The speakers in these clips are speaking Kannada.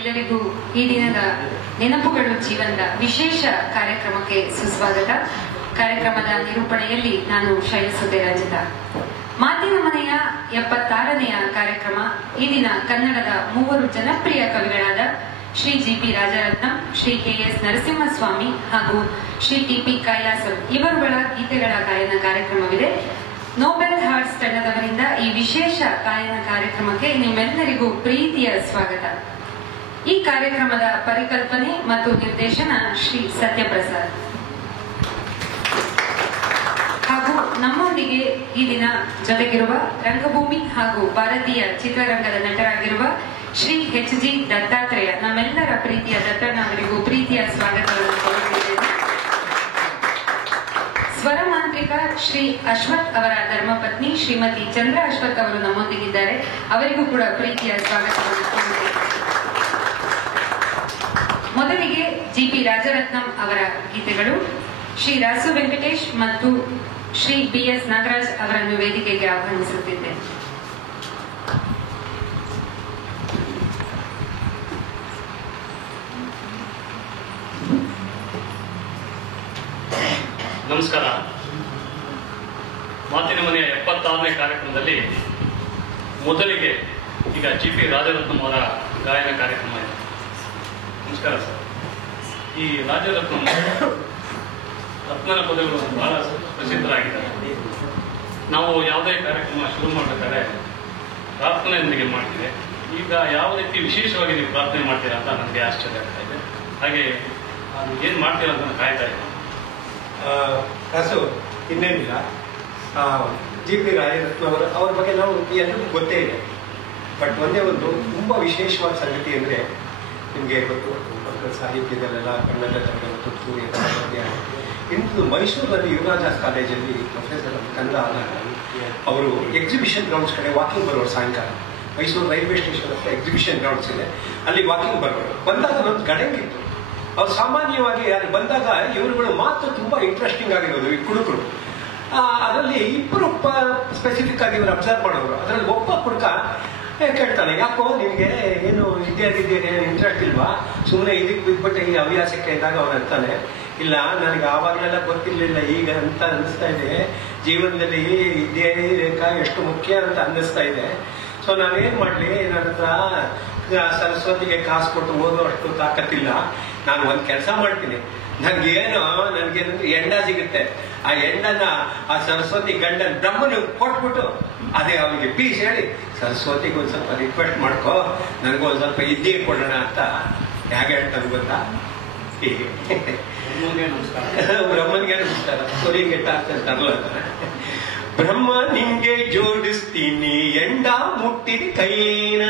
ಎಲ್ಲರಿಗೂ ಈ ದಿನದ ನೆನಪುಗಳು ಜೀವನದ ವಿಶೇಷ ಕಾರ್ಯಕ್ರಮಕ್ಕೆ ಸುಸ್ವಾಗತ. ಕಾರ್ಯಕ್ರಮದ ನಿರೂಪಣೆಯಲ್ಲಿ ನಾನು ಶೈಲಸುತೆ ರಚಿತಾ. ಮಾತಿನ ಮನೆಯ 76ನೆಯ ಕಾರ್ಯಕ್ರಮ ಈ ದಿನ ಕನ್ನಡದ 3 ಜನಪ್ರಿಯ ಕವಿಗಳಾದ ಶ್ರೀ ಜಿ.ಪಿ. ರಾಜರತ್ನಂ, ಶ್ರೀ ಕೆ.ಎಸ್. ನರಸಿಂಹಸ್ವಾಮಿ ಹಾಗೂ ಶ್ರೀ ಟಿ.ಪಿ. ಕೈಲಾಸಂ ಇವರುಗಳ ಗೀತೆಗಳ ಗಾಯನ ಕಾರ್ಯಕ್ರಮವಿದೆ. ನೋಬೆಲ್ ಹಾರ್ಟ್ಸ್ ತಂಡದವರಿಂದ ಈ ವಿಶೇಷ ಗಾಯನ ಕಾರ್ಯಕ್ರಮಕ್ಕೆ ನಿಮ್ಮೆಲ್ಲರಿಗೂ ಪ್ರೀತಿಯ ಸ್ವಾಗತ. ಈ ಕಾರ್ಯಕ್ರಮದ ಪರಿಕಲ್ಪನೆ ಮತ್ತು ನಿರ್ದೇಶನ ಶ್ರೀ ಸತ್ಯಪ್ರಸಾದ್. ಹಾಗೂ ನಮ್ಮೊಂದಿಗೆ ಈ ದಿನ ಜೊತೆಗಿರುವ ರಂಗಭೂಮಿ ಹಾಗೂ ಭಾರತೀಯ ಚಿತ್ರರಂಗದ ನಟರಾಗಿರುವ ಶ್ರೀ ಎಚ್.ಜಿ. ದತ್ತಾತ್ರೇಯ, ನಮ್ಮೆಲ್ಲರ ಪ್ರೀತಿಯ ದತ್ತಣ್ಣವರಿಗೂ ಪ್ರೀತಿಯ ಸ್ವಾಗತವನ್ನು ಕೋರುತ್ತಿದ್ದೇನೆ. ಸ್ವರಮಾಂತ್ರಿಕ ಶ್ರೀ ಅಶ್ವಥ್ ಅವರ ಧರ್ಮಪತ್ನಿ ಶ್ರೀಮತಿ ಚಂದ್ರ ಅಶ್ವಥ್ ಅವರು ನಮ್ಮೊಂದಿಗಿದ್ದಾರೆ. ಅವರಿಗೂ ಕೂಡ ಪ್ರೀತಿಯ ಸ್ವಾಗತವನ್ನು ಕೋರುತ್ತೇನೆ. ಮೊದಲಿಗೆ ಜಿ.ಪಿ. ರಾಜರತ್ನಂ ಅವರ ಗೀತೆಗಳು. ಶ್ರೀ ರಾಸು ವೆಂಕಟೇಶ್ ಮತ್ತು ಶ್ರೀ ಬಿ.ಎಸ್. ನಾಗರಾಜ್ ಅವರನ್ನು ವೇದಿಕೆಗೆ ಆಹ್ವಾನಿಸುತ್ತಿದ್ದೆ. ನಮಸ್ಕಾರ. ಮಾತಿನ ಮನೆಯ 76ನೇ ಕಾರ್ಯಕ್ರಮದಲ್ಲಿ ಮೊದಲಿಗೆ ಈಗ ಜಿ.ಪಿ. ರಾಜರತ್ನಂ ಅವರ ಗಾಯನ ಕಾರ್ಯಕ್ರಮ ಇದೆ. ನಮಸ್ಕಾರ ಸರ್. ಈ ರಾಜರತ್ನಂ ರತ್ನನ ಪದಗಳು ಬಹಳ ಪ್ರಸಿದ್ಧರಾಗಿದ್ದಾರೆ. ನಾವು ಯಾವುದೇ ಕಾರ್ಯಕ್ರಮ ಶುರು ಮಾಡಬೇಕಾದ್ರೆ ಪ್ರಾರ್ಥನೆಯೊಂದಿಗೆ ಮಾಡ್ತೀವಿ. ಈಗ ಯಾವ ರೀತಿ ವಿಶೇಷವಾಗಿ ನೀವು ಪ್ರಾರ್ಥನೆ ಮಾಡ್ತೀರಾ ಅಂತ ನನಗೆ ಆಶ್ಚರ್ಯ ಆಗ್ತಾ ಇದೆ. ಹಾಗೆ ಅದು ಏನು ಮಾಡ್ತೀರಾ ಅಂತ ನಾನು ಕಾಯ್ತಾ ಇದ್ದೀನಿ. ರಾಸು, ಇನ್ನೇನಿಲ್ಲ, ಜಿ.ಪಿ. ರಾಜರತ್ನ ಅವ್ರ ಬಗ್ಗೆ ನಾವು ಎಲ್ಲರಿಗೂ ಗೊತ್ತೇ ಇದೆ. ಬಟ್ ಒಂದೇ ಒಂದು ತುಂಬ ವಿಶೇಷವಾದ ಸಂಗತಿ ಅಂದರೆ, ನಿಮಗೆ ಗೊತ್ತು, ಸಾಹಿತ್ಯದಲ್ಲೆಲ್ಲ ಕನ್ನಡದಲ್ಲಿ ತುತ್ತೂರಿ ಇಂದು ಮೈಸೂರಿನಲ್ಲಿ ಯುವರಾಜಾಸ್ ಕಾಲೇಜಲ್ಲಿ ಪ್ರೊಫೆಸರ್ ಕನ್ನಡ ಆದಾಗ ಅವರು ಎಕ್ಸಿಬಿಷನ್ ಗ್ರೌಂಡ್ಸ್ ಕಡೆ ವಾಕಿಂಗ್ ಬರೋರು. ಸಾಯಂಕಾಲ ಮೈಸೂರು ರೈಲ್ವೆ ಸ್ಟೇಷನ್ ಹತ್ರ ಎಕ್ಸಿಬಿಷನ್ ಗ್ರೌಂಡ್ಸ್ ಇದೆ, ಅಲ್ಲಿ ವಾಕಿಂಗ್ ಬರೋರು. ಬಂದಾಗ ಒಂದು ಗಡಂಗಿತ್ತು. ಅವ್ರು ಸಾಮಾನ್ಯವಾಗಿ ಅಲ್ಲಿ ಬಂದಾಗ ಇವರುಗಳು ಮಾತು ತುಂಬ ಇಂಟ್ರೆಸ್ಟಿಂಗ್ ಆಗಿರೋದು. ಈ ಕುಡುಕರು ಅದರಲ್ಲಿ ಇಬ್ಬರು ಸ್ಪೆಸಿಫಿಕ್ ಆಗಿ ಇವರು ಅಬ್ಸರ್ವ್ ಮಾಡೋರು. ಅದರಲ್ಲಿ ಒಬ್ಬ ಕುಡುಕ ಕೇಳ್ತಾನೆ, ಯಾಕೋ ನಿಮಗೆ ಏನು ವಿದ್ಯಾರ್ಥಿದ್ದೇನೆ ಇಂಟ್ರೆಸ್ಟ್ ಇಲ್ವಾ, ಸುಮ್ಮನೆ ಇದಕ್ಕೆ ಬಿದ್ಬಿಟ್ಟೆ ಈ ಹವ್ಯಾಸಕ್ಕೆ ಇದ್ದಾಗ ಅವ್ರು ಅಂತಾನೆ, ಇಲ್ಲ ನನಗೆ ಆವಾಗಲೆಲ್ಲ ಗೊತ್ತಿರಲಿಲ್ಲ, ಈಗ ಅಂತ ಅನ್ನಿಸ್ತಾ ಇದೆ, ಜೀವನದಲ್ಲಿ ವಿದ್ಯೆ ಎಷ್ಟು ಮುಖ್ಯ ಅಂತ ಅನ್ನಿಸ್ತಾ ಇದೆ. ಸೊ ನಾನೇನು ಮಾಡಲಿ, ನನ್ನ ಹತ್ರ ಸರಸ್ವತಿಗೆ ಕಾಸು ಕೊಟ್ಟು ಓದೋ ಅಷ್ಟು ತಾಕತ್ತಿಲ್ಲ. ನಾನು ಒಂದು ಕೆಲಸ ಮಾಡ್ತೀನಿ, ನನಗೇನಂದ್ರೆ ಎಂಡ ಸಿಗುತ್ತೆ, ಆ ಎಂಡನ ಆ ಸರಸ್ವತಿ ಗಂಡನ ಬ್ರಹ್ಮನ ಕೊಟ್ಬಿಟ್ಟು ಅದೇ ಅವನಿಗೆ ಪೀಸ್ ಹೇಳಿ ಸರಸ್ವತಿಗೆ ಒಂದು ಸ್ವಲ್ಪ ರಿಕ್ವೆಸ್ಟ್ ಮಾಡ್ಕೋ, ನನಗೊಂದು ಸ್ವಲ್ಪ ಇದ್ದೇ ಕೊಡೋಣ ಅಂತ ಹೇಗೆ ಹೇಳ್ತಾನೆ ಗೊತ್ತಾ? ಹೀಗೆ ಬ್ರಹ್ಮನ್ಗೆ ನಮಸ್ಕಾರ, ಸೊರಿಗೆ ತರಲ್ಲ. ಬ್ರಹ್ಮ ನಿಂಗೆ ಜೋಡಿಸ್ತೀನಿ ಎಂಡ ಮುಟ್ಟಿದ ಕೈನ,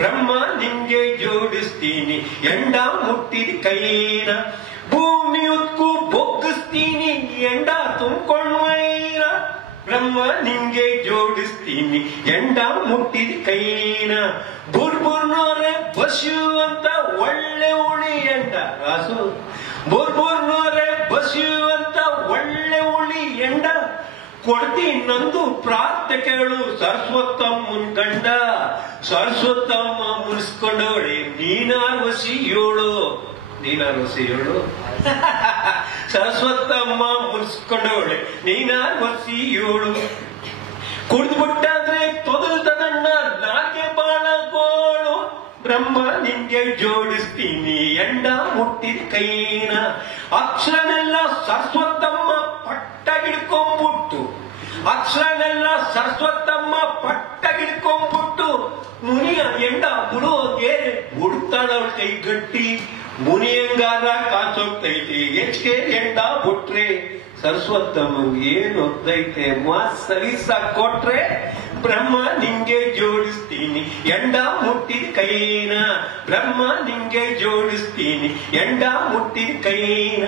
ಬ್ರಹ್ಮ ನಿಂಗೆ ಜೋಡಿಸ್ತೀನಿ ಎಂಡ ಮುಟ್ಟಿದ ಕೈನ, ಭೂಮಿಯುತ್ಕು ಬೊಗ್ಗಿಸ್ತೀನಿ ಎಂಡ ತುಂಬ್ಕೊಂಡ್ವೈನ, ಬ್ರಹ್ಮ ನಿಂಗೆ ಜೋಡಿಸ್ತೀನಿ ಎಂಡ ಮುಟ್ಟಿದ ಕೈನ, ಬುರ್ಬುರ್ನೋರೆ ಬಸ್ಯು ಅಂತ ಒಳ್ಳೆ ಉಳಿ ಎಂಡ. ರಾಸು, ಬುರ್ಬುರ್ನೋರೆ ಬಸ್ಯು ಅಂತ ಒಳ್ಳೆ ಉಳಿ ಎಂಡ ಕೊಡ್ತೀನಿ ನಂದು ಪ್ರಾರ್ಥನೆಗಳು ಸರಸ್ವತಮ್ಮನ್ ಗಂಡ, ಸರಸ್ವತಮ್ಮ ಮುನ್ಸ್ಕೊಂಡವಳೆ ನೀನಾರ್ವಸಿ ಏಳು, ನೀನಾರ್ವಸಿ ಏಳು ಸರಸ್ವತಮ್ಮ ಮುನ್ಸ್ಕೊಂಡವಳೆ ನೀನಾರ್ವಸಿ ಏಳು, ಕುಡ್ದ್ಬಿಟ್ಟಾದ್ರೆ ತೊದಲ್ತದಣ್ಣ ನಾಲ್ಗೆ ಬಾಳ ಗೋಳು, ಬ್ರಹ್ಮ ನಿಂಗೆ ಜೋಡಿಸ್ತೀನಿ ಎಂಡ ಮುಟ್ಟಿದ ಕೈನ, ಅಕ್ಷರನೆಲ್ಲ ಸರಸ್ವತಮ್ಮ ಪಟ್ಟಗಿಡ್ಕೊಂಡ್ಬಿಟ್ಟು, ಅಕ್ಷರನೆಲ್ಲ ಸರಸ್ವತಮ್ಮ ಪಟ್ಟಗಿಡ್ಕೊಂಡ್ಬಿಟ್ಟು, ಮುನಿಯ ಎಂಡ ಮುಳುವಗೆ ಮುಡ್ತಾಳವಳ ಕೈ ಗಟ್ಟಿ, ಮುನಿಯಂಗಾರ ಕಾಸೋಗ್ತೈತಿ ಹೆಚ್ಚಿಗೆ ಎಂಡ ಬಿಟ್ರೆ, ಸರಸ್ವತಮ್ಮಗೆ ಏನು ಹೊತ್ತೈತೆ ಸಲೀಸ ಕೊಟ್ರೆ, ಬ್ರಹ್ಮ ನಿಂಗೆ ಜೋಡಿಸ್ತೀನಿ ಎಂಡ ಮುಟ್ಟಿದ ಕೈನ, ಬ್ರಹ್ಮ ನಿಂಗೆ ಜೋಡಿಸ್ತೀನಿ ಎಂಡ ಮುಟ್ಟಿದ ಕೈನ,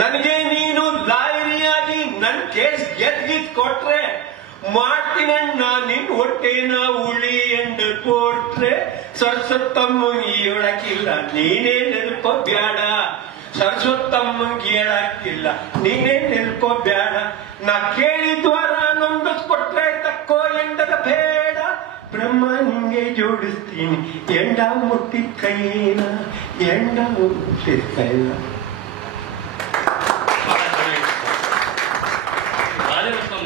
ನನಗೆ ನೀನು ಲಾಯರಿಯಾಗಿ ನನ್ ಕೇಸ್ ಗೆದ್ಗಿದ್ ಕೊಟ್ರೆ, ಮಾಡ್ತೀನಣ್ಣ ನಿನ್ ಹೊಟ್ಟೆನ ಉಳಿ ಎಂಡ ಕೊಟ್ರೆ, ಸರಸ್ವತಮ್ಮಂಗೆ ಹೇಳಕ್ಕಿಲ್ಲ ನೀನೇ ನೆನಪೋ ಬ್ಯಾಡ, ಸರಸ್ವತಮ್ಮಂಗೆ ಹೇಳಕ್ಕಿಲ್ಲ ನೀನೇ ನೆನಪೋ ಬ್ಯಾಡ, ನಾ ಕೇಳಿದ್ವಾರ ನೊಂದಿಸ್ಕೊಟ್ರೆ ತಕ್ಕೋ ಎಂಡದ ಬೇಡ, ಬ್ರಹ್ಮನಿಗೆ ಜೋಡಿಸ್ತೀನಿ ಎಂಡ ಮುಟ್ಟಿದ ಕೈನ ಎಂಡ ಮುಟ್ಟಿದ ಕೈನ. ರಾಜರತ್ನಂ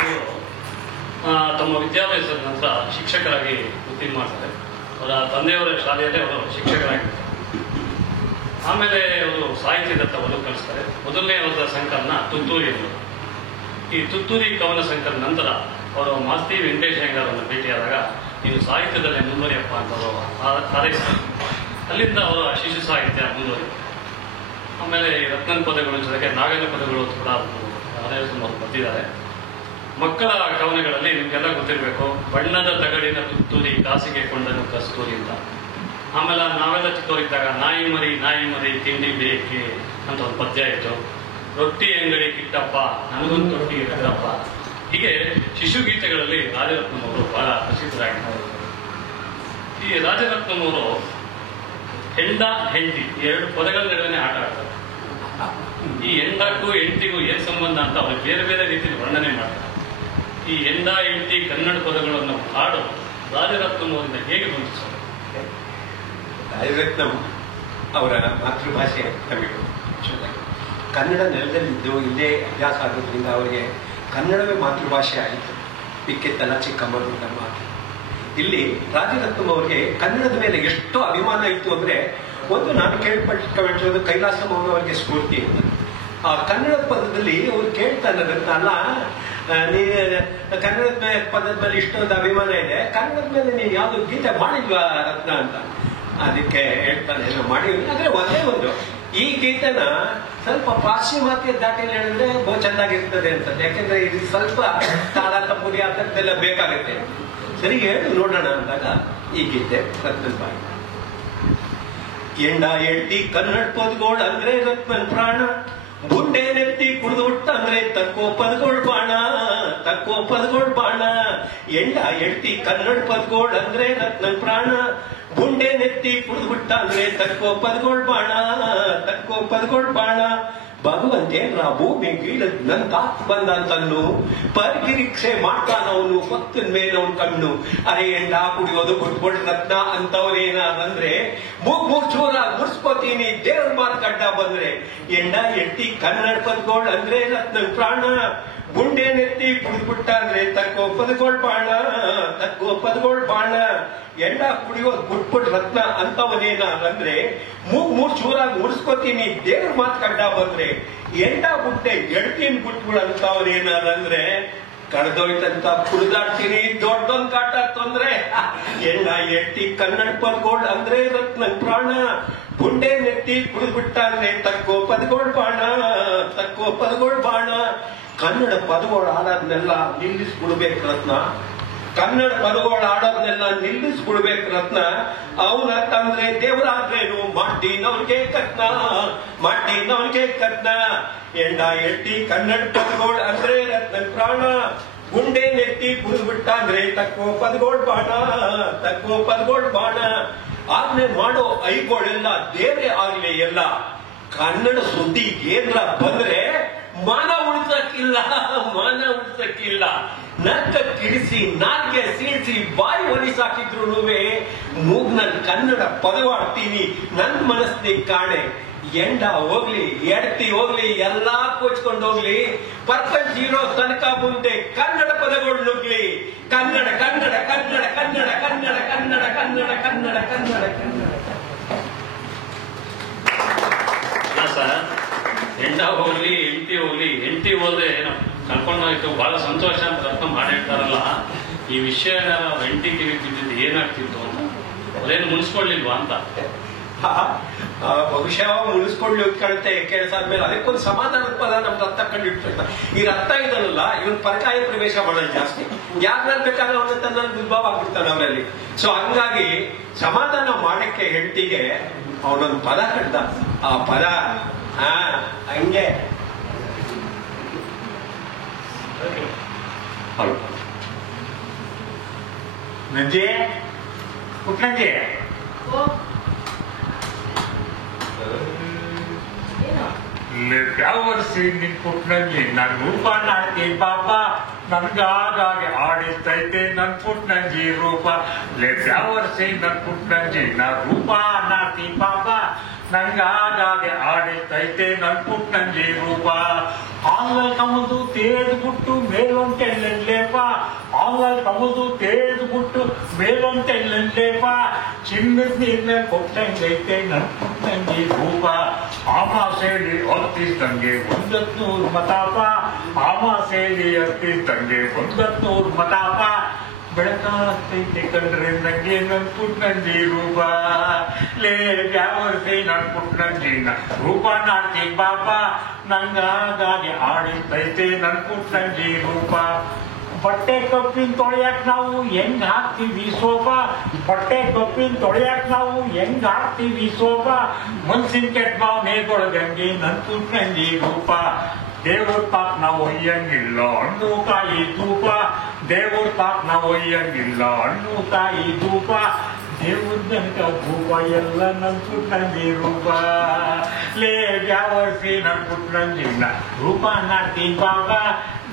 ತಮ್ಮ ವಿದ್ಯಾಭ್ಯಾಸದ ನಂತರ ಶಿಕ್ಷಕರಾಗಿ ವೃತ್ತಿ ಮಾಡ್ತಾರೆ. ಅವರ ತಂದೆಯವರ ಶಾಲೆಯಲ್ಲೇ ಅವರು ಶಿಕ್ಷಕರಾಗಿರ್ತಾರೆ. ಆಮೇಲೆ ಅವರು ಸಾಹಿತ್ಯದತ್ತ ಒಲವು ಕಲಿಸ್ತಾರೆ. ಮೊದಲನೇ ಅವರ ಸಂಕಲನ ತುತ್ತೂರಿ ಅವರು. ಈ ತುತ್ತೂರಿ ಕವನ ಸಂಕಲನ ನಂತರ ಅವರು ಮಾಸ್ತಿ ವೆಂಕಟೇಶ್ ಅಯ್ಯಂಗಾರನ್ನು ಭೇಟಿಯಾದಾಗ ನೀವು ಸಾಹಿತ್ಯದಲ್ಲೇ ಮುಂದುವರಿಯಪ್ಪ ಅಂತ ಅವರು ಹಾರೈಸ್ತಾರೆ. ಅಲ್ಲಿಂದ ಅವರು ಶಿಶು ಸಾಹಿತ್ಯ ಮುಂದುವರಿ. ಆಮೇಲೆ ರತ್ನನ್ ಪದಗಳು ಜೊತೆಗೆ ನಾಗನ ಪದಗಳು ಕೂಡ ಅವರು ಬರ್ತಿದ್ದಾರೆ. ಮಕ್ಕಳ ಕವನಗಳಲ್ಲಿ ನಿಮ್ಗೆಲ್ಲ ಗೊತ್ತಿರಬೇಕು, ಬಣ್ಣದ ತಗಡಿನ ತುತ್ತೂರಿ ಕಾಸಿಗೆ ಕೊಂಡನು ಕಸ್ತೂರಿ ಅಂತ. ಆಮೇಲೆ ನಾವೆಲ್ಲ ಚಿಕ್ಕವರಿದ್ದಾಗ ನಾಯಿ ಮರಿ ತಿಂಡಿ ಬೇಕೆ ಅಂತ ಒಂದು ಪದ್ಯ ಇತ್ತು. ರೊಟ್ಟಿ ಅಂಗಡಿ ಕಿಟ್ಟಪ್ಪ ನನಗೊಂದು ರೊಟ್ಟಿ ರಗಡಪ್ಪ. ಹೀಗೆ ಶಿಶು ಗೀತೆಗಳಲ್ಲಿ ರಾಜರತ್ನಂ ಅವರು ಬಹಳ ಪ್ರಸಿದ್ಧರಾಗಿದ್ದಾರೆ. ಈ ರಾಜರತ್ನಂ ಅವರು ಹೆಂಡ ಹೆಂಡತಿ ಎರಡು ಪದಗಳ ನಡುವೆ ಆಟ ಆಡ್ತಾರೆ. ಈ ಹೆಂಡಕ್ಕೂ ಹೆಂಡತಿಗೂ ಏನ್ ಸಂಬಂಧ ಅಂತ ಅವರು ಬೇರೆ ಬೇರೆ ರೀತಿಯಲ್ಲಿ ವರ್ಣನೆ ಮಾಡ್ತಾರೆ. ಈ ಹೆಂಡ ಹೆಂಡತಿ ಕನ್ನಡ ಪದಗಳನ್ನು ಹಾಡು ರಾಜರತ್ನಂ ಅವರಿಂದ ಹೇಗೆ ಬಂತು ಸರ್? ರಾಜರತ್ನಂ ಅವರ ಮಾತೃಭಾಷೆ ತಮಿಳು. ಕನ್ನಡ ನೆಲದಲ್ಲಿದ್ದು ಇಲ್ಲೇ ಅಭ್ಯಾಸ ಆಗೋದ್ರಿಂದ ಅವರಿಗೆ ಕನ್ನಡವೇ ಮಾತೃಭಾಷೆ ಆಯಿತು. ಮಿಕ್ಕಿದ್ದೆಲ್ಲ ಚಿಕ್ಕಮ್ಮರು ನಮ್ಮ. ಇಲ್ಲಿ ರಾಜರತ್ನಂ ಅವರಿಗೆ ಕನ್ನಡದ ಮೇಲೆ ಎಷ್ಟು ಅಭಿಮಾನ ಇತ್ತು ಅಂದ್ರೆ, ಒಂದು ನಾನು ಕೇಳ್ಪಟ್ಟಿರೋದು ಕೈಲಾಸ ಮೌನ ಅವರಿಗೆ ಸ್ಫೂರ್ತಿ ಅಂತ. ಆ ಕನ್ನಡದ ಪದದಲ್ಲಿ ಅವ್ರು ಕೇಳ್ತಾನೆ ರತ್ನ, ಅಲ್ಲ ನೀ ಕನ್ನಡದ ಪದದ ಮೇಲೆ ಇಷ್ಟೊಂದು ಅಭಿಮಾನ ಇದೆ, ಕನ್ನಡದ ಮೇಲೆ ನೀನು ಯಾವ್ದು ಗೀತೆ ಮಾಡಿಲ್ವಾ ರತ್ನ ಅಂತ. ಅದಕ್ಕೆ ಹೇಳ್ತಾನೆ ಮಾಡಿ. ಆದ್ರೆ ಒಂದೇ ಒಂದು ಈ ಗೀತೆನ ಸ್ವಲ್ಪ ಪಾಶ್ಚಿಮಾತ್ಯ ದಾಟಿಯಲ್ಲಿ ಹೇಳಿದ್ರೆ ಬಹು ಚೆನ್ನಾಗಿರ್ತದೆ ಅಂತ. ಯಾಕೆಂದ್ರೆ ಇದು ಸ್ವಲ್ಪ ತಾಳ ತಪ್ಪುರಿ ಆ ಥರದ್ದೆಲ್ಲ ಬೇಕಾಗುತ್ತೆ. ಸರಿ ಹೇಳು ನೋಡೋಣ ಅಂದಾಗ ಈ ಗೀತೆ ರತ್ನನ್ ಬಾಯಿ. ಎಂಡ ಎಳ್ತಿ ಕನ್ನಡ ಪದಗೋಳ್ ಅಂದ್ರೆ ರತ್ನನ್ ಪ್ರಾಣ, ಬುಂಡೆ ನೆತ್ತಿ ಕುಡಿದು ಬಿಟ್ಟ ಅಂದ್ರೆ ತಕ್ಕೋ ಪದಗೋಳ್ ಬಾಣ, ತಕ್ಕೋ ಪದಗೋಳ್ ಬಾಣ. ಎಂಡ ಎಳ್ತಿ ಕನ್ನಡ ಪದಗೋಳ್ ಅಂದ್ರೆ ರತ್ನನ್ ಪ್ರಾಣ, ಬುಂಡೆ ನೆತ್ತಿ ಕುಡಿದು ಬಿಟ್ಟ ಅಂದ್ರೆ ತಕ್ಕೋ ಪದಗೋಳ್ ಬಾಣ, ತಕ್ಕೋ ಪದಗೋಳ್ ಬಾಣ. ಭಗವಂತೇನ್ರ ಭೂಮಿಗೆ ನಂತ ಬಂದ ತನ್ನು ಪರಿಗಿರಿಕ್ಷೆ ಮಾಡ್ತಾನವನು ಭಕ್ತನ ಮೇಲವನ್ ಕಣ್ಣು. ಅರೆ ಎಂಡ ಕುಡಿಯೋದು ಬಿಟ್ಬಿಡ್ ರತ್ನ ಅಂತವ್ರೇನಾದಂದ್ರೆ ಮೂರ್ ಚೂರ ಮುರ್ಸ್ಕೋತೀನಿ ದೇವ್ರ ಮಾತು ಗಡ್ಡ ಬಂದ್ರೆ. ಎಂಡ ಎಟ್ಟಿ ಕನ್ನಡ ಪದಗೋಳ್ ಅಂದ್ರೆ ರತ್ನನ್ ಪ್ರಾಣ, ಬುಂಡೆ ನೆತ್ತಿ ಕುಡಿದ್ಬಿಟ್ಟ ಅಂದ್ರೆ ತಕ್ಕೋ ಪದಗೋಳ್ ಬಾಣ, ತಕ್ಕೋ ಪದಗೋಳ್ ಬಾಣ. ಎಂಡ ಕುಡಿಯೋದು ಬಿಟ್ಬಿಟ್ ರತ್ನ ಅಂತವನೇನಾದಂದ್ರೆ ಮೂರ್ ಚೂರಾಗಿ ಮುರ್ಸ್ಕೋತೀನಿ ದೇವ್ರ ಮಾತು ಗಡ್ಡ ಬಂದ್ರೆ. ಎಂಡ ಬುಟ್ಟೆ ಎಡ್ತೀನಿ ಬಿಟ್ಬಿಡು ಅಂತವನೇನಾದಂದ್ರೆ ಕಳೆದೋಯ್ತಂತ ಕುಡಿದಾಡ್ತೀನಿ ದೊಡ್ಡೊಂದ್ ಕಾಟ ತೊಂದ್ರೆ. ಎಂಡ ಎಟ್ಟಿ ಕನ್ನಡ ಪದಗೋಳ್ ಅಂದ್ರೆ ರತ್ನನ್ ಪ್ರಾಣ, ಬುಂಡೆ ನೆತ್ತಿ ಕುಡಿದ್ಬಿಟ್ಟ ಅಂದ್ರೆ ತಕ್ಕೋ ಪದಗೋಳ್ ಬಾಣ, ತಕ್ಕೋ ಪದಗೋಳ್ ಬಾಣ. ಕನ್ನಡ ಪದಗಳು ಆಡೋದ್ನೆಲ್ಲ ನಿಲ್ಲಿಸ್ಬಿಡ್ಬೇಕು ರತ್ನ, ಕನ್ನಡ ಪದಗಳು ಆಡೋದ್ನೆಲ್ಲ ನಿಲ್ಲಿಸ್ಬಿಡ್ಬೇಕು ರತ್ನ. ಅವನ ತಂದ್ರೆ ದೇವರಾದ್ರೇನು ಮಾಡ್ತೀನವ್ರಿಗೆ ಕತ್ನ, ಮಾಡ್ತೀನವ್ರಿಗೆ ಕತ್ನ. ಎಂಡ ಎಟ್ಟಿ ಕನ್ನಡ ಪದಗಳು ಅಂದ್ರೆ ರತ್ನನ್ ಪ್ರಾಣ, ಗುಂಡೆ ನೆತ್ತಿ ಕುಡಿದ್ಬಿಟ್ಟ ಅಂದ್ರೆ ತಕ್ಕೋ ಪದಗೋಳ್ ಬಾಣ, ತಕ್ಕೋ ಪದಗೋಳ್ ಬಾಣ. ಆಜ್ಞೆ ಮಾಡೋ ಐಗೋಳೆಲ್ಲ ದೇವ್ರೇ ಆಗ್ಲಿ ಎಲ್ಲ. ಕನ್ನಡ ಸುದ್ದಿ ಏನ್ರ ಬಂದ್ರೆ ಮಾನ ಉಳಿಸಕ್ಕಿಲ್ಲ, ಮಾನ ಉಳಿಸಕ್ಕಿಲ್ಲ. ನರ್ಕ ಕಿಡಿಸಿ ನಾಲ್ಗೆ ಸೀಳ್ಸಿ ಬಾಯಿ ಒಲಿಸಾಕಿದ್ರು ಮೂಗ್ನಲ್ಲಿ ಕನ್ನಡ ಪದವಾಡ್ತೀನಿ ನನ್ ಮನಸ್ಸಿನ ಕಾಣೆ. ಎಂಡ ಹೋಗ್ಲಿ ಎಡ್ತಿ ಹೋಗ್ಲಿ ಎಲ್ಲಾ ಕೋಚ್ಕೊಂಡು ಹೋಗ್ಲಿ, ಪ್ರಪಂಚ ಇರೋ ತನಕ ಮುಂದೆ ಕನ್ನಡ ಪದಗಳು ನುಗ್ಲಿ. ಕನ್ನಡ ಕನ್ನಡ ಕನ್ನಡ ಕನ್ನಡ ಕನ್ನಡ ಕನ್ನಡ ಕನ್ನಡ ಕನ್ನಡ ಕನ್ನಡ ಕನ್ನಡ. ಸರ್, ಹೆಂಡ ಹೋಗ್ಲಿ ಹೆಂಡತಿ ಹೋದ್ರೆ ಏನೋ ಕಳ್ಕೊಂಡೋಯ್ತು ಬಹಳ ಸಂತೋಷ ಅಂತ ರತ್ನ ಮಾಡಿ ಹೇಳ್ತಾರಲ್ಲ. ಈ ವಿಷಯ ಹೆಂಡತಿ ಕಿವಿ ಬಿದ್ದಿದ್ದು ಏನಾಗ್ತಿತ್ತು ಅಂತ ಅದೇನು ಮುನ್ಸ್ಕೊಳ್ಳಿಲ್ವಾ ಅಂತ. ಬಹುಶಃ ಮುನಿಸ್ಕೊಂಡು ಕಾಣುತ್ತೆ ಕೆಲಸ ಆದ್ಮೇಲೆ ಅದಕ್ಕೊಂದು ಸಮಾಧಾನದ ಪದ ನಮ್ ರಕ್ತ ಕಂಡಿಡ್ತಾರೆ. ಈ ರಕ್ತ ಇದನ್ನಲ್ಲ ಇವನ್ ಪರಕಾಯ ಪ್ರವೇಶ ಮಾಡೋದು ಜಾಸ್ತಿ. ಯಾರ್ನಲ್ಲಿ ಬೇಕಾದ್ರೆ ಅವನ ತನ್ನಲ್ಲಿ ಉದ್ಭವ ಆಗ್ಬಿಡ್ತಾನೆ ಅವರಲ್ಲಿ. ಸೊ ಹಂಗಾಗಿ ಸಮಾಧಾನ ಮಾಡಕ್ಕೆ ಹೆಂಡತಿಗೆ ಅವನೊಂದು ಪದ ಕಂಡ. ಆ ಪದ ಹಂಗೆ ನಂಜೆ ಪುಟ್ನಂಜೆ ಯಾವ ವರ್ಷ ನಿನ್ ಪುಟ್ನಲ್ಲಿ ನಾನು ರೂಪಾಣ ಆಡ್ತೀನಿ ಪಾಪ ನನ್ಗಾಗೆ ಆಡಿಸ್ತೈತೆ ನನ್ ಪುಟ್ನಂಜಿ ರೂಪ ಲೇ ಬ್ಯಾವರ್ಸಿ ನನ್ ಪುಟ್ನಂಜಿ ನ ರೂಪ ನಾತಿ ಪಾಪ ನಂಗಾಗೆ ಆಡಿಸ್ತೈತೆ ನನ್ ಪುಟ್ನಂಜಿ ರೂಪ ಆಂಗ್ಲ ಕಮದು ತೇದ್ಬಿಟ್ಟು ಮೇಲೊಂಟೆಲ್ಲೇಪ ಆಂಗ್ಲ ಕಮದು ತೇದ್ಬಿಟ್ಟು ಮೇಲೊಂಟೆಲ್ಲೇಪ ಚಿನ್ನದ ನೀರ್ನ ಕೊಟ್ಟಂಗೈತೆ ನನ್ ಪುಟ್ನಂಜಿ ರೂಪ ಆಮಾಸೇಲಿ ಹತ್ತಿದ್ದಂಗೆ 100 ಮತಾಪ ಆಮಾಸೇಲಿ ಹತ್ತಿದ್ದಂಗೆ 100 ಮತಾಪ ಬೆಳಕಾಗ್ತೈತೆ ಕಂಡ್ರೆ ನಂಗೆ ನನ್ ಪುಟ್ನಂಜಿ ರೂಪ ಲೇ ಬ್ಯಾವರ್ಸಿ ನನ್ ಪುಟ್ನಂಜಿನ ರೂಪ ನಾಟಿ ಬಾಬಾ ನಂಗಾಗೆ ಆಡಿಸ್ತೈತೆ ನನ್ ಪುಟ್ನಂಜಿ ರೂಪ ಬಟ್ಟೆ ಕಪ್ಪಿನ ತೊಳೆಯಕ್ ನಾವು ಹೆಂಗ್ ಹಾಕ್ತೀವಿ ಸೋಪ ಬಟ್ಟೆ ಕಪ್ಪಿನ ತೊಳೆಯಕ್ ನಾವು ಹೆಂಗ್ ಹಾಕ್ತೀವಿ ಸೋಪ ಮನ್ಸಿನ ಕೆಟ್ಟ ಭಾವನೆಗೊಳಗಂಗೆ ನನ್ ಪುಟ್ನಂಜಿ ರೂಪ ದೇವ್ರ ತಾಕ್ ನಾವು ಒಯ್ಯಂಗಿಲ್ಲ ಹಣ್ಣು ಕಾಯಿ ಧೂಪ ದೇವ್ರ ತಾಕ್ ನಾವು ಒಯ್ಯಂಗಿಲ್ಲ ಹಣ್ಣು ಕಾಯಿ ಧೂಪ ದೇವ್ರ ಜನಕ ಧೂಪ ಎಲ್ಲ ನನ್ ಪುಟ್ನಂಜಿ ರೂಪ ಲೇ ಬ್ಯಾವರ್ಸಿ ನನ್ ಪುಟ್ನಂಜಿನ ರೂಪ ನಾಟಿ ಬಾಬಾ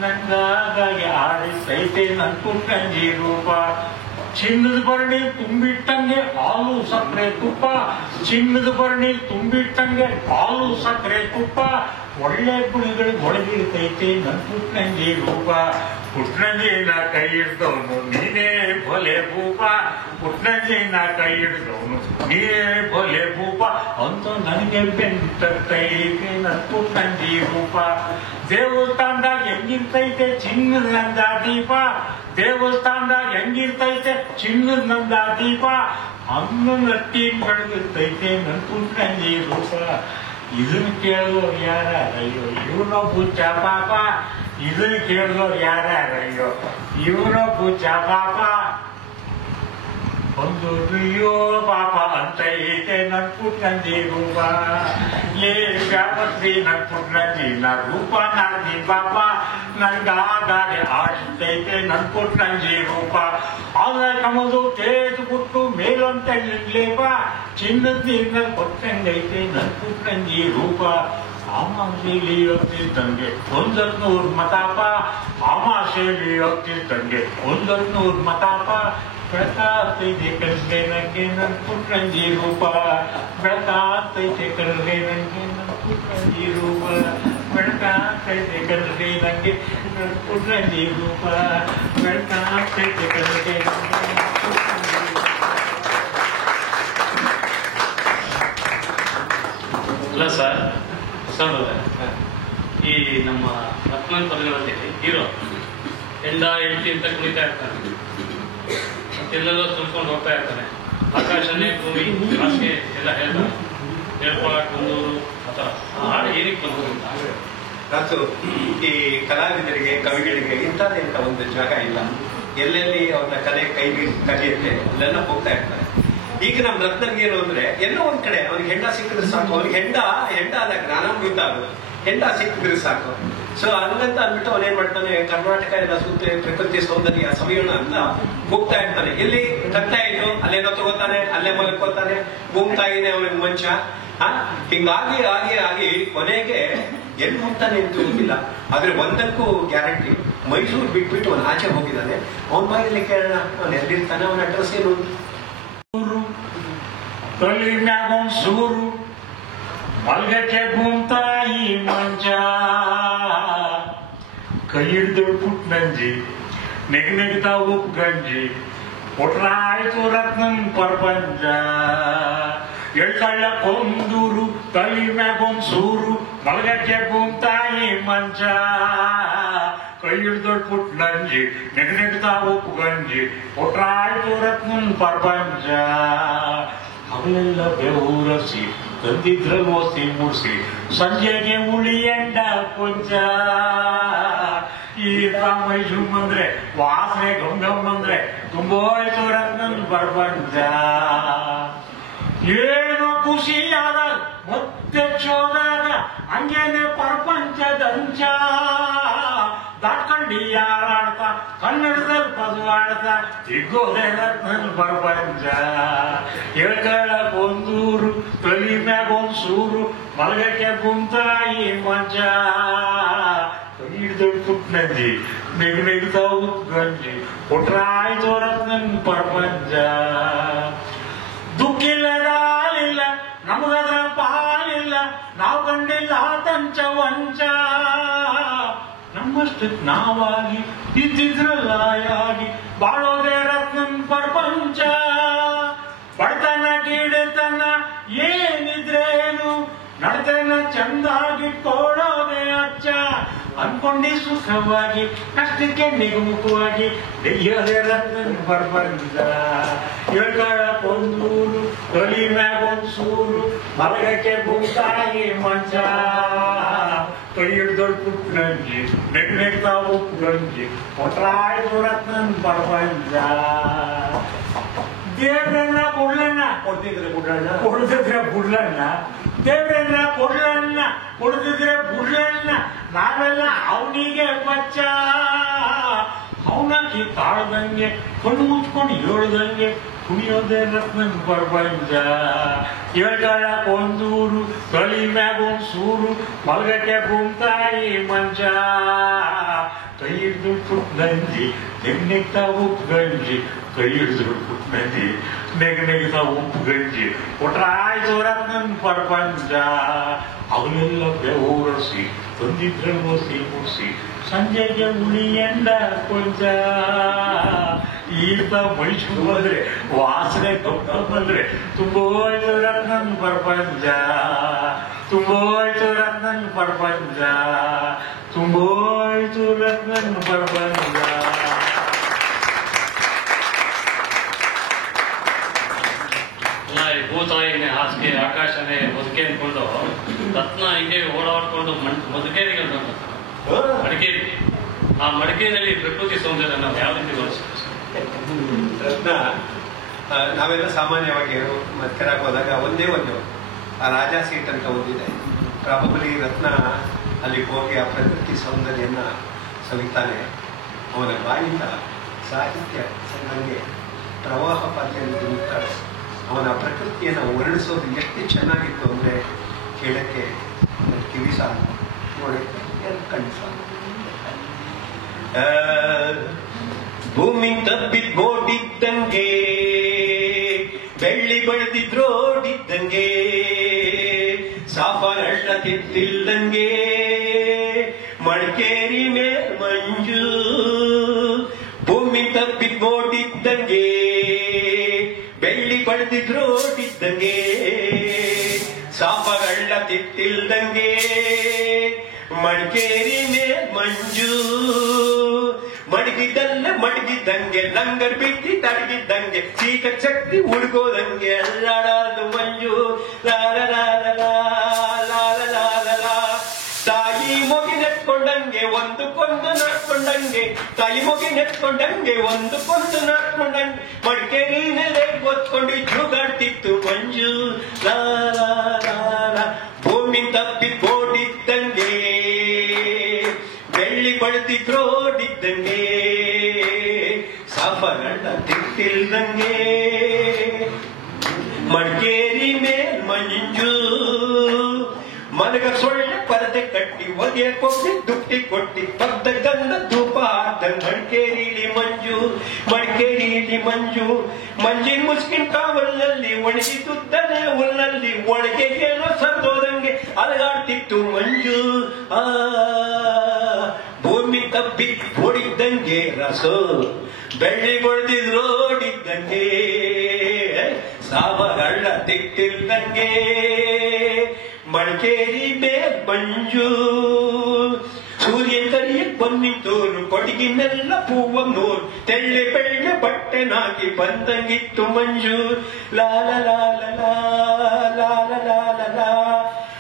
ನಂಗಾಗಿ ಆಡಿಸ್ತೈತೆ ನನ್ ಪುಟ್ನಂಜಿ ರೂಪ ಚಿನ್ನದ ಭರಣಿ ತುಂಬಿಟ್ಟಂಗೆ ಹಾಲು ಸಕ್ಕರೆ ತುಪ್ಪ ಚಿನ್ನದ ಭರಣಿ ತುಂಬಿಟ್ಟಂಗೆ ಹಾಲು ಸಕ್ಕರೆ ತುಪ್ಪ ಒಳ್ಳೆ ಗುಣಿಗಳು ಒಳಗಿರ್ತೈತೆ ನನ್ ಪುಟ್ನಂಜಿ ರೂಪ ಪುಟ್ನಂಜಿನ ಕೈ ಹಿಡ್ದವನು ನೀನೇ ಭಲೆ ಭೂಪ ಪುಟ್ನಂಜಿನ ಕೈ ಹಿಡ್ದವನು ನೀನೇ ಭಲೆ ಭೂಪ ಅಂತ ನನಗೆ ಬೆಂತೈತೆ ನನ್ ಪುಟ್ನಂಜಿ ರೂಪ ದೇವಸ್ಥಾನದಾಗ ಹೆಂಗಿರ್ತೈತೆ ಚಿನ್ನದ ನಂದ ದೀಪ ದೇವಸ್ಥಾನದಾಗ ಹೆಂಗಿರ್ತೈತೆ ಚಿನ್ನದ ನಂದ ದೀಪ ಅನ್ನಟ್ಟಿ ಬೆಳಗಿರ್ತೈತೆ ನನ್ ಪುಟ್ನಂಜಿ ರೂಪ ಇದನ್ನ ಕೇಳಿದವ್ರು ಯಾರ್ಯಾರಯ್ಯೋ ಇವನೋ ಪುಚ್ಚ ಪಾಪ ಇದನ್ನ ಕೇಳಿದವ್ರು ಯಾರ್ಯಾರಯ್ಯೋ ಇವನೋ ಪುಚ್ಚ ಪಾಪ ಒಂದು ಅಯ್ಯೋ ಪಾಪ ಅಂತ ಐತೆ ನನ್ ಪುಟ್ನಂಜಿ ರೂಪ ಲೇ ಬ್ಯಾವರ್ಸಿ ನನ್ ಪುಟ್ನಂಜಿ ನ ರೂಪ ನಾಟಿ ಪಾಪ ನಂಗಾಗೆ ಆಡಿಸ್ತೈತೆ ನನ್ ಪುಟ್ನಂಜಿ ರೂಪ ಆಗ ಕಮದು ತೇದ್ಬಿಟ್ಟು ಮೇಲೊಂಟೆಲ್ಲೇಪ ಚಿನ್ನದ ನೀರ್ನ ಕೊಟ್ಟಂಗೈತೆ ನನ್ ಪುಟ್ನಂಜಿ ರೂಪ ಆಮಾಸೆಲಿ ಹತ್ತಿದ್ದಂಗೆ 100 ಮತಾಪ ಆಮಾಸೆಲಿ ಹತ್ತಿದ್ದಂಗೆ 100 ಮತಾಪ ಬೆಳಕಾಗ್ತೈತೆ ಕಣ್ಗೆ ನಂಗೆ ನನ್ ಪುಟ್ನಂಜಿ ರೂಪ ಬೆಳಕಾಗ್ತೈತೆ ಕಣ್ಗೆ ನಂಗೆ ನನ್ ಪುಟ್ನಂಜಿ ರೂಪ ಬೆಳಕಾಗ್ತೈತೆ ಕಣ್ಗೆ ನಂಗೆ ನನ್ ಪುಟ್ನಂಜಿ ರೂಪ ಬೆಳಕಾಗ್ತೈತೆ ಕಣ್ಗೆ ನಂಗೆ ಅಲ್ಲ ಸರ್ ಈ ನಮ್ಮ ರತ್ನನ್ ಪದಗಳಲ್ಲಿ ಹೀರೋ ಹೆಂಡ ಹೆಂಡತಿ ಅಂತ ಕುಣಿತಾ ಇರ್ತಾನೆ ಮತ್ತೆಲ್ಲೆಲ್ಲ ತುಂಬ್ಕೊಂಡು ಹೋಗ್ತಾ ಇರ್ತಾನೆ ಆಕಾಶನೇ ಭೂಮಿ ಹಾಸಿಗೆ ಎಲ್ಲ ಹೇಳ್ತಾನೆ ಏರ್ಪಾಟ್ ಬಂದೂರು ಅಥವಾ ಹಾಡು ಏನಕ್ಕೆ ಬಂದೂರು ರಾಸು ಈ ಕಲಾವಿದರಿಗೆ ಕವಿಗಳಿಗೆ ಇಂಥದ್ದೆಂತ ಒಂದು ಜಾಗ ಇಲ್ಲ ಎಲ್ಲೆಲ್ಲಿ ಅವ್ರನ್ನ ಕಲೆ ಕಲಿಯುತ್ತೆ ಅಲ್ಲೆಲ್ಲ ಹೋಗ್ತಾ ಇರ್ತಾರೆ ಈಗ ನಮ್ ರತ್ನನ್ಗೆ ಏನು ಅಂದ್ರೆ ಎಲ್ಲೋ ಒಂದ್ ಕಡೆ ಅವ್ನಿಗೆ ಹೆಂಡ ಸಿಕ್ಕಿದ್ರೆ ಸಾಕು ಅವ್ನಿಗೆ ಹೆಂಡ ಅಲ್ಲ ಜ್ಞಾನಾಮೃತ ಆಗೋದು ಹೆಂಡ ಸಿಕ್ಕಿದ್ರೆ ಸಾಕು ಸೊ ಹಂಗಂತ ಅಂದ್ಬಿಟ್ಟು ಅವ್ನು ಏನ್ ಮಾಡ್ತಾನೆ ಕರ್ನಾಟಕ ಎಲ್ಲ ಸುತ್ತ ಪ್ರಕೃತಿ ಸೌಂದರ್ಯ ಸವಿಯೋಣ ಅಂತ ಹೋಗ್ತಾ ಇರ್ತಾನೆ ಎಲ್ಲಿ ಕಟ್ತಾ ಇದ್ದು ಅಲ್ಲೇನೋ ತಗೋತಾನೆ ಅಲ್ಲೇ ಮಲ್ಕೋತಾನೆ ಹೋಗ್ತಾಯಿದೆ ಅವನಿಗೆ ಮಂಚ ಹಿಂಗಾಗಿ ಆಗಿ ಕೊನೆಗೆ ಎಲ್ಲಿ ಹೋಗ್ತಾನೆ ಅಂತ ಗೊತ್ತಿಲ್ಲ ಆದ್ರೆ ಒಂದಕ್ಕೂ ಗ್ಯಾರಂಟಿ ಮೈಸೂರು ಬಿಟ್ಬಿಟ್ಟು ಅವನು ಆಚೆ ಹೋಗಿದ್ದಾನೆ ಅವನ ಬಾಯಲ್ಲಿ ಕೇಳೋಣ ಅವನು ಎಲ್ಲಿರ್ತಾನೆ ಅವನ ಅಡ್ರೆಸ್ ಏನು ತಲೆ ಮ್ಯಾಗೊಂದ್ ಸೂರು ಮಲ್ಗಕ್ಕೆ ಗುಂತಾಯಿ ಮಂಚ ಕೈ ಹಿಡ್ದು ಪುಟ್ನಂಜಿ ನೆಗ್ನೆಗ್ತಾ ಉಪ್ಪು ಗಂಜಿ ಕೊಟ್ರಾಯ್ತು ರತ್ನನ್ ಪ್ರಪಂಚ ಎಳ್ಕಳ್ಳ ಕೊಂದೂರು ತಲೆ ಮ್ಯಾಗೊಂದ್ ಸೂರು ಮಲ್ಗಕ್ಕೆ ಗುಂತಾಯಿ ಮಂಚ ಕೈ ಹಿಡ್ದು ಪುಟ್ನಂಜಿ ನೆಗ್ನೆಗ್ತಾ ಉಪ್ಪು ಗಂಜಿ ಕೊಟ್ರಾಯ್ತು ರತ್ನನ್ ಪ್ರಪಂಚ ಹಗಲೆಲ್ಲ ಬೆವರಸಿ ತಂದಿದ್ರಲ್ಲಿ ಓಸಿ ಮೂಡಿಸಿ ಸಂಜೆಗೆ ಉಳಿ ಎಂಡ ಕೊಂಚ ಈ ಮೈಸೂರು ಬಂದ್ರೆ ವಾಸನೆ ಗಮ್ ಅಂದ್ರೆ ತುಂಬೋಯ್ತು ರತ್ನನ್ ಪ್ರಪಂಚ ಏನೋ ಖುಷಿಯಾದ ಮತ್ತೆ ಚೋದಾಗ ಹಂಗೇನೆ ಪ್ರಪಂಚದಂಚ ದಾಟ್ಕಂಡಿ ಯಾರಾಡ್ತಾ ಕನ್ನಡದಲ್ಲಿ ಪದವಾಡ್ತಾ ಸಿಗೋದೆ ರತ್ನನ್ ಪ್ರಪಂಚ ಹೇಳ್ಕೊಳ್ಳೊಂದೂರು ತಲೆ ಮ್ಯಾಗೊಂದ್ ಸೂರು ಮಲಗಕ್ಕೆ ಗುಂತಾಯಿ ಮಂಚ ಹಿಡಿದಳು ಪುಟ್ನಂಜಿ ನೆಗ್ತಾವು ಗಂಜಿ ಕೊಟ್ರಾಯ್ತು ರತ್ನನ್ ಪ್ರಪಂಚ ದುಃಖಿಲ್ಲ ರಾಲಿಲ್ಲ ನಮಗದ್ರ ಪಾಲಿಲ್ಲ ನಾವು ಕಂಡಿಲ್ಲ ತಂಚ ವಂಚ ನಮ್ಮಷ್ಟಕ್ಕೆ ನಾವಾಗಿ ಇದ್ದಿದ್ರಲ್ಲಾಯಾಗಿ ಬಾಳೋದೇ ರತ್ನನ್ ಪ್ರಪಂಚ ಬಡತನ ಗಿಡತನ ಏನಿದ್ರೇನು ನಡತನ ಚಂದಾಗಿಟ್ಕೊಳ್ಳೋದೇ ಅಚ್ಚ ಅನ್ಕೊಂಡಿ ಸುಖವಾಗಿ ಕಷ್ಟಕ್ಕೆ ನಿಗುಮುಖವಾಗಿ ದೆಯ್ಯೋದೇ ರತ್ನನ್ ಪ್ರಪಂಚ ಹೇಳ್ಕೊಳಕ್ಕೊಂದೂರು ತೊಲಿ ಮ್ಯಾಗೊಂದು ಸೂರು ಮಲಗಕ್ಕೆ ಭೂತಾಯಿ ಮಂಚ ಕೈ ಹಿಡ್ದೊಳ್ ಪುಟ್ನಂಜಿ ನೆಗ್ತಾ ಉಪ್ಪುಗಂಜಿ ಕೊಟ್ರಾಯ್ತು ರತ್ನನ್ ಪ್ರಪಂಚ ದೇವ್ರನ್ನ ಕೊಡ್ಲನ್ನ ಕೊಡ್ತಿದ್ರೆ ಗುಡ್ಡಣ್ಣ ಕೊಡ್ದಿದ್ರೆ ಬುಡ್ಲನ್ನ ದೇವ್ರನ್ನ ಕೊಡ್ಲನ್ನ ಕೊಡ್ದಿದ್ರೆ ಬುಡ್ಲನ್ನ ನಾವೆಲ್ಲ ಅವನಿಗೆ ಬಚ್ಚ ಅವನಾಗಿ ತಾಳ್ದಂಗೆ ಕಣ್ಣು ಮುಚ್ಕೊಂಡು ಹೇಳ್ದಂಗೆ ಕುಣಿಯೋದೇ ರತ್ನನ್ ಪ್ರಪಂಚ ಹೇಳ್ಕೊಳಕ್ಕೊಂದೂರು ತೊಲಿ ಮ್ಯಾಗೊಂದು ಸೂರು ಮಲಗಕ್ಕೆ ಭೂತಾಯಿ ಮಂಚ ಕೈ ಹಿಡ್ದು ಪುಟ್ನಂಜಿ ನೆಗ್ತಾ ಉಪ್ಪುಗಂಜಿ ಕೈ ಹಿಡಿದ್ರು ಪುಟ್ನಂಜಿ ನೆಗ್ತಾ ಉಪ್ಪುಗಂಜಿ ಕೊಟ್ರಾಯ್ತು ರತ್ನನ್ ಪ್ರಪಂಚ ಅವನೆಲ್ಲ ಬೆವರಿಸಿ ತಂದಿದ್ರಲ್ವೋ ಮುಡಿಸಿ ಸಂಜೆಗೆ ಉಳಿ ಎಂಡ ಕೊಂಚ ಈತ ಮೈಸೂರು ಬಂದ್ರೆ ವಾಸನೆ ದೊಡ್ಡ ಬಂದ್ರೆ ತುಂಬೋಯ್ತು ರತ್ನನ್ ಪ್ರಪಂಚ ತುಂಬೋಯ್ತು ರತ್ನನ್ ಪ್ರಪಂಚ ತುಂಬೋಯ್ತು ರತ್ನನ್ ಪ್ರಪಂಚ ಭೂತಾಯಿನೇ ಹಾಸಿಗೆ ಆಕಾಶನೇ ಬದುಕೆ ಅನ್ಕೊಂಡು ರತ್ನ ಹಿಂಗೆ ಓಡಾಡ್ಕೊಂಡು ಮಧುಕೇರಿಗೆ ಮಡಿಕೇರಿ ಆ ಮಡಿಕೇರಿಯಲ್ಲಿ ಪ್ರಕೃತಿ ಸೌಂದರ್ಯ ನಾವು ಯಾವ ರೀತಿ ಬಳಸ್ತೀವಿ ರತ್ನ ನಾವೆಲ್ಲ ಸಾಮಾನ್ಯವಾಗಿ ಕೆಳಗೆ ಹೋದಾಗ ಒಂದೇ ಒಂದು ಆ ರಾಜಾ ಸೀಟ್ ಅಂತ ಓದಿದೆ ಪ್ರಾಬಬಲಿ ರತ್ನ ಅಲ್ಲಿ ಹೋಗಿ ಆ ಪ್ರಕೃತಿ ಸೌಂದರ್ಯನ ಸವಿತಾನೆ ಅವನ ಬಾಯಿಂದ ಸಾಹಿತ್ಯ ಸಂಗಂಗೆ ಪ್ರವಾಹ ಪಾತ್ರೆಯಲ್ಲಿ ನಿಂತಾಳೆ ಅವನ ಪ್ರಕೃತಿಯನ್ನು ವರ್ಣಿಸೋದು ಎಷ್ಟು ಚೆನ್ನಾಗಿತ್ತು ಅಂದರೆ ಕೇಳಕ್ಕೆ ಕಿವಿ ಸಾಲು ನೋಡಕ್ಕೆ ಕಣ್ಣು ಸಾಲು ಭೂಮಿ ತಪ್ಪಿದ್ ಬೋಟಿದ್ದಂಗೆ ಬೆಳ್ಳಿ ಬಳ್ದಿದ್ರೋಡಿದ್ದಂಗೆ ಸಾಫರಳ್ಳ ತಿತ್ತಿಲ್ದಂಗೆ ಮಡಿಕೇರಿ ಮೇಲ್ ಮಂಜು ಭೂಮಿ ತಪ್ಪಿದ್ ಬೋಟಿದ್ದಂಗೆ ಬೆಳ್ಳಿ ಬಳ್ದಿದ್ರೋಡಿದ್ದಂಗೆ ಸಾಫರಳ್ಳ ತಿತ್ತಿಲ್ದಂಗೆ ಮಡಿಕೇರಿ ಮೇಲ್ ಮಂಜು ಮಡಗಿದ್ದಲ್ಲ ಮಡಗಿದ್ದಂಗೆ ಲಂಗರ್ ಬಿಟ್ಟಿ ತಡಗಿದ್ದಂಗೆ ಚೀಕ ಶಕ್ತಿ ಉಳ್ಕೋದಂಗೆ ಅಲ್ಲಾಡಲು ಮಂಜು ಲಾಲ ಲಾಲ ಲಾಲ ಲಾಲ ತಾಯಿ ಮೊಗಿ ನೆಟ್ಕೊಂಡಂಗೆ ಒಂದಕ್ಕೊಂದು ನಡ್ಕೊಂಡಂಗೆ ತಾಯಿ ಮೊಗಿ ನೆಟ್ಕೊಂಡಂಗೆ ಒಂದಕ್ಕೊಂದು ನಡ್ಕೊಂಡಂಗೆ ಮಡಿಕೇರಿನಲ್ಲೇ ಗೊತ್ಕೊಂಡು ಜುಗಾಡ್ತಿತ್ತು ಮಂಜು ಲಾಲ ಲಾಲ ಭೂಮಿ ತಪ್ಪಿ ಬೋಡಿದ್ದಂಗೆ ಬೆಳ್ಳಿ ಬಳ್ದಿದ್ರೋಡಿದ್ದಂಗೆ ಸಾಫರಳ್ಳ ತಿಟ್ಟಿಲ್ದಂಗೆ ಮಡಿಕೇರಿ ಮೇಲ್ ಮಂಜು ಮಲಗ ಸೊಳ್ಳೆ ಪರದೆ ಕಟ್ಟಿ ಒಗೆ ಕೊಟ್ಟಿ ದುಡ್ಡಿ ಕೊಟ್ಟಿ ಪದ್ದ ಗಂಧ ಧೂಪ ಹಾಕ್ತ ಮಡಿಕೇರಿಲಿ ಮಂಜು ಮಡಿಕೇರಿಲಿ ಮಂಜು ಮಂಜಿನ ಮುಸ್ಕಿನ ಕಾವಲಲ್ಲಿ ಒಣಗಿ ತುದ್ದನೆ ಉಲ್ಲಲ್ಲಿ ಒಳಗೆ ಏನೋ ಸರ್ದೋದಂಗೆ ಅಲಗಾಡ್ತಿತ್ತು ಮಂಜು ಆ ಭೂಮಿ ತಪ್ಪಿ ಹೊಡಿದ್ದಂಗೆ ರಸೋ ಬೆಳ್ಳಿ ಹೊಡೆದಿದ್ರೋಡಿದ್ದಂಗೆ ಸಾವರಳ್ಳ ತಿಟ್ಟಿಲ್ದಂಗೆ ಮಡಿಕೇರಿ ಮೇಲ್ ಮಂಜು ಸೂರ್ಯ ಕರಿಯ ಬಂದಿತ್ತೋರು ಕೊಡಗಿನೆಲ್ಲ ಪೂವನ್ನೋರು ತೆಳ್ಳೆ ಬೆಳ್ಳೆ ಬಟ್ಟೆ ನಾಕಿ ಬಂದಂಗಿತ್ತು ಮಂಜು ಲಾಲ ಲಾಲ ಲಾಲ ಲಾಲ ಲಾ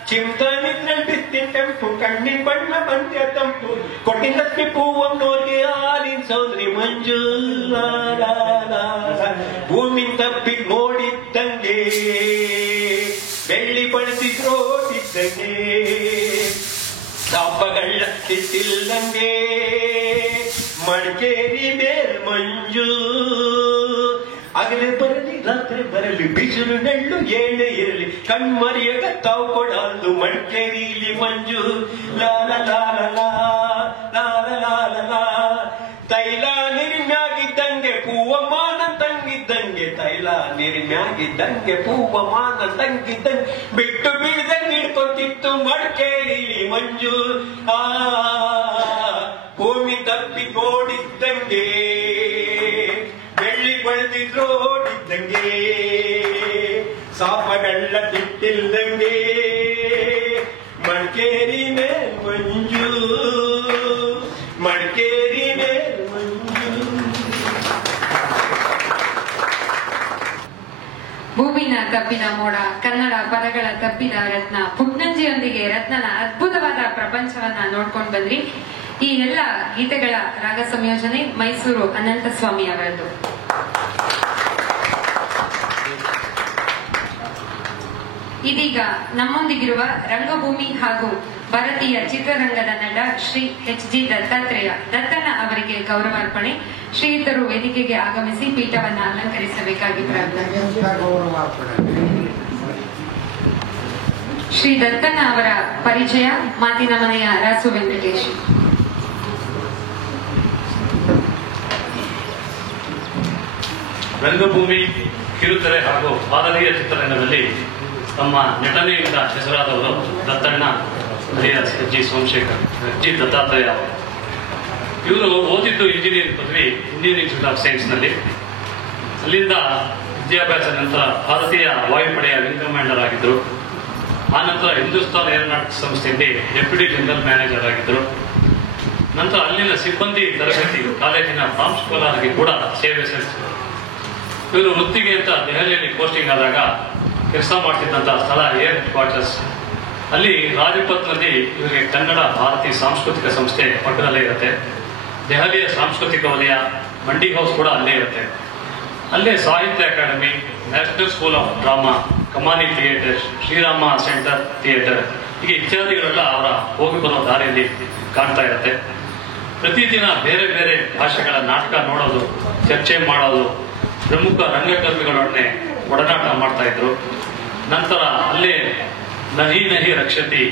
ಚಿಂತನಿದ್ರೆ ಬಿತ್ತಿ ಟೆಂಪು ಕಣ್ಣಿನ ಬಣ್ಣ ಬಂದ್ಯ ತಂಪು ಕೊಟ್ಟಿದ್ದಕ್ಕೆ ಪೂವನ್ನೋರ್ಗೆ ಹಾಲಿನ ಸೌದ್ರಿ ಮಂಜು ಲಾಲ ಭೂಮಿ ತಪ್ಪಿ ನೋಡಿದ್ದಂಗೆ ಬೆಳ್ಳಿ ಬಳಸಿದ್ರೋಡಿದ್ದಂಗೆ ಸಾಪಗಳ ತಿಟ್ಟಿಲ್ದಂಗೆ ಮಡಿಕೇರಿ ಮೇಲ್ ಮಂಜು ಆಗಲೇ ಬರಲಿ ರಾತ್ರಿ ಬರಲಿ ಬಿಸಿಲು ನೆಳ್ಳು ಏನೇ ಇರಲಿ ಕಣ್ಮರಿಯಾಗ ತಾವು ಕೊಡಲು ಮಡಿಕೇರಿಲಿ ಮಂಜು ಲಾಲ ಲಾಲ ಲಾ ನೀರಿನ್ಯಾಗಿದ್ದಂಗೆ ಪೂವ ಮಾನದಂಗಿದ್ದಂಗೆ ಬಿಟ್ಟು ಬೀಳ್ದಂಗೆ ಹಿಡ್ಕೊಂತಿತ್ತು ಮಡಿಕೇರಿ ಮಂಜು. ಭೂಮಿ ತಪ್ಪಿಕೋಡಿದ್ದಂಗೆ ಬೆಳ್ಳಿ ಬಳದಿದ್ರೋಡಿದ್ದಂಗೆ ಸಾಪಗಳ್ಳ ತಿಟ್ಟಿಲ್ದಂಗೆ ಮಡಿಕೇರಿ ಮೇಲ್ ಮಂಜು, ಮಡಿಕೇರಿ ಮೇಲ್ ಮಂಜು. ಭೂಮಿನ ತಪ್ಪಿದ ಮೋಡ, ಕನ್ನಡ ಪದಗಳ ತಪ್ಪಿದ ರತ್ನ, ಪುಟ್ನಂಜಿಯೊಂದಿಗೆ ರತ್ನನ ಅದ್ಭುತವಾದ ಪ್ರಪಂಚವನ್ನ ನೋಡ್ಕೊಂಡು ಬಂದ್ರಿ. ಈ ಎಲ್ಲ ಗೀತೆಗಳ ರಾಗ ಸಂಯೋಜನೆ ಮೈಸೂರು ಅನಂತಸ್ವಾಮಿ ಅವರದ್ದು. ಇದೀಗ ನಮ್ಮೊಂದಿಗಿರುವ ರಂಗಭೂಮಿ ಹಾಗೂ ಭಾರತೀಯ ಚಿತ್ರರಂಗದ ನಟ ಶ್ರೀ ಎಚ್ ಜಿ ದತ್ತಾತ್ರೇಯ ದತ್ತನ ಅವರಿಗೆ ಗೌರವಾರ್ಪಣೆ. ಶ್ರೀಯುತರು ವೇದಿಕೆಗೆ ಆಗಮಿಸಿ ಪೀಠವನ್ನು ಅಲಂಕರಿಸಬೇಕಾಗಿ ಪ್ರಾರ್ಥನೆ. ಶ್ರೀ ದತ್ತನ ಅವರ ಪರಿಚಯ ಮಾತಿನ ಮನೆಯ ರಾಸು ವೆಂಕಟೇಶ್. ರಂಗಭೂಮಿ, ಕಿರುತೆರೆ ಹಾಗೂ ಭಾರತೀಯ ಚಿತ್ರರಂಗದಲ್ಲಿ ತಮ್ಮ ನಟನೆಯಿಂದ ಹೆಸರಾದವರು Dattanna alias H G Somashekhar, H G Dattatreya ಅವರು. ಇವರು ಓದಿದ್ದು ಇಂಜಿನಿಯರಿಂಗ್ ಪದವಿ ಇಂಡಿಯನ್ ಇನ್ಸ್ಟಿಟ್ಯೂಟ್ ಆಫ್ ಸೈನ್ಸ್ನಲ್ಲಿ. ಅಲ್ಲಿಂದ ವಿದ್ಯಾಭ್ಯಾಸ ನಂತರ ಭಾರತೀಯ ವಾಯುಪಡೆಯ ವಿಂಗ್ ಕಮಾಂಡರ್ ಆಗಿದ್ದರು. ಆನಂತರ ಹಿಂದೂಸ್ತಾನ್ ಏರೋನಾಟಿಕ್ಸ್ ಸಂಸ್ಥೆಯಲ್ಲಿ ಡೆಪ್ಯೂಟಿ ಜನರಲ್ ಮ್ಯಾನೇಜರ್ ಆಗಿದ್ದರು. ನಂತರ ಅಲ್ಲಿನ ಸಿಬ್ಬಂದಿ ತರಬೇತಿ ಕಾಲೇಜಿನ ಪ್ರಾಂಶುಪಾಲರಾಗಿ ಆಗಿ ಕೂಡ ಸೇವೆ ಸಲ್ಲಿಸಿದರು. ಇವರು ವೃತ್ತಿಗೆ ಅಂತ ದೆಹಲಿಯಲ್ಲಿ ಪೋಸ್ಟಿಂಗ್ ಆದಾಗ ಕೆಲಸ ಮಾಡ್ತಿದ್ದಂತಹ ಸ್ಥಳ ಏರ್ ಕ್ವಾರ್ಟರ್ಸ್. ಅಲ್ಲಿ ರಾಜಪಥ್ನಲ್ಲಿ ಇವರಿಗೆ ಕನ್ನಡ ಭಾರತೀಯ ಸಾಂಸ್ಕೃತಿಕ ಸಂಸ್ಥೆ ಪಕ್ಕದಲ್ಲೇ ಇರುತ್ತೆ. ದೆಹಲಿಯ ಸಾಂಸ್ಕೃತಿಕ ವಲಯ ಮಂಡಿ ಹೌಸ್ ಕೂಡ ಅಲ್ಲೇ ಇರುತ್ತೆ. ಅಲ್ಲೇ Sahitya Akademi, national school of drama, Kamani theatre, Shriram centre theatre ಹೀಗೆ ಇತ್ಯಾದಿಗಳೆಲ್ಲ ಅವರ ಹೋಗಿ ಬರೋ ದಾರಿಯಲ್ಲಿ ಕಾಣ್ತಾ ಇರುತ್ತೆ. ಪ್ರತಿದಿನ ಬೇರೆ ಬೇರೆ ಭಾಷೆಗಳ ನಾಟಕ ನೋಡೋದು, ಚರ್ಚೆ ಮಾಡೋದು, ಪ್ರಮುಖ ರಂಗಕರ್ಮಿಗಳೊಡನೆ ಒಡನಾಟ ಮಾಡ್ತಾ ಇದ್ರು. ನಂತರ ಅಲ್ಲೇ ನಹಿ ನಹಿ ರಕ್ಷತಿ,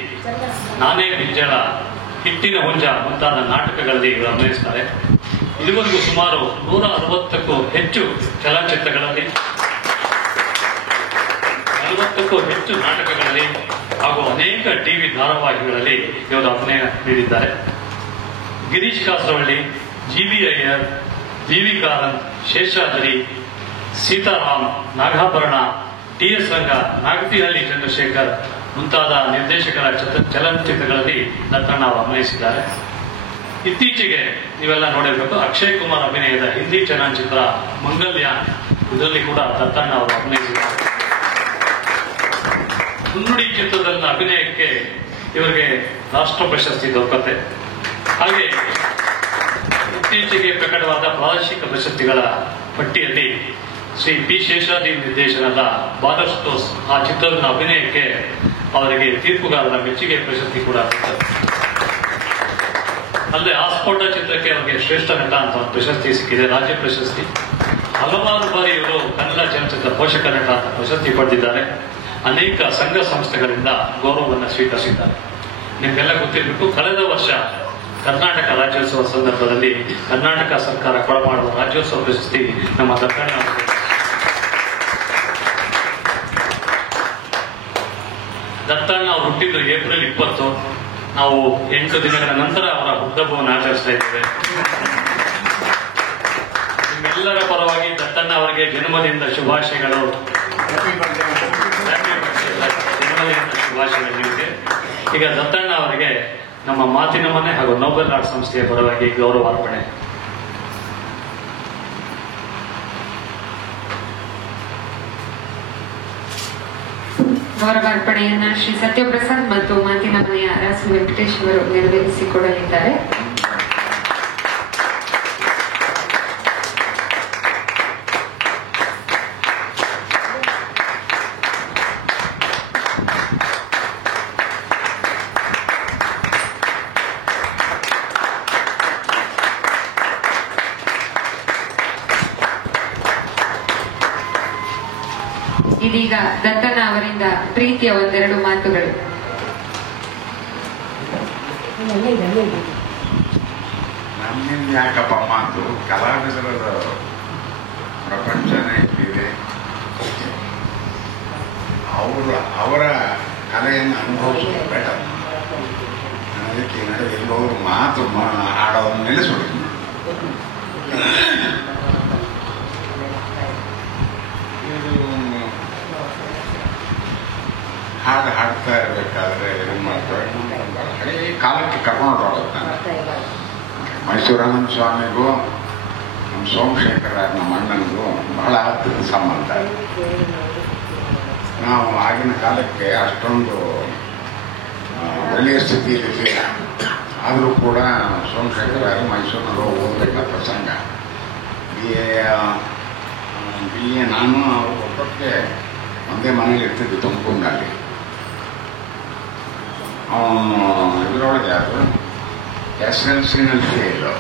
ನಾನೇ ಬಿಂಜಳ, ಹಿಟ್ಟಿನ ಹುಂಜ ಮುಂತಾದ ನಾಟಕಗಳಲ್ಲಿ ಇವರು ಅಭಿನಯಿಸ್ತಾರೆ. ಇದುವರೆಗೂ ಸುಮಾರು 160ಕ್ಕೂ ಹೆಚ್ಚು ಚಲನಚಿತ್ರಗಳಲ್ಲಿ, 40ಕ್ಕೂ ಹೆಚ್ಚು ನಾಟಕಗಳಲ್ಲಿ ಹಾಗೂ ಅನೇಕ ಟಿವಿ ಧಾರಾವಾಹಿಗಳಲ್ಲಿ ಇವರು ಅಭಿನಯ ನೀಡಿದ್ದಾರೆ. ಗಿರೀಶ್ ಕಾಸರವಳ್ಳಿ, ಜಿ.ವಿ. ಅಯ್ಯರ್, ವಿ.ವಿ. ಕಾರಂತ್, ಶೇಷಾದ್ರಿ, ಸೀತಾರಾಮ್, ನಾಗಾಭರಣ, ಟಿ.ಎಸ್. ರಂಗ, ನಾಗತಿಹಳ್ಳಿ ಚಂದ್ರಶೇಖರ್ ಮುಂತಾದ ನಿರ್ದೇಶಕರ ಚಲನಚಿತ್ರಗಳಲ್ಲಿ ದತ್ತಣ್ಣ ಅವರು ಅಭಿನಯಿಸಿದ್ದಾರೆ. ಇತ್ತೀಚೆಗೆ ನೀವೆಲ್ಲ ನೋಡಿರಬೇಕು, ಅಕ್ಷಯ್ ಕುಮಾರ್ ಅಭಿನಯದ ಹಿಂದಿ ಚಲನಚಿತ್ರ ಮಂಗಲ್ಯ, ಇದರಲ್ಲಿ ಕೂಡ ದತ್ತಣ್ಣ ಅವರು ಅಭಿನಯಿಸಿದ್ದಾರೆ. ಮುನ್ನುಡಿ ಚಿತ್ರದಲ್ಲಿನ ಅಭಿನಯಕ್ಕೆ ಇವರಿಗೆ ರಾಷ್ಟ್ರ ಪ್ರಶಸ್ತಿ ದೊರಕುತ್ತೆ. ಹಾಗೆ ಇತ್ತೀಚೆಗೆ ಪ್ರಕಟವಾದ ಪ್ರಾದೇಶಿಕ ಪ್ರಶಸ್ತಿಗಳ ಪಟ್ಟಿಯಲ್ಲಿ ಶ್ರೀ ಪಿ ಶೇಷಾದ್ರಿ ನಿರ್ದೇಶನದ ಬಾದರ್ಸ್ಟೋಸ್ ಆ ಚಿತ್ರದ ಅಭಿನಯಕ್ಕೆ ಅವರಿಗೆ ತೀರ್ಪುಗಾರರ ಮೆಚ್ಚುಗೆ ಪ್ರಶಸ್ತಿ ಕೂಡ ಸಿಗ್ತದೆ. ಅಲ್ಲದೆ ಆಸ್ಫೋಟ ಚಿತ್ರಕ್ಕೆ ಅವರಿಗೆ ಶ್ರೇಷ್ಠ ನಟ ಅಂತ ಒಂದು ಪ್ರಶಸ್ತಿ ಸಿಕ್ಕಿದೆ, ರಾಜ್ಯ ಪ್ರಶಸ್ತಿ. ಹಲವಾರು ಬಾರಿ ಇವರು ಕನ್ನಡ ಚಲನಚಿತ್ರ ಪೋಷಕ ನಟ ಅಂತ ಪ್ರಶಸ್ತಿ ಪಡೆದಿದ್ದಾರೆ. ಅನೇಕ ಸಂಘ ಸಂಸ್ಥೆಗಳಿಂದ ಗೌರವವನ್ನು ಸ್ವೀಕರಿಸಿದ್ದಾರೆ. ನಿಮಗೆಲ್ಲ ಗೊತ್ತಿರಬೇಕು, ಕಳೆದ ವರ್ಷ ಕರ್ನಾಟಕ ರಾಜ್ಯೋತ್ಸವ ಸಂದರ್ಭದಲ್ಲಿ ಕರ್ನಾಟಕ ಸರ್ಕಾರ ಕೊಡಮಾಡುವ ರಾಜ್ಯೋತ್ಸವ ಪ್ರಶಸ್ತಿ ನಮ್ಮ ದತ್ತಣ್ಣ ಅವರಿಗೆ. ದತ್ತಣ್ಣ ಅವರು ಹುಟ್ಟಿದ್ದು ಏಪ್ರಿಲ್ 20. ನಾವು 8 ದಿನಗಳ ನಂತರ ಅವರ ಹುಟ್ಟುಹಬ್ಬವನ್ನು ಆಚರಿಸ್ತಾ ಇದ್ದೇವೆ. ನಿಮ್ಮೆಲ್ಲರ ಪರವಾಗಿ ದತ್ತಣ್ಣ ಅವರಿಗೆ ಜನ್ಮದಿನದ ಶುಭಾಶಯಗಳು. ಜನ್ಮದಿನದ ಶುಭಾಶಯಗಳು ನಿಮಗೆ. ಈಗ ದತ್ತಣ್ಣ ಅವರಿಗೆ ನಮ್ಮ ಮಾತಿನ ಮನೆ ಹಾಗೂ ನೋಬೆಲ್ ಆರ್ಟ್ ಸಂಸ್ಥೆಯ ಪರವಾಗಿ ಗೌರವಾರ್ಪಣೆ. ಗೌರವಾರ್ಪಣೆಯನ್ನ ಶ್ರೀ ಸತ್ಯಪ್ರಸಾದ್ ಮತ್ತು ಮಾತಿನ ಮನೆಯ ರಾಸು ವೆಂಕಟೇಶ್ ಅವರು ನೆರವೇರಿಸಿಕೊಡಲಿದ್ದಾರೆ. ಇದೀಗ ದತ್ತಣ್ಣ ಅವರಿಂದ ಪ್ರೀತಿಯ ಒಂದೆರಡು ಮಾತುಗಳು. ನಮ್ಮಿಂದ ಯಾಕಪ್ಪ ಮಾತು, ಕಲಾವಿದರ ಪ್ರಪಂಚನೇ ಇಟ್ಟಿದೆ. ಅವರ ಕಲೆಯನ್ನು ಅನುಭವಿಸೋದು ಬೇಡ. ಅದಕ್ಕೆ ನಡುವೆ ಎಲ್ಲೋರು ಮಾತು ಹಾಡೋದನ್ನು ನಿಲ್ಲಿಸ್ಬಿಡ್ತೀನಿ. ಇದು ಹಾಡು ಹಾಡ್ತಾ ಇರಬೇಕಾದ್ರೆ ಏನು ಮಾಡ್ತಾರೆ, ಹಳೇ ಕಾಲಕ್ಕೆ ಕರ್ಕೊಂಡು ಹೋಗುತ್ತೆ. ಮೈಸೂರಾನಂದ ಸ್ವಾಮಿಗೂ ನಮ್ಮ ಸೋಮಶೇಖರ ನಮ್ಮ ಅಣ್ಣನಿಗೂ ಬಹಳ ಹತ್ತಿರದ ಸಂಬಂಧ. ನಾವು ಆಗಿನ ಕಾಲಕ್ಕೆ ಅಷ್ಟೊಂದು ಒಳ್ಳೆಯ ಸ್ಥಿತಿಯಲ್ಲಿರಲಿಲ್ಲ. ಆದರೂ ಕೂಡ ಸೋಮಶೇಖರ ಮೈಸೂರಿನಲ್ಲಿ ಓದಬೇಕಾದ ಪ್ರಸಂಗ. ಬಿ ಎ ನಾನು ಅವರು ಒಟ್ಟೊಟ್ಟಿಗೆ ಒಂದೇ ಮನೇಲಿ ಇರ್ತಿದ್ದೆ ತುಮಕೂರಿನಲ್ಲಿ. ಅವನು ಇದರೊಳಗೆ ಅದು SLC-ನಲ್ಲಿ ಫೇಲು,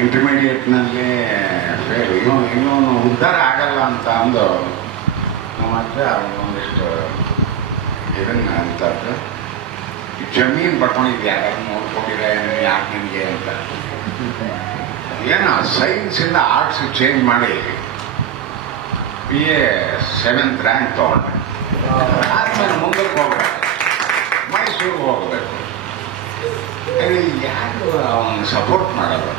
ಇಂಟರ್ಮೀಡಿಯೇಟ್ನಲ್ಲಿ ಫೇಲು. ಇನ್ನೊಂದು ಉದ್ಧಾರ ಆಗಲ್ಲ ಅಂತ ಅಂದು ನಮ್ಮ ಹತ್ರ ಒಂದಿಷ್ಟು ಇದನ್ನು ಅಂತದ್ದು, ಜಮೀನು ಪಡ್ಕೊಂಡಿದ್ದೆ ಯಾರು ನೋಡ್ಕೊಂಡಿದ್ರೆ ಯಾಕೆ ನಿಮಗೆ ಅಂತ. ಏನೋ ಸೈನ್ಸಿಂದ ಆರ್ಟ್ಸ್ ಚೇಂಜ್ ಮಾಡಿ BA 7th ರ್ಯಾಂಕ್ ತಗೊಂಡೆ. ಆದ್ಮೇಲೆ ಮುಂದಕ್ಕೆ ಹೋಗ್ಬೇಕು, ಮೈಸೂರಿಗೆ ಹೋಗಬೇಕು. ಯಾರು ಅವನು ಸಪೋರ್ಟ್ ಮಾಡೋದು?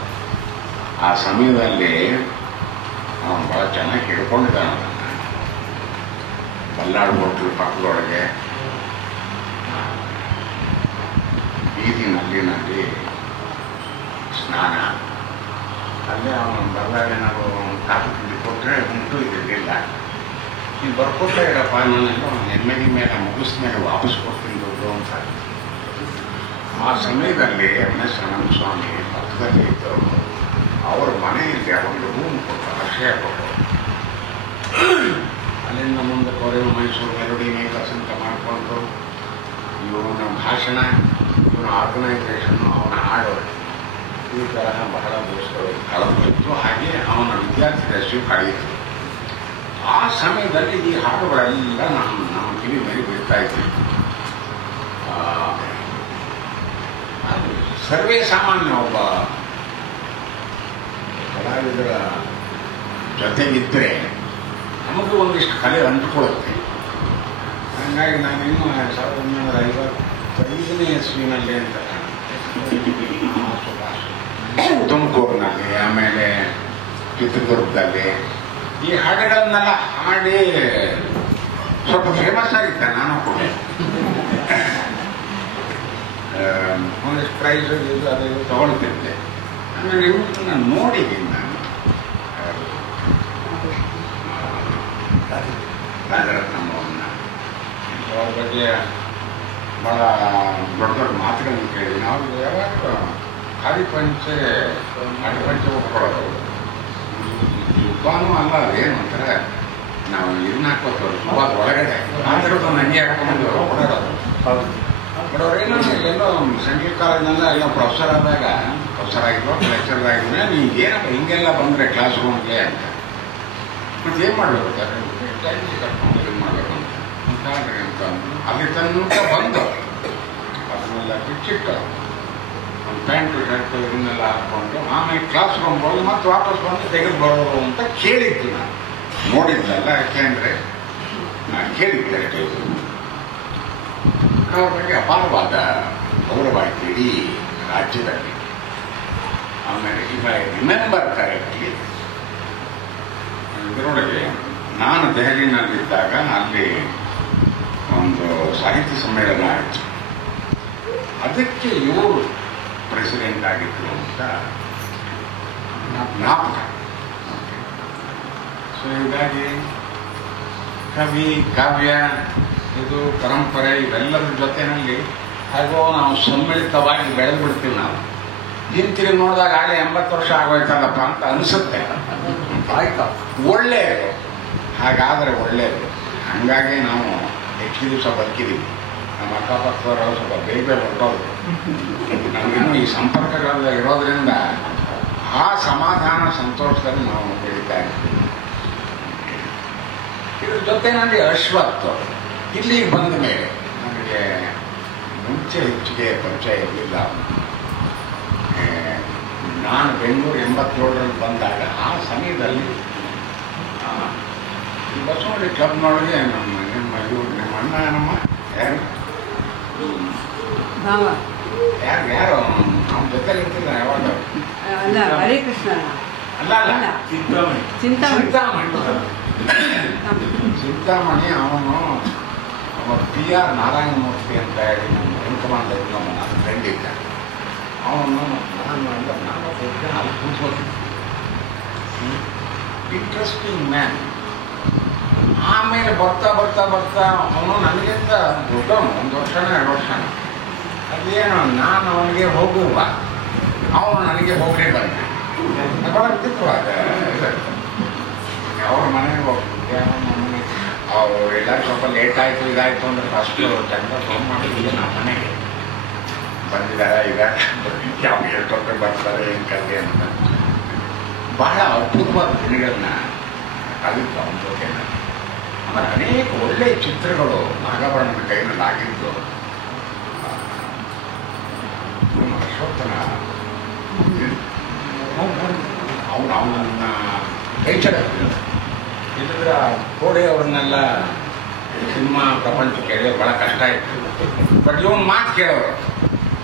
ಆ ಸಮಯದಲ್ಲಿ ಅವನು ಭಾಳ ಚೆನ್ನಾಗಿ ಹಿಡ್ಕೊಂಡಿದ್ದಾನೆ. ಬಲ್ಲಾಡು ಹೋಟ್ಲು ಪಕ್ಕದೊಳಗೆ ಬೀದಿನಲ್ಲಿ ಸ್ನಾನ. ಅಲ್ಲೇ ಅವನು ಬಲ್ಲಾಡು ಏನಾದ್ರು ಕಾಫಿ ತಿಂಡಿ ಕೊಟ್ಟರೆ ಉಂಟು ಇರಲಿಲ್ಲ. ನೀವು ಬರ್ಕೊಡ್ತಾ ಇರಪ್ಪ, ನಾನೆಲ್ಲ ನೆಮ್ಮದಿ ಮೇಲೆ ಮುಗಿಸ್ ಮೇಲೆ ವಾಪಸ್ ಕೊಡ್ತೀನಿ ದುಡ್ಡು ಅಂತ. ಆ ಸಮಯದಲ್ಲಿ MS ಆನಂದ ಸ್ವಾಮಿ ಪಕ್ಕದಲ್ಲಿ ಇದ್ದವರು ಅವ್ರ ಮನೆಯಲ್ಲಿ ಒಂದು ರೂಮ್ ಕೊಟ್ಟು ಆಶ್ರಯ ಕೊಟ್ಟರು. ಅಲ್ಲಿಂದ ಮುಂದಕ್ಕೆ ಅವರೇನು ಮೈಸೂರು ಮೆಲೋಡಿ ಮೇಕರ್ಸ್ ಅಂತ ಮಾಡಿಕೊಂಡು ಇವನ ಭಾಷಣ, ಇವನ ಆರ್ಗನೈಸೇಷನ್ನು, ಅವನ ಹಾಡು, ಈ ತರಹ ಬಹಳ ದಿವಸಗಳು ಕಳೆದಿತ್ತು. ಹಾಗೆ ಅವನ ವಿದ್ಯಾರ್ಥಿ ದಶೆಯು ಕಳೆಯಿತು. ಆ ಸಮಯದಲ್ಲಿ ಈ ಹಾಡುಗಳೆಲ್ಲ ನಮ್ಮ ಕಿವಿ ಮೇಲೆ ಬೀಳ್ತಾ ಇದ್ವಿ. ಅದು ಸರ್ವೇ ಸಾಮಾನ್ಯ. ಒಬ್ಬ ಕಲಾವಿದರ ಜೊತೆಗಿದ್ದರೆ ನಮಗೂ ಒಂದಿಷ್ಟು ಕಲೆ ಅಂಟ್ಕೊಳ್ಳುತ್ತೆ. ಹಾಗಾಗಿ ನಾನಿನ್ನು 1955ನೇ ಇಸ್ವಿನಲ್ಲಿ ಅಂತ ತುಮಕೂರಿನಲ್ಲಿ, ಆಮೇಲೆ ಚಿತ್ರದುರ್ಗದಲ್ಲಿ ಈ ಹಾಡುಗಳನ್ನೆಲ್ಲ ಹಾಡಿ ಸ್ವಲ್ಪ ಫೇಮಸ್ ಆಗಿದ್ದೆ ನಾನು ಕೂಡ. ಒಂದಿಷ್ಟು ಪ್ರೈಸ್ ಇದು ಅದು ತಗೊಳ್ತಿದ್ದೆ. ಆಮೇಲೆ ಇವ್ರನ್ನ ನೋಡಿದ್ದೀನಿ ನಾನು, ರಾಜರತ್ನಮ್ಮವ್ರನ್ನ. ಅವ್ರ ಬಗ್ಗೆ ಭಾಳ ದೊಡ್ಡ ದೊಡ್ಡ ಮಾತುಗಳನ್ನು ಕೇಳಿದ್ದೀನಿ. ಅವ್ರು ಯಾವಾಗ ಹರಿಪಂಚೆ ಅಡಿಪಂಚೆ ಒಪ್ಕೊಳ್ಳೋದು ಯುಬ್ಬಾನೂ ಅಲ್ಲ, ಅದೇನು ಅಂತಾರೆ, ನಾವು ಇದನ್ನ ಹಾಕೋದು ಸುಮಾರು ಒಳಗಡೆ ಆದ್ರೂ ನಂಗೆ ಹಾಕೊಂಡು ಓಡಾಡೋದು. ಬಟ್ ಅವ್ರೇನೋ ಎಲ್ಲೋ ಸೆಂಟ್ರಲ್ ಕಾಲೇಜ್ನೆಲ್ಲ ಎಲ್ಲ ಪ್ರೊಫೆಸರ್ ಆದಾಗ, ಪ್ರೊಫೆಸರ್ ಆಗಿರೋ ಲೆಕ್ಚರ್ ಆಗಿದ್ರೆ ನೀವು ಏನಪ್ಪ ಹಿಂಗೆಲ್ಲ ಬಂದರೆ ಕ್ಲಾಸ್ ರೂಮ್ಗೆ ಅಂತ. ಮತ್ತು ಏನು ಮಾಡಬೇಕು ಕರ್ಕೊಂಡು ಇದು ಮಾಡಬೇಕು ಅಂತ ಅಂತ ಅಲ್ಲಿ ತನಕ ಬಂದು ಅದನ್ನೆಲ್ಲ ಬಿಚ್ಚಿಟ್ಟು ಒಂದು ಪ್ಯಾಂಟು ಶರ್ಟು ಇದನ್ನೆಲ್ಲ ಹಾಕ್ಕೊಂಡು ಆಮೇಲೆ ಕ್ಲಾಸ್ ರೂಮ್ ಹೋಗಿ ಮತ್ತೆ ವಾಪಸ್ ಬಂದು ತೆಗೆದು ಬರೋದು ಅಂತ ಕೇಳಿದ್ದು. ನಾನು ನೋಡಿದ್ದಲ್ಲ, ಯಾಕೆಂದರೆ ನಾನು ಕೇಳಿದ್ದೆ ಅಷ್ಟೇ. ಅವ್ರ ಬಗ್ಗೆ ಅಪಾರವಾದ ಗೌರವ ಆಯ್ತು ಇಡೀ ರಾಜ್ಯದಲ್ಲಿ. ಆಮೇಲೆ ಈಗ ರಿಮೆಂಬರ್ ಕರೆಕ್ಟ್ಲಿ ಇದರೊಳಗೆ ನಾನು ದೆಹಲಿನಲ್ಲಿದ್ದಾಗ ಅಲ್ಲಿ ಒಂದು ಸಾಹಿತ್ಯ ಸಮ್ಮೇಳನ ಆಯಿತು. ಅದಕ್ಕೆ ಇವರು ಪ್ರೆಸಿಡೆಂಟ್ ಆಗಿದ್ರು ಅಂತ ಜ್ಞಾಪಕ. ಸೊ ಹೀಗಾಗಿ ಕವಿ, ಕಾವ್ಯ, ಇದು ಪರಂಪರೆ ಇವೆಲ್ಲರ ಜೊತೆಯಲ್ಲಿ ಹಾಗೂ ನಾವು ಸಮ್ಮಿಳಿತವಾಗಿ ಬೆಳೆದ್ಬಿಡ್ತೀವಿ. ನಾವು ಹಿಂತಿರುಗಿ ನೋಡಿದಾಗ ಆಗಲೇ 80 ವರ್ಷ ಆಗೋಯ್ತಲ್ಲಪ್ಪ ಅಂತ ಅನಿಸುತ್ತೆ. ಆಯ್ತಾ, ಒಳ್ಳೆಯದು, ಹಾಗಾದರೆ ಒಳ್ಳೆಯದು. ಹಾಗಾಗಿ ನಾವು ಹೆಚ್ಚು ದಿವಸ ಬದುಕಿದ್ದೀವಿ. ನಮ್ಮ ಅಕ್ಕಪಕ್ಕದವರು ಸ್ವಲ್ಪ ಬೇಗ ಹೊರಟೋದು. ನಮಗಿನ್ನೂ ಈ ಸಂಪರ್ಕಗಳೆಲ್ಲ ಇರೋದ್ರಿಂದ ಆ ಸಮಾಧಾನ ಸಂತೋಷದಲ್ಲಿ ನಾವು ಬೆಳೀತಾ ಇರ್ತೀವಿ. ಇದ್ರ ಜೊತೆನಲ್ಲಿ ಅಶ್ವತ್ಥ ಇಲ್ಲಿಗೆ ಬಂದ ಮೇಲೆ ನನಗೆ ಮುಂಚೆ ಹೆಚ್ಚಿಗೆ ಪರಿಚಯ ಇರಲಿಲ್ಲ. ನಾನು ಬೆಂಗಳೂರು 87ರಲ್ಲಿ ಬಂದಾಗ ಆ ಸಮಯದಲ್ಲಿ ಬಸವಳ್ಳಿ ಕ್ಲಬ್ನೊಳಗೆ ನಿಮ್ಮ ಅಣ್ಣ ನಮ್ಮ ಯಾರು ಯಾರು ನಮ್ಮ ಜೊತೆ ಇರ್ತಿಲ್ಲ ಯಾವಾಗ ಅಲ್ಲ ಹರೇ ಕೃಷ್ಣ ಅಲ್ಲ ಅಲ್ಲ ಚಿಂತಾಮಣಿ ಅವನು ಪಿ ಆರ್ ನಾರಾಯಣಮೂರ್ತಿ ಅಂತ ಹೇಳಿ ನಮ್ಮ ವೆಂಕಮಾಂಡ ನಮ್ಮ ಫ್ರೆಂಡ್ ಇದ್ದ ಅವನು ನಾನು ಅಲ್ಲಿ ಕೂತ್ಕೋತೀನಿ ಇಂಟ್ರೆಸ್ಟಿಂಗ್ ಮ್ಯಾನ್. ಆಮೇಲೆ ಬರ್ತಾ ಬರ್ತಾ ಬರ್ತಾ ಅವನು ನನಗಿಂತ ದೊಡ್ಡವನು, 1 ವರ್ಷನೋ 2 ವರ್ಷನೋ. ಅದೇನು ನಾನು ಅವನಿಗೆ ಹೋಗುವ, ಅವನು ನನಗೆ ಹೋಗೇ ಬಂದೆ. ಬರ್ತಿತ್ತು ಅವ್ರ ಮನೆಗೆ ಹೋಗ್ತಿದ್ದೆ. ಅವ್ರು ಎಲ್ಲರೂ ಸ್ವಲ್ಪ ಲೇಟ್ ಆಯಿತು ಇದಾಯಿತು ಅಂದ್ರೆ ಫಸ್ಟು ಚಂದ ಫೋನ್ ಮಾಡಿದ್ದೆ ನಮ್ಮ ಮನೆಗೆ ಬಂದಿದ್ದಾರೆ, ಈಗ ಯಾವ ಹೇಳ್ಕೊಟ್ಟು ಬರ್ತಾರೆ ಏನು ಕತೆ ಅಂತ. ಬಹಳ ಅದ್ಭುತವಾದ ದಿನಗಳನ್ನ ಕಲಿತು ಅವನ ಜೊತೆ. ಆಮೇಲೆ ಅನೇಕ ಒಳ್ಳೆಯ ಚಿತ್ರಗಳು ನಾಗಾಭರಣನ ಕೈನಲ್ಲಿ ಆಗಿದ್ದು. ಅಶೋಕನ ಅವನನ್ನ ಕೈ ಚಡಕ್ಕಿಲ್ಲ ಇಲ್ಲಿದ್ರೆ ಕೋಡೆ ಅವ್ರನ್ನೆಲ್ಲ ಸಿನಿಮಾ ಪ್ರಪಂಚ ಕೇಳಿದ್ರೆ ಭಾಳ ಕಷ್ಟ ಇತ್ತು. ಬಟ್ ಇವನು ಮಾತು ಕೇಳೋರು,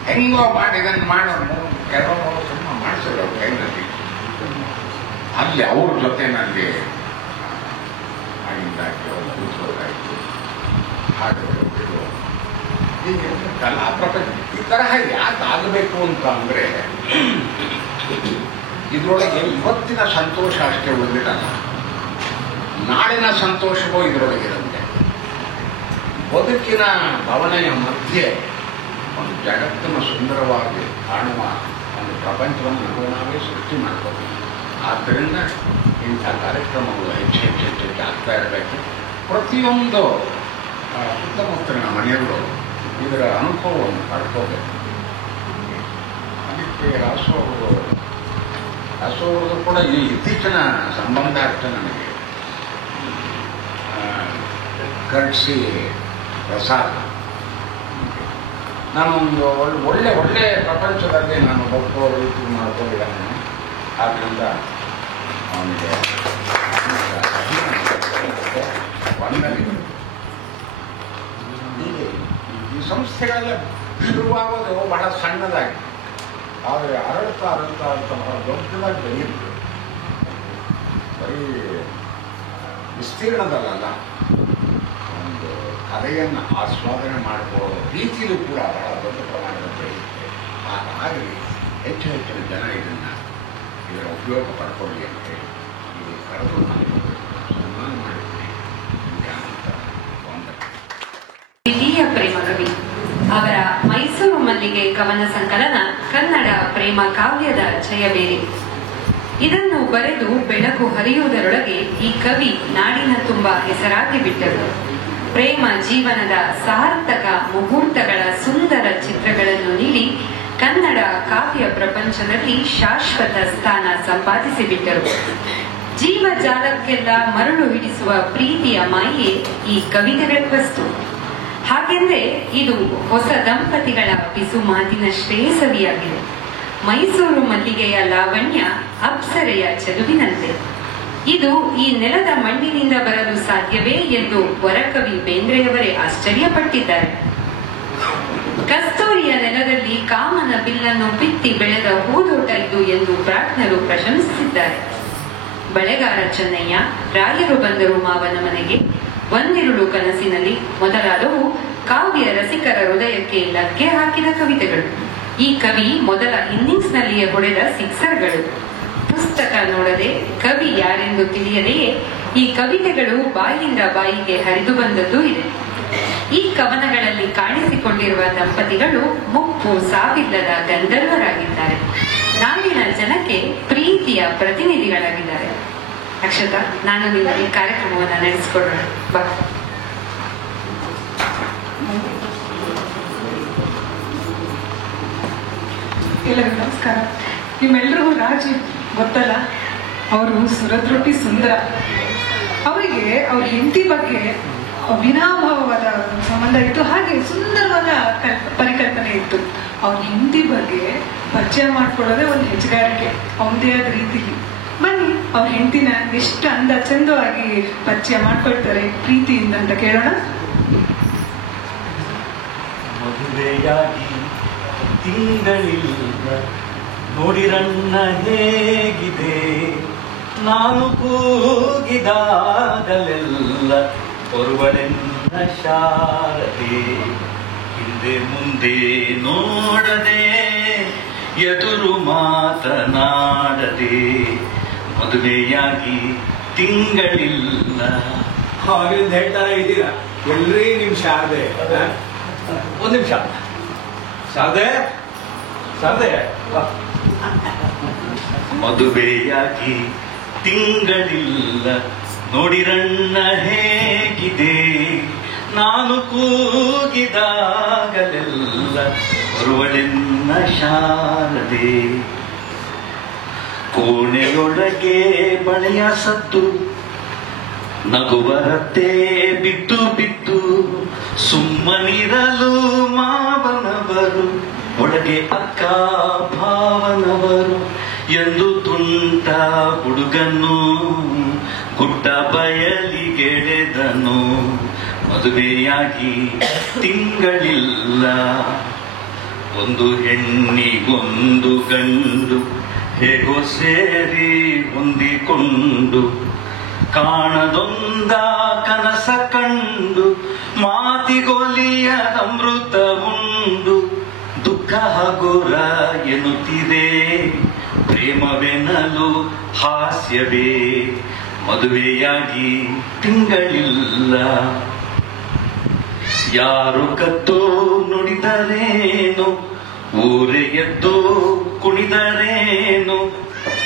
ಹೆಂಗೋ ಮಾಡಿ ಇದನ್ನು ಮಾಡೋರು. ಕೆಲವರು ಸಿನಿಮಾ ಮಾಡಿಸೋರು ಅವ್ರ ಕೈನಲ್ಲಿ. ಅಲ್ಲಿ ಅವ್ರ ಜೊತೆ ನನಗೆ ಆಗಿದ್ದಾಗಿ ಅವ್ರು ಕೂತ್ಕೋದಾಯಿತು, ಹಾಡುಗಳು ಹೀಗೆ ಕಲಾ ಪ್ರಪಂಚ ಈ ತರಹ ಯಾಕೆ ಆಗಬೇಕು ಅಂತ ಅಂದರೆ ಇದರೊಳಗೆ ಇವತ್ತಿನ ಸಂತೋಷ ಅಷ್ಟೇ ಉಳಿದಿರಲ್ಲ, ನಾಳಿನ ಸಂತೋಷವೂ ಇದರೊಳಗಿರುತ್ತೆ. ಬದುಕಿನ ಭಾವನೆಯ ಮಧ್ಯೆ ಒಂದು ಜಗತ್ತನ್ನು ಸುಂದರವಾಗಿ ಕಾಣುವ ಒಂದು ಪ್ರಪಂಚವನ್ನು ನಾವೇ ಸೃಷ್ಟಿ ಮಾಡ್ಕೋಬೇಕು. ಆದ್ದರಿಂದ ಇಂಥ ಕಾರ್ಯಕ್ರಮಗಳು ಹೆಚ್ಚು ಆಗ್ತಾ ಇರಬೇಕು. ಪ್ರತಿಯೊಂದು ಸುತ್ತಮುತ್ತಲಿನ ಮನೆಯವರು ಇದರ ಅನುಭವವನ್ನು ಪಡ್ಕೋಬೇಕು. ಅದಕ್ಕೆ ರಾಸೋವ್ರದ್ದು ಕೂಡ ಈ ಇತ್ತೀಚಿನ ಸಂಬಂಧ ಅಷ್ಟೇ ನನಗೆ ಕರ್ಸಿ ಪ್ರಸಾದ್. ನಾನೊಂದು ಒಳ್ಳೆ ಪ್ರಪಂಚದಲ್ಲಿ ನಾನು ರೀತಿ ಮಾಡ್ಕೊಂಡಿದ್ದಾನೆ. ಆದ್ದರಿಂದ ಅವನಿಗೆ ಈ ಸಂಸ್ಥೆಗಳೆಲ್ಲ ಶುರುವಾಗೋದು ಬಹಳ ಸಣ್ಣದಾಗಿ, ಆದರೆ ಅರಳ್ತಾ ಬಹಳ ದೊಡ್ಡದಾಗಿ ಬೆಳೆಯುತ್ತೆ. ಬರೀ ವಿಸ್ತೀರ್ಣದಲ್ಲ, ಒಂದು ಕಲೆಯನ್ನು ಆಸ್ವಾದನೆ ಮಾಡಿಕೊಳ್ಳೋ ರೀತಿಯಲ್ಲೂ ಕೂಡ ಬಹಳ ದೊಡ್ಡ ಪ್ರಮಾಣದಲ್ಲಿ ಬೆಳೆಯುತ್ತೆ. ಹಾಗಾಗಿ ಹೆಚ್ಚಿನ ಜನ ಇದರ ಉಪಯೋಗ ಪಡ್ಕೊಳ್ಳಿ ಅಂತ ಹೇಳಿ ಇದು ಕರೆದು ನಾನು ಸನ್ಮಾನ ಮಾಡಿದ್ದೀನಿ. ದ್ವಿತೀಯ ಪ್ರೇಮ ಕವಿ ಅವರ ಮೈಸೂರು ಮಲ್ಲಿಗೆ ಕವನ ಸಂಕಲನ ಕನ್ನಡ ಪ್ರೇಮ ಕಾವ್ಯದ ಜಯಬೇರಿ. ಇದನ್ನು ಬರೆದು ಬೆಳಕು ಹರಿಯುವುದರೊಳಗೆ ಈ ಕವಿ ನಾಡಿನ ತುಂಬ ಹೆಸರಾಗಿ ಬಿಟ್ಟರು. ಪ್ರೇಮ ಜೀವನದ ಸಾರ್ಥಕ ಮುಹೂರ್ತಗಳ ಸುಂದರ ಚಿತ್ರಗಳನ್ನು ನೀಡಿ ಕನ್ನಡ ಕಾವ್ಯ ಪ್ರಪಂಚದಲ್ಲಿ ಶಾಶ್ವತ ಸ್ಥಾನ ಸಂಪಾದಿಸಿಬಿಟ್ಟರು. ಜೀವಜಾಲಕ್ಕೆಲ್ಲ ಮರಳು ಹಿಡಿಸುವ ಪ್ರೀತಿಯ ಮಾಯೆ ಈ ಕವಿತೆಗಳ ವಸ್ತು. ಹಾಗೆಂದ್ರೆ ಇದು ಹೊಸ ದಂಪತಿಗಳ ಪಿಸು ಮಾತಿನಷ್ಟೇ ಸವಿಯಾಗಿದೆ. ಮೈಸೂರು ಮಲ್ಲಿಗೆಯ ಲಾವಣ್ಯ ಅಪ್ಸರೆಯ ಚೆಲುವಿನಂತೆ. ಇದು ಈ ನೆಲದ ಮಣ್ಣಿನಿಂದ ಬರಲು ಸಾಧ್ಯವೇ ಎಂದು ವರಕವಿ ಬೇಂದ್ರೆಯವರೇ ಆಶ್ಚರ್ಯಪಟ್ಟಿದ್ದಾರೆ. ಕಸ್ತೂರಿಯ ನೆಲದಲ್ಲಿ ಕಾಮನ ಬಿಲ್ಲನ್ನು ಬಿತ್ತಿ ಬೆಳೆದ ಹೂದೋಟ ಇದು ಎಂದು ಪ್ರಾಜ್ಞರು ಪ್ರಶಂಸಿಸಿದ್ದಾರೆ. ಬಳೆಗಾರ ಚೆನ್ನಯ್ಯ, ರಾಯರು ಬಂದರು ಮಾವನ ಮನೆಗೆ, ಒಂದಿರುಳು ಕನಸಿನಲ್ಲಿ ಮೊದಲಾದವು ಕಾವ್ಯ ರಸಿಕರ ಹೃದಯಕ್ಕೆ ಲಗ್ಗೆ ಹಾಕಿದ ಕವಿತೆಗಳು. ಈ ಕವಿ ಮೊದಲ ಇನ್ನಿಂಗ್ಸ್ ನಲ್ಲಿಯೇ ಹೊಡೆದ ಸಿಕ್ಸರ್ಗಳು. ಪುಸ್ತಕ ನೋಡದೆ ಕವಿ ಯಾರೆಂದು ತಿಳಿಯದೆಯೇ ಈ ಕವಿತೆಗಳು ಬಾಯಿಯಿಂದ ಬಾಯಿಗೆ ಹರಿದು ಬಂದದ್ದು ಇದೆ. ಈ ಕವನಗಳಲ್ಲಿ ಕಾಣಿಸಿಕೊಂಡಿರುವ ದಂಪತಿಗಳು ಮುಪ್ಪು ಸಾವಿಲ್ಲದ ಗಂಧರ್ವರಾಗಿದ್ದಾರೆ. ನಾಡಿನ ಜನಕ್ಕೆ ಪ್ರೀತಿಯ ಪ್ರತಿನಿಧಿಗಳಾಗಿದ್ದಾರೆ. ಅಕ್ಷತಾ, ನಾನು ನೀವು ಈ ಕಾರ್ಯಕ್ರಮವನ್ನು ನಡೆಸಿಕೊಡೋಣ ಬಾ. ಎಲ್ಲರಿಗೂ ನಮಸ್ಕಾರ. ನಿಮ್ಮೆಲ್ಲರಿಗೂ ರಾಜು ಗೊತ್ತಲ್ಲ, ಅವರು ಸುರದ್ರೊಟ್ಟಿ ಸುಂದರ. ಅವರಿಗೆ ಅವ್ರ ಹೆಂಡತಿ ಬಗ್ಗೆ ಅವಿನಾಭಾವವಾದ ಸಂಬಂಧ ಇತ್ತು, ಹಾಗೆ ಸುಂದರವಾದ ಪರಿಕಲ್ಪನೆ ಇತ್ತು. ಅವ್ರ ಹೆಂಡತಿ ಬಗ್ಗೆ ಪರಿಚಯ ಮಾಡ್ಕೊಳ್ಳೋದೇ ಒಂದು ಹೆಜ್ಜೆಗಾರಿಕೆ ಅವನದೇ ಆದ ರೀತಿಲಿ. ಬನ್ನಿ ಅವ್ರ ಹೆಂಡತಿನ ಎಷ್ಟು ಚಂದವಾಗಿ ಪರಿಚಯ ಮಾಡ್ಕೊಳ್ತಾರೆ ಪ್ರೀತಿಯಿಂದ ಅಂತ ಕೇಳೋಣ. ಮದುವೆಯಾಗಿ ತಿಂಗಳಿಲ್ಲ ನೋಡಿರಣ್ಣ ಹೇಗಿದೆ, ನಾನು ಕೂಗಿದಾಗಲೆಲ್ಲ ಬರುವಳೆನ್ನ ಶಾರದೆ, ಹಿಂದೆ ಮುಂದೆ ನೋಡದೆ ಎದುರು ಮಾತನಾಡದೆ, ಮದುವೆಯಾಗಿ ತಿಂಗಳಿಲ್ಲ. ಹಾಗೆಂದು ಹೇಳ್ತಾ ಇದ್ದೀರಾ ಎಲ್ರೀ ನಿಮ್ ಶಾರದೆ? ಒಂದು ನಿಮಿಷ ಶಾರದೆ, ಶಾರದೆ ಮದುವೆಯಾಗಿ ತಿಂಗಳಿಲ್ಲ ನೋಡಿರಣ್ಣ ಹೇಗಿದೆ, ನಾನು ಕೂಗಿದಾಗಲೆಲ್ಲ ಬರುವಳೆನ್ನ ಶಾರದೆ. ಕೋಣೆಯೊಳಗೆ ಬಳೆಯ ಸತ್ತು ನಗುವರತೆ ಬಿಟ್ಟು ಬಿಟ್ಟು ಸುಮ್ಮನಿರಲು ಮಾವನವರು, ಒಳಗೆ ಅಕ್ಕ ಭಾವನವರು ಎಂದು ತುಂಟ ಹುಡುಗನು ಗುಡ್ಡ ಬಯಲಿಗೆಳೆದನು. ಮದುವೆಯಾಗಿ ತಿಂಗಳಿಲ್ಲ ಒಂದು ಹೆಣ್ಣಿಗೊಂದು ಗಂಡು ಹೇಗೋ ಸೇರಿ ಹೊಂದಿಕೊಂಡು, ಕಾಣದೊಂದ ಕನಸ ಕಂಡು ಮಾತಿಗೊಲಿಯ ಅಮೃತ ಉಂಡು, ದುಃಖ ಹಗುರ ಎನ್ನುತ್ತಿದೆ ಪ್ರೇಮವೆನಲು ಹಾಸ್ಯವೇ. ಮದುವೆಯಾಗಿ ತಿಂಗಳಿಲ್ಲ ಯಾರು ಕತ್ತೋ ನುಡಿದರೇನು, ಊರೇ ಎದ್ದೋ ಕುಣಿದರೇನು,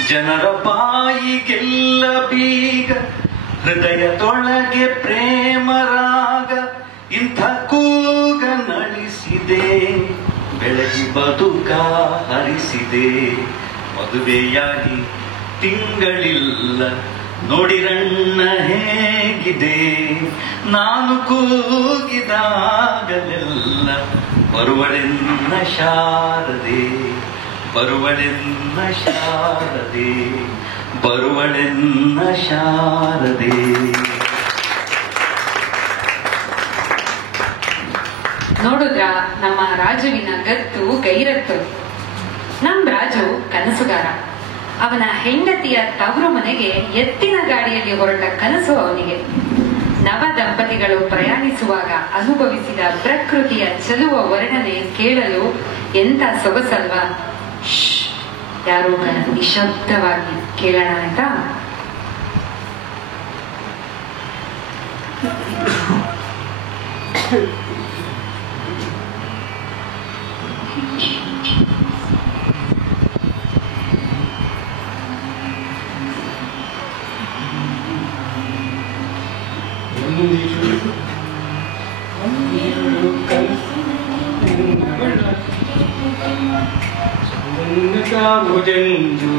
ಜನರ ಬಾಯಿಗೆಲ್ಲ ಬೀಗ ಹೃದಯದೊಳಗೆ ಪ್ರೇಮರಾಗ ಇಂಥ ಕೂಗ ನಳಿಸಿದೆ, ಬೆಳಗಿ ಬದುಕ ಹರಿಸಿದೆ. ಮದುವೆಯಾಗಿ ತಿಂಗಳಿಲ್ಲ ನೋಡಿರಣ್ಣ ಹೇಗಿದೆ, ನಾನು ಕೂಗಿದಾಗಲೆಲ್ಲ ಬರುವಳೆನ್ನ ಶಾರದೆ, ಬರುವಳೆನ್ನ ಶಾರದೆ, ಬರುವಳೆನ್ನ ಶಾರದೆ. ನೋಡುದ್ರ ನಮ್ಮ ರಾಜುವಿನ ಗತ್ತು ಗೈರತ್ತು. ನಮ್ ರಾಜು ಕನಸುಗಾರ. ಅವನ ಹೆಂಡತಿಯ ತವರು ಮನೆಗೆ ಎತ್ತಿನ ಗಾಡಿಯಲ್ಲಿ ಹೊರಟ ಕನಸು ಅವನಿಗೆ. ನವ ದಂಪತಿಗಳು ಪ್ರಯಾಣಿಸುವಾಗ ಅನುಭವಿಸಿದ ಪ್ರಕೃತಿಯ ಚೆಲುವ ವರ್ಣನೆ ಕೇಳಲು ಎಂತ ಸೊಗಸಲ್ವಾ. ಯಾರೋ ನಿಶಬ್ದವಾಗಿ ಕೇಳೋಣ ಆಯ್ತಾ? ಗಾವುದೆಂದು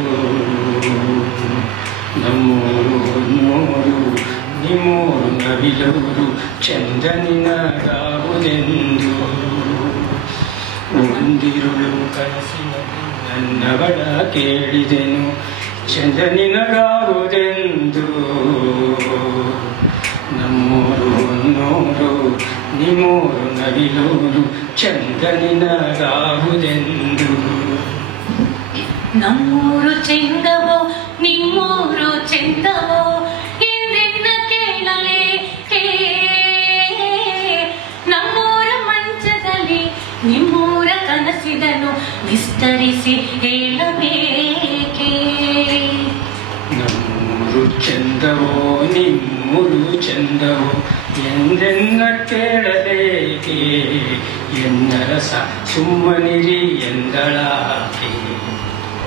ನಮ್ಮೂರು ನೋರು ನಿಮ್ಮೂರು ನವಿಲೂರು ಚಂದನಿನಗಾವುದೆಂದು, ಒಂದಿರುಳು ಕನಸಿನಲ್ಲಿ ನನ್ನವಳ ಕೇಳಿದೆನು ಚಂದನಿನಗಾವುದೆಂದು, ನಮ್ಮೂರು ನೋರು ನಿಮ್ಮೂರು ನವಿಲೂರು ಚಂದನಿನಗಾವುದೆಂದು. ನಮ್ಮೂರು ಚೆಂದವೋ ನಿಮ್ಮೂರು ಚೆಂದವೋ ಎಂದೆನ್ನ ಕೇಳಲೇ, ನಮ್ಮೂರ ಮಂಚದಲ್ಲಿ ನಿಮ್ಮೂರ ಕನಸಿದನು ವಿಸ್ತರಿಸಿ ಹೇಳಬೇಕೇ. ನಮ್ಮೂರು ಚೆಂದವೋ ನಿಮ್ಮೂರು ಚೆಂದವೋ ಎಂದೆನ್ನ ಕೇಳಲೇಕೆ, ಎನ್ನರಸ ಸುಮ್ಮನಿರಿ ಎಂದಳಾಕೆ.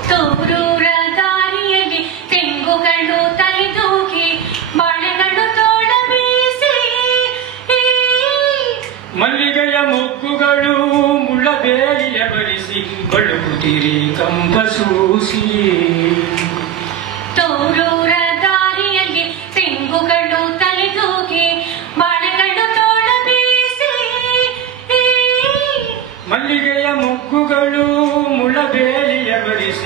ತೋರೂರ ದಾರಿಯಲ್ಲಿ ತೆಂಗುಗಳು ತಲೆದೂಗಿ ಬಾಳೆಗಳು ತೋಳ ಬೀಸಿ, ಮಲ್ಲಿಗೆಯ ಮೊಗ್ಗುಗಳು ಮುಳ್ಳಬೇಲಿಯ ಬರಿಸಿ ಬಳುಕುತ್ತಿರಿ ಕಂಪಸೂಸಿ. ತೋರೂರ ದಾರಿಯಲ್ಲಿ ತೆಂಗುಗಳು ತಲೆದೂಗಿ ಬಾಳೆಗಳು ತೋಳ ಬೀಸಿ, ಮಲ್ಲಿಗೆಯ ಮೊಗ್ಗುಗಳು ಮುಳ್ಳಬೇಲಿಯ ಬರಿಸಿ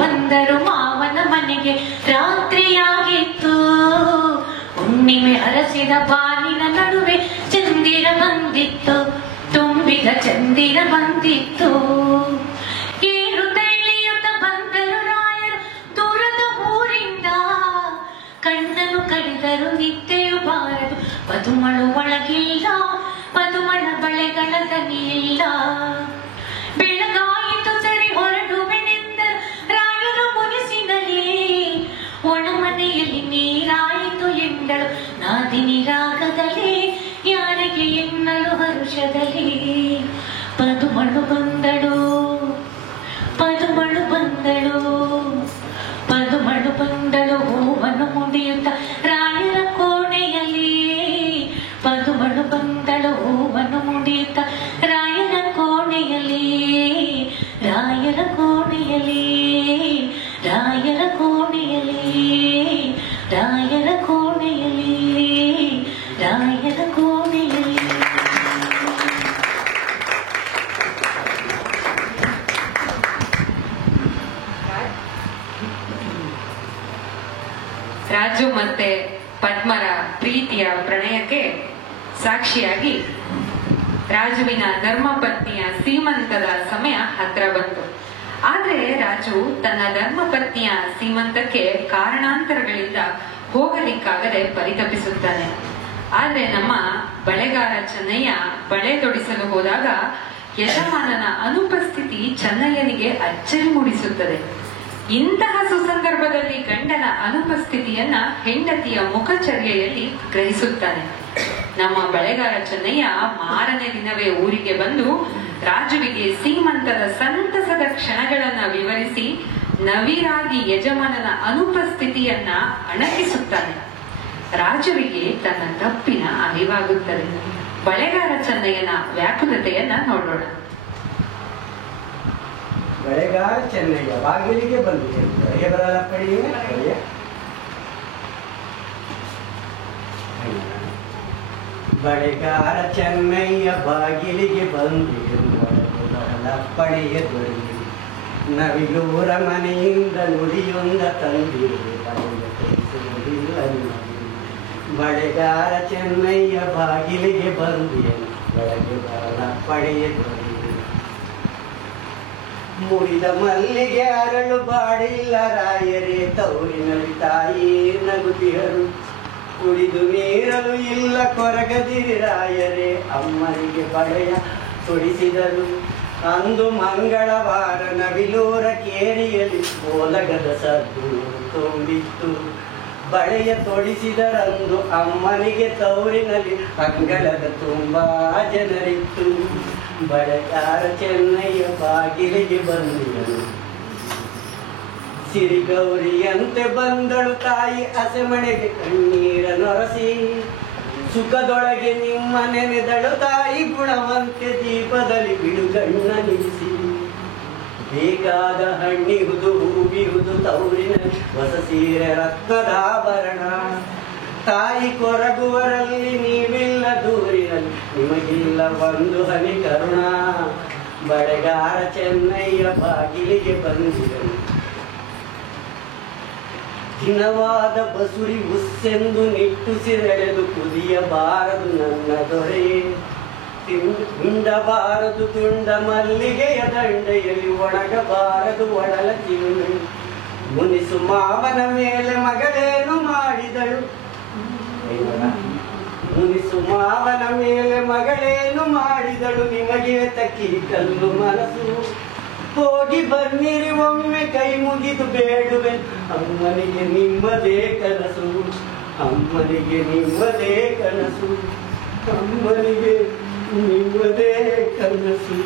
ಬಂದರು ಮಾವನ ಮನೆಗೆ. ರಾತ್ರಿಯಾಗಿತ್ತು, ಹುಣ್ಣಿಮೆ ಹರಸಿದ ಬಾನಿನ ನಡುವೆ ಚಂದಿರ ಬಂದಿತ್ತು, ತುಂಬಿದ ಚಂದಿರ ಬಂದಿತ್ತು. ಏರುತ್ತ ಇಳಿಯುತ್ತ ಬಂದರು ರಾಯರು ದೂರದ ಊರಿಂದ, ಕಣ್ಣನ್ನು ಕಡಿದರು ನಿದ್ದೆಯು ಬಾರದು, ಪದುಮಳು ಒಳಗಿಲ್ಲ, ಪದುಮಳ ಬಳೆಗಳ ದನಿಯಿಲ್ಲ. ಬೆಳಗಾಯಿತು ಸರಿ ಹೊರಡುವೆನೆಂದರು ರಾಯರು ಮುನಿಸಿನಲ್ಲಿ, ಒಣಮನೆಯಲ್ಲಿ ನೀರಾಯಿತು ಎಂದಳು ನಾದಿನಿ ರಾಗದಲ್ಲಿ, ಯಾರಿಗೆ ಎನ್ನಲು ಹರುಷದಲ್ಲಿ. ಪದುಮಳು ಬಂದಳು, ಪದುಮಳು ಬಂದಳು, ಪದುಮಳು ಬಂದಳು ಹೂವನ್ನು ಮುಡಿಯುತ್ತ ರಾಯರ ಕೋಣೆಯಲ್ಲಿ. ಪದುಮಳು ಬಂದಳು ಹೂವನ್ನು ಮುಡಿಯುತ್ತ ರಾಯರ ಕೋಣೆಯಲ್ಲಿ, ರಾಯರ ಕೋಣೆಯಲ್ಲಿ, ರಾಯರ ಕೋಣೆಯಲ್ಲಿ, ರಾಯರ ಕೋಣೆಯಲ್ಲಿ, ರಾಯರ ಕೋಣೆಯಲ್ಲಿ. ರಾಜು ಮತ್ತೆ ಪದ್ಮರ ಪ್ರೀತಿಯ ಪ್ರಣಯಕ್ಕೆ ಸಾಕ್ಷಿಯಾಗಿ ರಾಜುವಿನ ಧರ್ಮಪತ್ನಿಯ ಸೀಮಂತದ ಸಮಯ ಹತ್ರ ಬಂತು. ಆದ್ರೆ ರಾಜು ತನ್ನ ಧರ್ಮಪತ್ನಿಯ ಸೀಮಂತಕ್ಕೆ ಕಾರಣಾಂತರಗಳಿಂದ ಹೋಗಲಿಕ್ಕಾಗದೆ ಪರಿತಪಿಸುತ್ತಾನೆ. ಆದ್ರೆ ನಮ್ಮ ಬಳೆಗಾರ ಚೆನ್ನಯ್ಯ ಬಳೆ ತೊಡಿಸಲು ಹೋದಾಗ ಯಜಮಾನನ ಅನುಪಸ್ಥಿತಿ ಚೆನ್ನಯ್ಯನಿಗೆ ಅಚ್ಚರಿ ಮೂಡಿಸುತ್ತದೆ. ಇಂತಹ ಸುಸಂದರ್ಭದಲ್ಲಿ ಗಂಡನ ಅನುಪಸ್ಥಿತಿಯನ್ನ ಹೆಂಡತಿಯ ಮುಖಚರ್ಯೆಯಲ್ಲಿ ಗ್ರಹಿಸುತ್ತಾನೆ. ನಮ್ಮ ಬಳೆಗಾರ ಚೆನ್ನಯ್ಯ ಮಾರನೇ ದಿನವೇ ಊರಿಗೆ ಬಂದು ರಾಜುವಿಗೆ ಸೀಮಂತದ ಸಂತಸದ ಕ್ಷಣಗಳನ್ನ ವಿವರಿಸಿ ನವಿರಾಗಿ ಯಜಮಾನನ ಅನುಪಸ್ಥಿತಿಯನ್ನ ಅಣಕಿಸುತ್ತಾನೆ. ರಾಜುವಿಗೆ ತನ್ನ ತಪ್ಪಿನ ಅರಿವಾಗುತ್ತದೆ. ಬಳೆಗಾರ ಚೆನ್ನಯ್ಯನ ವ್ಯಾಕುಲತೆಯನ್ನ ನೋಡೋಣ. ಬಳೆಗಾರ ಚೆನ್ನಯ್ಯ ಬಾಗಿಲಿಗೆ ಬಂದಿದೆ. ಬರಲ ಪಡೆಯ ಬಳೆಗಾರ ಚೆನ್ನಯ್ಯ ಬಾಗಿಲಿಗೆ ಬಂದಿರುವಳ ಪಡೆಯ ದೊರೆಯಿರಿ. ನವಿಲೂರ ಮನೆಯಿಂದ ನುಡಿಯೊಂದ ತಂದಿರುವೆ ಬಳೆಗಾರ ಚೆನ್ನಯ್ಯ ಬಾಗಿಲಿಗೆ ಬಂದಿರು ಒಳಗೆ ಬರಲ ಪಡೆಯ ದೊರೆಯಿರಿ. ಮುಡಿದ ಮಲ್ಲಿಗೆ ಅರಳು ಬಾಡಿಲ್ಲ ರಾಯರೇ ತೌರಿನಲ್ಲಿ ತಾಯಿ ನಗುತ್ತಿಹರು. ಕುಡಿದು ನೀರಲು ಇಲ್ಲ ಕೊರಗದಿರಿ ರಾಯರೇ ಅಮ್ಮನಿಗೆ ಬಳೆಯ ತೊಡಿಸಿದರು. ಅಂದು ಮಂಗಳವಾರ ನವಿಲೂರ ಕೇರಿಯಲ್ಲಿ ಓಲಗದ ಸದ್ದು ತುಂಬಿತ್ತು. ಬಳೆಯ ತೊಡಿಸಿದರಂದು ಅಮ್ಮನಿಗೆ ತೌರಿನಲ್ಲಿ ಅಂಗಳದ ತುಂಬಾ ಜನರಿತ್ತು. ಬಳೆಗಾರ ಚೆನ್ನಯ್ಯ ಬಾಗಿಲಿಗೆ ಬಂದಿದರು. ಸಿರಿಗೌರಿಯಂತೆ ಬಂದಳು ತಾಯಿ ಹಸೆಮಣೆಗೆ ಕಣ್ಣೀರ ನೊರಸಿ. ಸುಖದೊಳಗೆ ನಿಮ್ಮ ನೆನೆದಳು ತಾಯಿ ಗುಣವಂತೆ ದೀಪದಲ್ಲಿ ಬಿಡುಗಣ್ಣ ನಿಲ್ಲಿಸಿ. ಬೇಕಾದ ಹಣ್ಣಿಹುದು ಹೂಬಿಹುದು ತೌರಿನ ಹೊಸ ಸೀರೆ ರತ್ನದಾಭರಣ. ತಾಯಿ ಕೊರಗುವರಲ್ಲಿ ನೀವಿಲ್ಲ ದೂರಿನಲ್ಲಿ ನಿಮಗಿಲ್ಲ ಒಂದು ಹನಿ ಕರುಣ. ಬಳೆಗಾರ ಚೆನ್ನಯ್ಯ ಬಾಗಿಲಿಗೆ ಬಂದಿದರು. ದಿನವಾದ ಬಸುರಿ ಉಸ್ಸೆಂದು ನಿಟ್ಟುಸಿರೆಳೆದು ಕುದಿಯಬಾರದು ನನ್ನ ದೊರೆ. ಉಂಡಬಾರದು ತುಂಡ ಮಲ್ಲಿಗೆಯ ದಂಡೆಯಲ್ಲಿ ಒಣಗಬಾರದು ಒಡಲ ಚಿಮ್ಮೆ. ಮುನಿಸು ಮಾವನ ಮೇಲೆ ಮಗಳೇನು ಮಾಡಿದಳು. ಮುನಿಸು ಮಾವನ ಮೇಲೆ ಮಗಳೇನು ಮಾಡಿದಳು. ನಿಮಗೆ ತಕ್ಕಿ ಕಲ್ಲು ಮನಸ್ಸು. ಹೋಗಿ ಬನ್ನಿರಿ ಒಮ್ಮೆ ಕೈ ಮುಗಿದು ಬೇಡುವೆ. ಅಮ್ಮನಿಗೆ ನಿಮ್ಮದೇ ಕನಸು, ಅಮ್ಮನಿಗೆ ನಿಮ್ಮದೇ ಕನಸು, ಅಮ್ಮನಿಗೆ ನಿಮ್ಮದೇ ಕನಸು.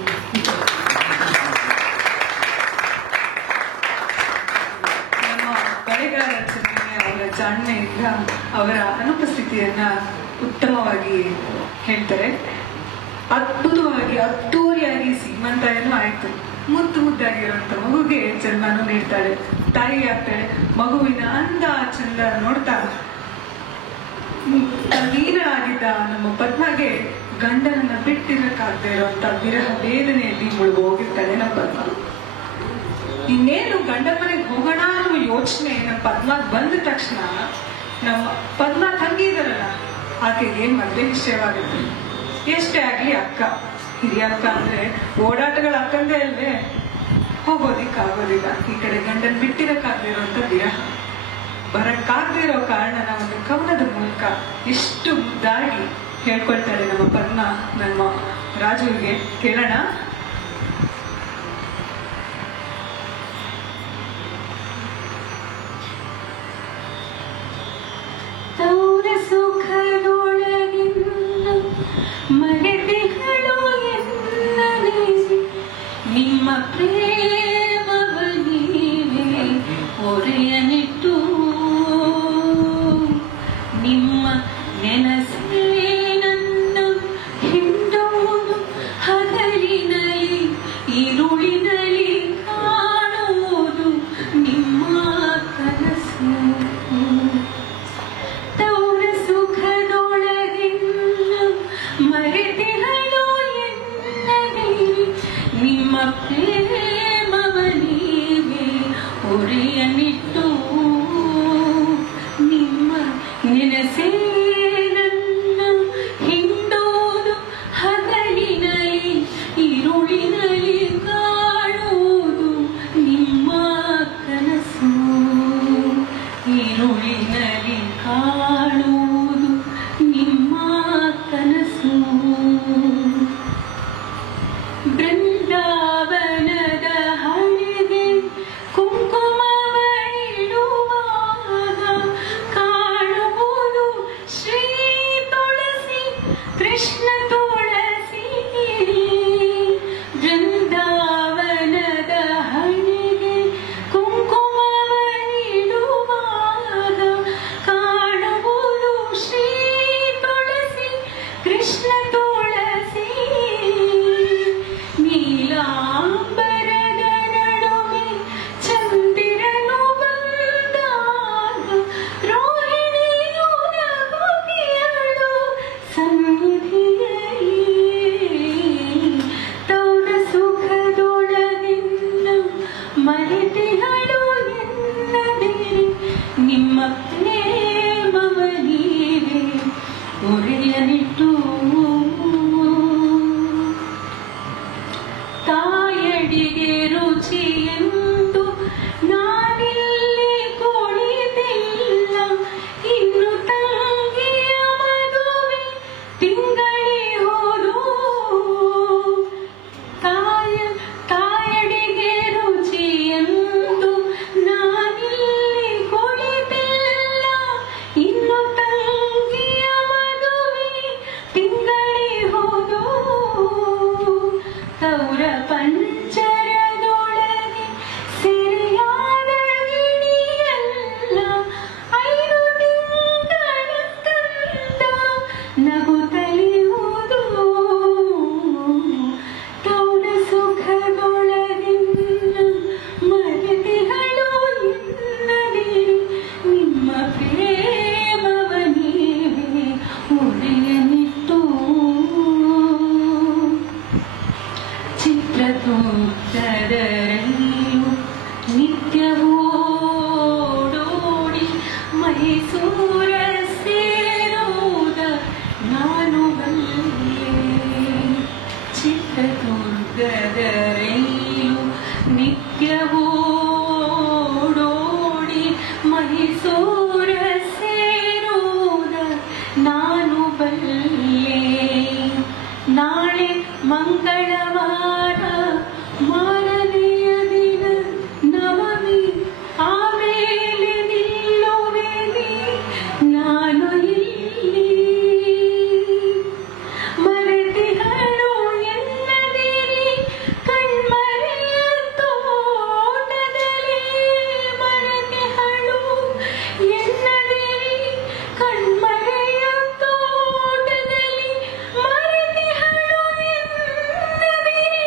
ನಮ್ಮ ಬಳೆಗಾರ ಚೆನ್ನಯ್ಯ ಅವರ ಜಾಣ್ಮೆಯಿಂದ ಅವರ ಅನುಪಸ್ಥಿತಿಯನ್ನ ಉತ್ತಮವಾಗಿ ಹೇಳ್ತಾರೆ. ಅದ್ಭುತವಾಗಿ ಅದ್ದೂರಿಯಾಗಿ ಸೀಮಂತಾಯನೂ ಆಯ್ತು. ಮುದ್ದು ಮುದ್ದಾಗಿರುವಂತ ಮಗುಗೆ ಜನ್ಮನು ನೀಡ್ತಾಳೆ. ತಾಯಿ ಆಗ್ತಾಳೆ. ಮಗುವಿನ ಅಂದ ಚಂದ ನೋಡ್ತಾ ತಲ್ಲೀನರಾಗಿದ್ದ ನಮ್ಮ ಪದ್ಮಗೆ ಗಂಡನನ್ನ ಬಿಟ್ಟಿರಕ್ಕಾಗದೇ ಇರುವಂತ ವಿರಹ ವೇದನೆಯಲ್ಲಿ ಮುಳುಗೋಗಿರ್ತಾಳೆ ನಮ್ಮ ಪದ್ಮ. ಇನ್ನೇನು ಗಂಡನ ಮನೆಗೆ ಹೋಗೋಣ ಅನ್ನೋ ಯೋಚನೆ ನಮ್ಮ ಪದ್ಮ ಬಂದ ತಕ್ಷಣ ನಮ್ಮ ಪದ್ಮ ತಂಗಿ ಇದಾರಲ್ಲ ಆಕೆಗೆ ಮದುವೆ ನಿಶ್ಚಯವಾಗುತ್ತೆ. ಎಷ್ಟೇ ಆಗ್ಲಿ ಅಕ್ಕ, ಹಿರಿಯ ಅಕ್ಕ ಅಂದ್ರೆ ಓಡಾಟಗಳ ಅಕ್ಕಂದೇ ಅಲ್ವೇ, ಹೋಗೋದಿಕ್ಕಾಗೋದಿಲ್ಲ. ಈ ಕಡೆ ಗಂಡನ್ ಬಿಟ್ಟಿರಕ್ಕಾಗದಿರೋಂಥ ವಿರಹ, ಬರಕ್ಕಾಗದಿರೋ ಕಾರಣನ ಒಂದು ಕವನದ ಮೂಲಕ ಎಷ್ಟು ಮುದ್ದಾಗಿ ಹೇಳ್ಕೊಳ್ತಾಳೆ ನಮ್ಮ ಪದ್ಮ ನಮ್ಮ ರಾಜುವಿಗೆ. ಕೇಳೋಣ. ತೌರ ಸುಖದೊಳಗಿನ್ನ ಮರೆತಿಗಳು ಎನ್ನನೆ ನಿಮ್ಮ ಪ್ರೇಮವ ನೀವೇ ಹೊರೆಯನಿಟ್ಟು ನಿಮ್ಮ ನೆನಸೇ ನನ್ನ ಹಿಂಡುವುದು ಹಗಲಿನಲ್ಲಿ ಈರುಳಿನಲ್ಲಿ ಕಾಣುವುದು ನಿಮ್ಮ ಕನಸು. ತೌರ ಸುಖದೊಳಗಿನ್ನ ಮರೆತಿಗಳು ಎನ್ನದೆ ನಿಮ್ಮ ಪ್ರೇಮವ ನೀವೇ ಹೊರೆಯನಿಟ್ಟು ನಿಮ್ಮ ನೆನಸೇ ನನ್ನ ಹಿಂಡೋದು ಹಗಲಿನಲ್ಲಿ ಈರುಳಿನಲ್ಲಿ ಕಾಣುವುದು ನಿಮ್ಮ ಕನಸು. ಈರುಳಿನಲ್ಲಿ ಕಾಣುವುದು ನಿಮ್ಮ ಕನಸು. ಬೃಂದಾವನದ ಹಣೆಗೆ ಕುಂಕುಮವ ಇಡುವಾಗ ಕಾಣುವುದು ಶ್ರೀ ತುಳಸಿ ಕೃಷ್ಣ ತುಳಸಿ. ಬೃಂದಾವನದ ಹಣೆಗೆ ಕುಂಕುಮವ ಇಡುವಾಗ ಕಾಣುವುದು ಶ್ರೀ ತುಳಸಿ ಕೃಷ್ಣ ತುಳಸಿ. ನೀಲಾಂಬರದ ನಡುವೆ ಚಂದಿರನು ಬಂದಾಗ ರೋಹಿಣಿಯು ನಗುತ್ತಿಯಳು ಸನ್ನಿಧಿಯಲ್ಲಿ. ತೌರ ಸುಖದೊಳಗಿನ್ನ ಮರೆತಿಗಳು ಎನ್ನದೆ ನಿಮ್ಮ ಪ್ರೇಮವ ನೀವೇ ಹೊರೆಯನಿಟ್ಟು ತಾಯಡಿಗೆ ರುಚಿಯೆಂದು ನಾನಿಲ್ಲಿ ಕುಳಿತಿಲ್ಲ. ಇನ್ನು ತಂಗಿಯ ಮದುವೆ ತಿಂಗಳೇ ಹೋದು. ತಾಯಡಿಗೆ ರುಚಿಯೆಂದು ನಾನಿಲ್ಲಿ ಕುಳಿತಿಲ್ಲ. ಇನ್ನು ತಂಗಿಯ ಮದುವೆ ತಿಂಗಳೇ ಹೋದು. ತೌರ ಪಂಚರದೊಳಗೆ ಸೆರೆಯಾದ ಗಿಣಿಯಲ್ಲ 5 ತಿಂಗಳ ಕಂದ ನಗುತ್ತಲೇ ಹೋದು. ತೌರ ಸುಖದೊಳಗಿನ್ನ ಮರೆತಿಗಳು ಎನ್ನದೆ ನಿಮ್ಮ ಪ್ರೇಮವ ನೀವೇ ಹೊರೆಯನಿಟ್ಟು. ಚಿತ್ರದುರ್ಗದಲ್ಲಿಯೂ ನಿತ್ಯವೋಡೋಡಿ ಮೈಸೂರ ಸೇರುವುದ ನಾನು ಬಲ್ಲೆ. ಚಿತ್ರದುರ್ಗದಲ್ಲಿಯೂ ನಿತ್ಯವೋಡೋಡಿ ಮೈಸೂರ ಸೇರುವುದ ನಾನು ಬಲ್ಲೆ. ನಾಳೆ ಮಂಗಳವಾರ ಮಾರನೆಯ ದಿನ ನವಮಿ, ಆಮೇಲೆ ನಿಲ್ಲುವೆ ನಾನು ಇಲ್ಲಿ. ಮರೆತಿಗಳು ಎನ್ನದಿರಿ ಕಣ್ಮರೆಯ ತೋಟದಲ್ಲಿ. ಮರೆತಿಗಳು ಎನ್ನದಿರಿ ಕಣ್ಮರೆಯ ತೋಟದಲ್ಲಿ. ಮರೆತಿಗಳು ಎನ್ನದಿರಿ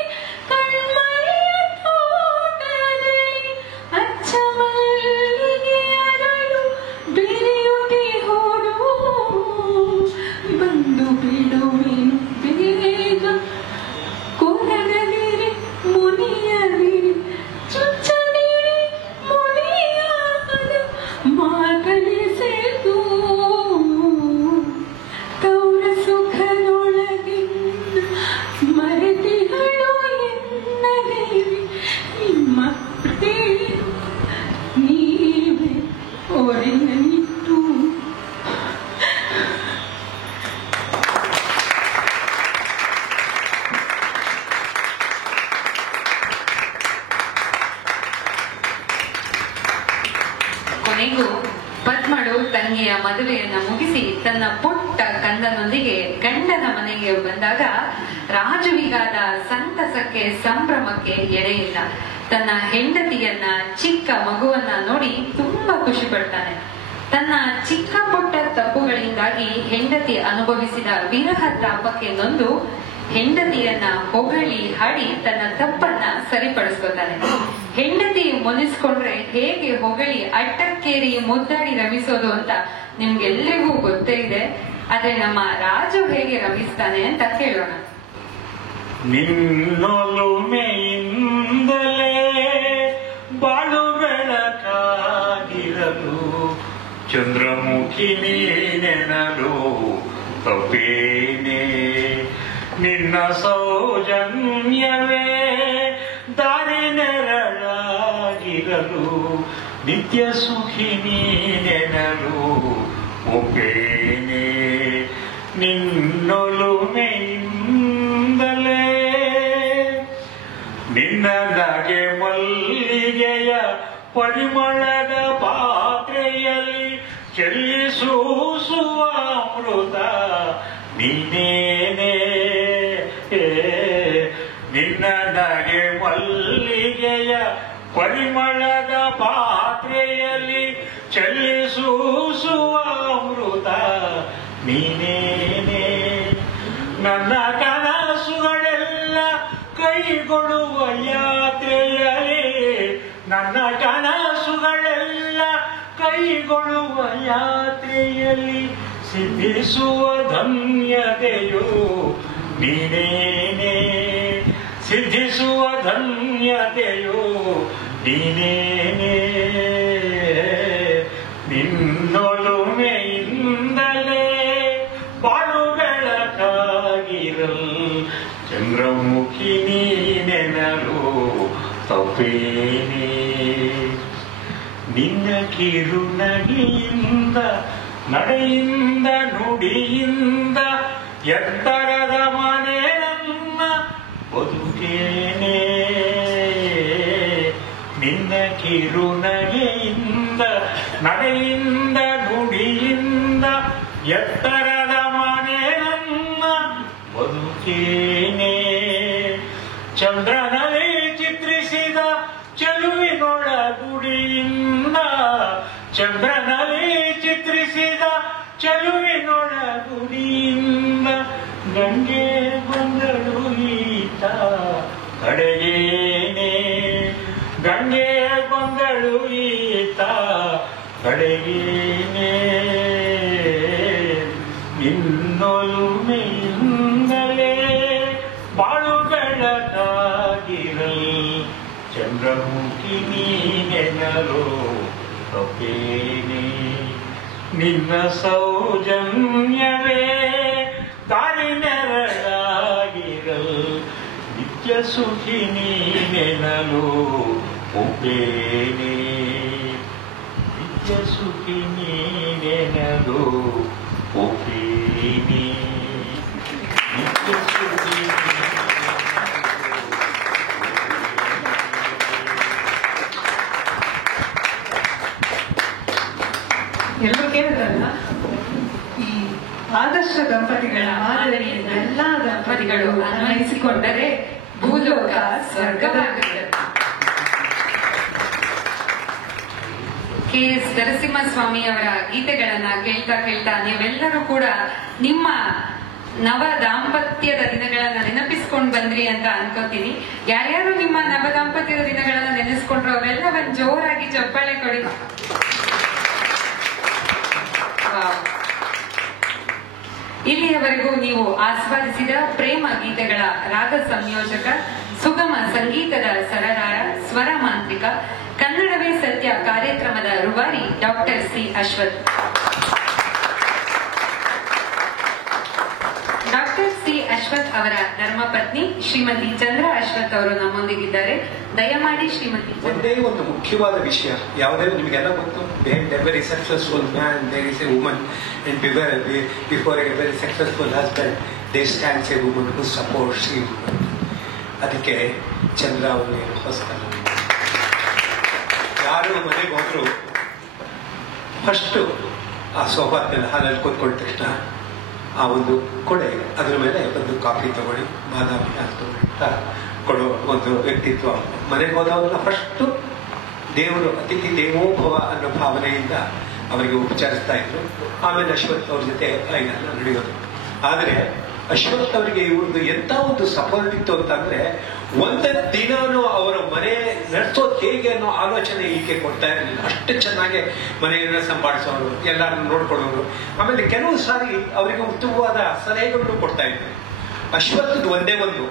ತಂಗಿಯ ಮದುವೆಯನ್ನ ಮುಗಿಸಿ ತನ್ನ ಪುಟ್ಟ ಕಂದನೊಂದಿಗೆ ಗಂಡನ ಮನೆಗೆ ಬಂದಾಗ ರಾಜುವಿಗಾದ ಸಂತಸಕ್ಕೆ ಸಂಭ್ರಮಕ್ಕೆ ಎಡೆಯಿಲ್ಲ. ತನ್ನ ಹೆಂಡತಿಯನ್ನ, ಚಿಕ್ಕ ಮಗುವನ್ನ ನೋಡಿ ತುಂಬಾ ಖುಷಿ ಪಡ್ತಾನೆ. ತನ್ನ ಚಿಕ್ಕ ಪುಟ್ಟ ತಪ್ಪುಗಳಿಂದಾಗಿ ಹೆಂಡತಿ ಅನುಭವಿಸಿದ ವಿರಹ ತಾಪಕ್ಕೆ ನೊಂದು ಹೆಂಡತಿಯನ್ನ ಹೊಗಳಿ ಹಾಡಿ ತನ್ನ ತಪ್ಪನ್ನ ಸರಿಪಡಿಸ್ಕೊತಾನೆ. ಹೆಂಡತಿ ಮುನಿಸ್ಕೊಂಡ್ರೆ ಹೇಗೆ ಹೊಗಳಿ ಅಟ್ಟಕ್ಕೇರಿ ಮುದ್ದಾಡಿ ರಮಿಸೋದು ಅಂತ ನಿಮ್ಗೆಲ್ರಿಗೂ ಗೊತ್ತೇ ಇದೆ. ಆದ್ರೆ ನಮ್ಮ ರಾಜು ಹೇಗೆ ರಮಿಸ್ತಾನೆ ಅಂತ ಕೇಳೋಣ. ನಿನ್ನೊಲುಮೆಯಿಂದಲೇ ಬಾಳು ಬೆಳಕಾಗಿರಲು ಚಂದ್ರಮುಖಿ ನೀನೆನಲು ತಪ್ಪೇನೆ. ನಿನ್ನ ಸೌಜನ್ಯವೇ ದಾರಿ ನೆರಳಾಗಿರಲು ನಿತ್ಯ ಸುಖಿ ನೀನೆನಲು ಒಪ್ಪೇನೆ. ನಿನ್ನೊಲುಮೆಯಿಂದಲೇ ನಿನ್ನ ನಗೆ ಮಲ್ಲಿಗೆಯ ಪರಿಮಳದ ಪಾತ್ರೆಯಲ್ಲಿ ಚೆಲ್ಲಿಸೂಸುವ ಅಮೃತ ನೀನೇನೆ. ನಿನ್ನ ನಗೆ ಮಲ್ಲಿಗೆಯ ಪರಿಮಳದ ಪಾತ್ರೆಯಲ್ಲಿ ಚೆಲ್ಲಿಸೂಸುವ ಅಮೃತ ನೀನೇನೆ. ನನ್ನ ಕನಸುಗಳೆಲ್ಲ ಕೈಗೊಳ್ಳುವ ಯಾತ್ರೆಯಲ್ಲಿ, ನನ್ನ ಕನಸುಗಳೆಲ್ಲ ಕೈಗೊಳ್ಳುವ ಯಾತ್ರೆಯಲ್ಲಿ ಸಿದ್ಧಿಸುವ ಧನ್ಯತೆಯು ನೀನೇನೆ. ಸಿದ್ಧಿಸುವ ಧನ್ಯತೆಯು ನೀನೇನೆ. ನಿನ್ನೊಲುಮೆಯಿಂದಲೇ ಬಾಳು ಬೆಳಕಾಗಿರಲ್ ಚಂದ್ರಮುಖಿ ನೀನೆನಲು ತಪ್ಪೇನೆ. ನಿನ್ನ ಕಿರುನಗೆಯಿಂದ ನಡೆಯಿಂದ ನುಡಿಯಿಂದ ಎತ್ತರದ ಮನೆ ನನ್ನ ಬದುಕೇನೆ. ನಿನ್ನ ಕಿರುನಗೆಯಿಂದ ನಡೆಯಿಂದ ನುಡಿಯಿಂದ ಎತ್ತರದ ಮನೆ ನನ್ನ ಬದುಕೇನೆ. ಚಂದ್ರನಲ್ಲಿ ಚಿತ್ರಿಸಿದ ಚೆಲುವಿನೊಳ ಗುಡಿಯಿಂದ, ಚಂದ್ರನಲ್ಲಿ ಚಿತ್ರಿಸಿದ ಚೆಲುವಿನೊಳ ಗುಡಿಯಿಂದ ಗಂಗೆ ಬಂದಳು ಈತ ಕಡೆಗೇನೆ. ಗಂಗೆ ಬಂದಳು ಈತ ಕಡೆಗೇನೆ. ನಿನ್ನೊಲುಮೆಯಿಂದಲೇ ಬಾಳು ಬೆಳಕಾಗಿರಲ್ ಚಂದ್ರಮುಖಿ ನೀನೆನಲು ತಪ್ಪೇನೆ. ನಿನ್ನ ಸೌಜನ್ಯವೇ ದಾರಿ ನೆರಳಾಗಿರಲ್ ನಿತ್ಯ ಸುಖಿ ನೀನೆನಲು ಒಪ್ಪೇನೆ. ನಿತ್ಯ ಸುಖಿ ನೀನೆನಲು ಒಪ್ಪೇನೆ. ನಿತ್ಯ ಸುಖಿ ಎಲ್ಲರೂ ಕೇಳಿದ್ರಲ್ಲ, ಈ ಆದರ್ಶ ದಂಪತಿಗಳ ಮಾದರಿ ಎಲ್ಲ ದಂಪತಿಗಳು ಅನ್ವಯಿಸಿಕೊಂಡರೆ ಭೂಲೋಕ ಸ್ವರ್ಗವಾಗುತ್ತದೆ. KS ನರಸಿಂಹಸ್ವಾಮಿ ಅವರ ಗೀತೆಗಳನ್ನ ಕೇಳ್ತಾ ಕೇಳ್ತಾ ನೀವೆಲ್ಲರೂ ಕೂಡ ನಿಮ್ಮ ನವ ದಾಂಪತ್ಯದ ದಿನಗಳನ್ನ ನೆನಪಿಸ್ಕೊಂಡ್ ಬಂದ್ರಿ ಅಂತ ಅನ್ಕೋತೀನಿ. ಯಾರ್ಯಾರು ನಿಮ್ಮ ನವ ದಾಂಪತ್ಯದ ದಿನಗಳನ್ನ ನೆನೆಸ್ಕೊಂಡ್ರು ಅವರೆಲ್ಲ ಒಂದ್ ಜೋರಾಗಿ ಚಪ್ಪಾಳೆ ಕೊಡಿ. ಇಲ್ಲಿಯವರೆಗೂ ನೀವು ಆಸ್ವಾದಿಸಿದ ಪ್ರೇಮ ಗೀತೆಗಳ ರಾಗ ಸಂಯೋಜಕ, ಸುಗಮ ಸಂಗೀತದ ಸರದಾರ, ಸ್ವರ ಮಾಂತ್ರಿಕ, ಕನ್ನಡವೇ ಸತ್ಯ ಕಾರ್ಯಕ್ರಮದ ರೂವಾರಿ doctor C Ashwath. Doctor C Ashwath ಅವರ ಧರ್ಮಪತ್ನಿ ಶ್ರೀಮತಿ ಚಂದ್ರ ಅಶ್ವಥ್ ಅವರು ನಮ್ಮೊಂದಿಗಿದ್ದಾರೆ. ದಯಮಾಡಿ ಶ್ರೀಮತಿ. ಒಂದೇ ಒಂದು ಮುಖ್ಯವಾದ ವಿಷಯ, ಯಾವುದೇ ನಿಮಗೆಲ್ಲ ಗೊತ್ತು, very successful man there is a woman and before a very successful husband there stands a woman who supports him. ಅದಕ್ಕೆ ಚಂದ್ರ ಅವರು ಹೊಸತನ. ಯಾರು ಮನೆಗೆ ಹೋದ್ರು ಫಸ್ಟ್ ಆ ಸೋಫಾದಲ್ಲಿ ಹಾಲಲ್ಲಿ ಕೂತ್ಕೊಂಡ ತಕ್ಷಣ ಆ ಒಂದು ಕೊಡೆ ಅದ್ರ ಮೇಲೆ ಒಂದು ಕಾಫಿ ತಗೊಳ್ಳಿ, ಬಾದಾಮಿ ಹಾಲು ತಗೊಳ್ಳಿ ಕೊಡೋ ಒಂದು ವ್ಯಕ್ತಿತ್ವ. ಮನೆಗೆ ಹೋದವ್ರನ್ನ ಫಸ್ಟು ದೇವರು ಅತಿಥಿ ದೇವೋಭವ ಅನ್ನೋ ಭಾವನೆಯಿಂದ ಅವರಿಗೆ ಉಪಚರಿಸ್ತಾ ಇದ್ರು. ಆಮೇಲೆ ಅಶ್ವಥ್ ಅವ್ರ ಜೊತೆ ಇದೆಲ್ಲ ನಡೆಯೋದು. ಆದರೆ ಅಶ್ವಥ್ ಅವರಿಗೆ ಇವ್ರದ್ದು ಎಂಥ ಒಂದು ಸಪೋರ್ಟ್ ಇತ್ತು ಅಂತಂದ್ರೆ, ಒಂದೇ ದಿನಾನು ಅವರ ಮನೆ ನಡೆಸೋದು ಹೇಗೆ ಅನ್ನೋ ಆಲೋಚನೆ ಈಕೆ ಕೊಡ್ತಾ ಇರಲಿಲ್ಲ. ಅಷ್ಟು ಚೆನ್ನಾಗಿ ಮನೆಯನ್ನ ಸಂಭಾಳಿಸೋರು, ಎಲ್ಲರನ್ನು ನೋಡ್ಕೊಳ್ಳೋರು. ಆಮೇಲೆ ಕೆಲವು ಸಾರಿ ಅವರಿಗೆ ಉತ್ತಮವಾದ ಸಲಹೆಗಳನ್ನು ಕೊಡ್ತಾ ಇದ್ರು. ಅಶ್ವಥ್ದು ಒಂದೇ ಒಂದು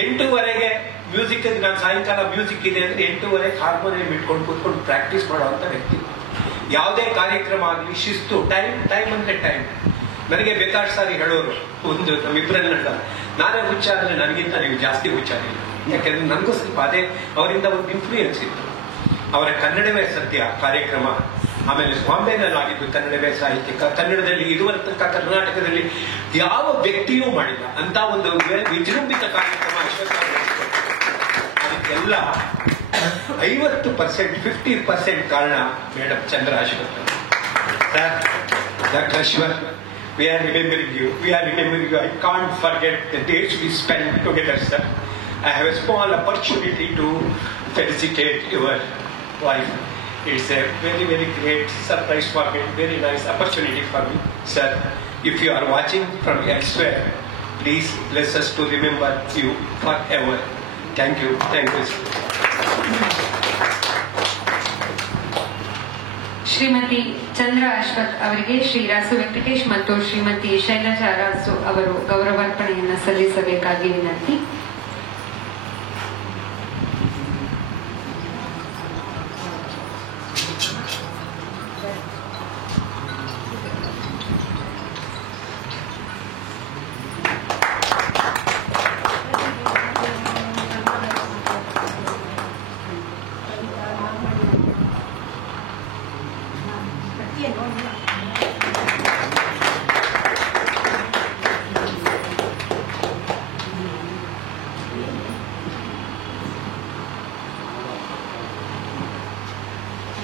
8:30 ಮ್ಯೂಸಿಕ್, ನಾನು ಸಾಯಂಕಾಲ ಮ್ಯೂಸಿಕ್ ಇದೆ ಅಂದ್ರೆ 8:30 ಹಾರ್ಮೋನಿಯಂ ಇಟ್ಕೊಂಡು ಕೂತ್ಕೊಂಡು ಪ್ರಾಕ್ಟೀಸ್ ಮಾಡುವಂತ ವ್ಯಕ್ತಿ. ಯಾವುದೇ ಕಾರ್ಯಕ್ರಮ ಆಗಲಿ ಶಿಸ್ತು, ಟೈಮ್ ಅಂದ್ರೆ ಟೈಮ್. ನನಗೆ ಬೇಕಾದ ಸಾರಿ ಹೇಳೋರು, ಒಂದು ನಮ್ಮಿಬ್ಬರಲ್ಲಿ ನಾನೇ ಹುಚ್ಚ ಅಂದ್ರೆ ನನಗಿಂತ ನೀವು ಜಾಸ್ತಿ ಹುಚ್ಚಾಗಿಲ್ಲ. ಯಾಕೆಂದ್ರೆ ನನಗೂ ಸ್ವಲ್ಪ ಅದೇ ಅವರಿಂದ ಒಂದು ಇನ್ಫ್ಲೂಯೆನ್ಸ್ ಇತ್ತು. ಅವರ ಕನ್ನಡವೇ ಸತ್ಯ ಕಾರ್ಯಕ್ರಮ, ಆಮೇಲೆ ಬಾಂಬೆನಲ್ಲಾಗಿದ್ದು ಕನ್ನಡವೇ ಸಾಹಿತ್ಯಿಕ, ಕನ್ನಡದಲ್ಲಿ ಇದುವರೆಗೆ ತನಕ ಕರ್ನಾಟಕದಲ್ಲಿ ಯಾವ ವ್ಯಕ್ತಿಯೂ ಮಾಡಿಲ್ಲ ಅಂತ ಒಂದು ವಿಜೃಂಭಿತ ಕಾರ್ಯಕ್ರಮ ಅಶ್ವಥ್ ಅದಕ್ಕೆಲ್ಲ 50%, 50% ಕಾರಣ madam Chandra Ashwath. Sir, doctor Ashwath, we are remembering you. I can't forget the days we spent together, sir. I have a small opportunity to felicitate your wife. It's a very, very great surprise for me, very nice opportunity for me, sir. If you are watching from elsewhere, please bless us to remember you forever. Thank you, sir. Shrimati Chandra Ashwath ಅವರಿಗೆ ಶ್ರೀ ರಾಸು ವೆಂಕಟೇಶ್ ಮತ್ತು ಶ್ರೀಮತಿ ಶೈಲಜಾ ರಾಸು ಅವರು ಗೌರವಾರ್ಪಣೆಯನ್ನು ಸಲ್ಲಿಸಬೇಕಾಗಿ ವಿನಂತಿ.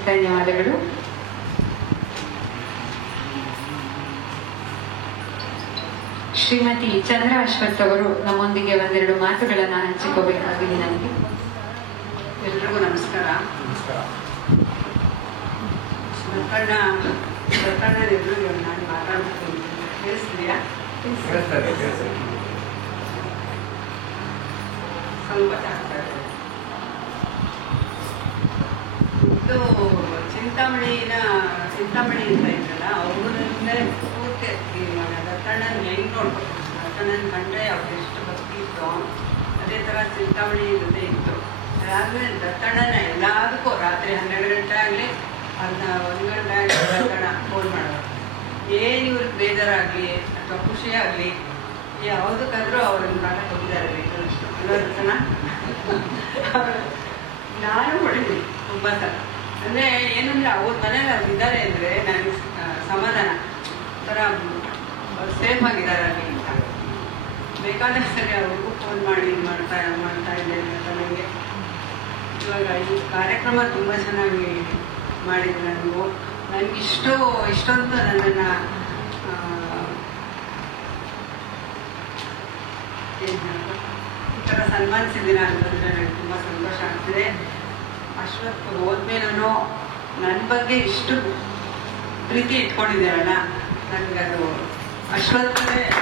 ಧನ್ಯವಾದಗಳು. ಶ್ರೀಮತಿ ಚಂದ್ರ ಅಶ್ವಥ್ ಅವರು ನಮ್ಮೊಂದಿಗೆ ಒಂದೆರಡು ಮಾತುಗಳನ್ನು ಹಂಚಿಕೋಬೇಕಾಗಿ ವಿನಂತಿ. ಎಲ್ರಿಗೂ ನಮಸ್ಕಾರ. ಎಲ್ರಿಗೂ ನಾನು ಮಾತಾಡ್ತೀನಿ. ಕೇಳಿಸ್ತೀಯಾ? ಸ್ವಲ್ಪ ಇದು ಚಿಂತಾಮಣಿ ಅಂತ ಇದ್ರಲ್ಲ, ಅವ್ರನ್ನೇ ಪೂರ್ತಿ ದತ್ತಣ್ಣನ ಹೆಂಗ್ ನೋಡ್ಬೇಕು, ದತ್ತಣ್ಣನ ಕಂಡ್ರೆ ಅವ್ರು ಎಷ್ಟು ಭಕ್ತಿ ಇತ್ತು, ಅದೇ ಥರ ಚಿಂತಾಮಣಿ ಜೊತೆ ಇತ್ತು. ಅದಾದ್ಮೇಲೆ ದತ್ತಣ್ಣನ ಎಲ್ಲದಕ್ಕೂ ರಾತ್ರಿ 12 ಗಂಟೆ ಆಗಲಿ 1 ಗಂಟೆ ಆಗಲಿ ದತ್ತಣ್ಣ ಫೋನ್ ಮಾಡೋರು. ಏನು ಇವ್ರಿಗೆ ಬೇಜಾರಾಗಲಿ ಅಥವಾ ಖುಷಿ ಆಗಲಿ ಯಾವುದಕ್ಕಾದ್ರೂ ಅವ್ರನ್ನ ಕಾಣಕ್ಕೆ ಹೋಗಿದ್ದಾರೆ ದತ್ತಣ್ಣ. ನಾನು ಹೊಡಿದ್ದೀನಿ ತುಂಬ ಸಲ. ಅಂದರೆ ಏನಂದ್ರೆ ಅವ್ರ ಮನೇಲಿ ಅವ್ರು ಇದ್ದಾರೆ ಅಂದರೆ ನನಗೆ ಸಮಾಧಾನ, ಥರ ಸೇಫ್ ಆಗಿದ್ದಾರೆ ಅಲ್ಲಿ ಅಂತ. ಬೇಕಾದ್ರೆ ಸರಿ ಅವ್ರಿಗೂ ಫೋನ್ ಮಾಡಿ ಮಾಡ್ತಾ ಇದ್ದೇನೆ ನನಗೆ. ಇವಾಗ ಈ ಕಾರ್ಯಕ್ರಮ ತುಂಬ ಚೆನ್ನಾಗಿ ಮಾಡಿದ್ರು. ನನಗೆ ಇಷ್ಟೊಂದು ನನ್ನನ್ನು ಈ ಥರ ಸನ್ಮಾನಿಸಿದ್ದೀರ ಅಂತಂದರೆ ನನಗೆ ತುಂಬ ಸಂತೋಷ ಆಗ್ತಿದೆ. ಅಶ್ವಥ್ ಹೋದ್ಮೇಲೂ ನನ್ನ ಬಗ್ಗೆ ಇಷ್ಟು ಪ್ರೀತಿ ಇಟ್ಕೊಂಡಿದ್ದೀರಲ್ಲ, ನನಗದು ಅಶ್ವತ್ಥನೇ ಏನು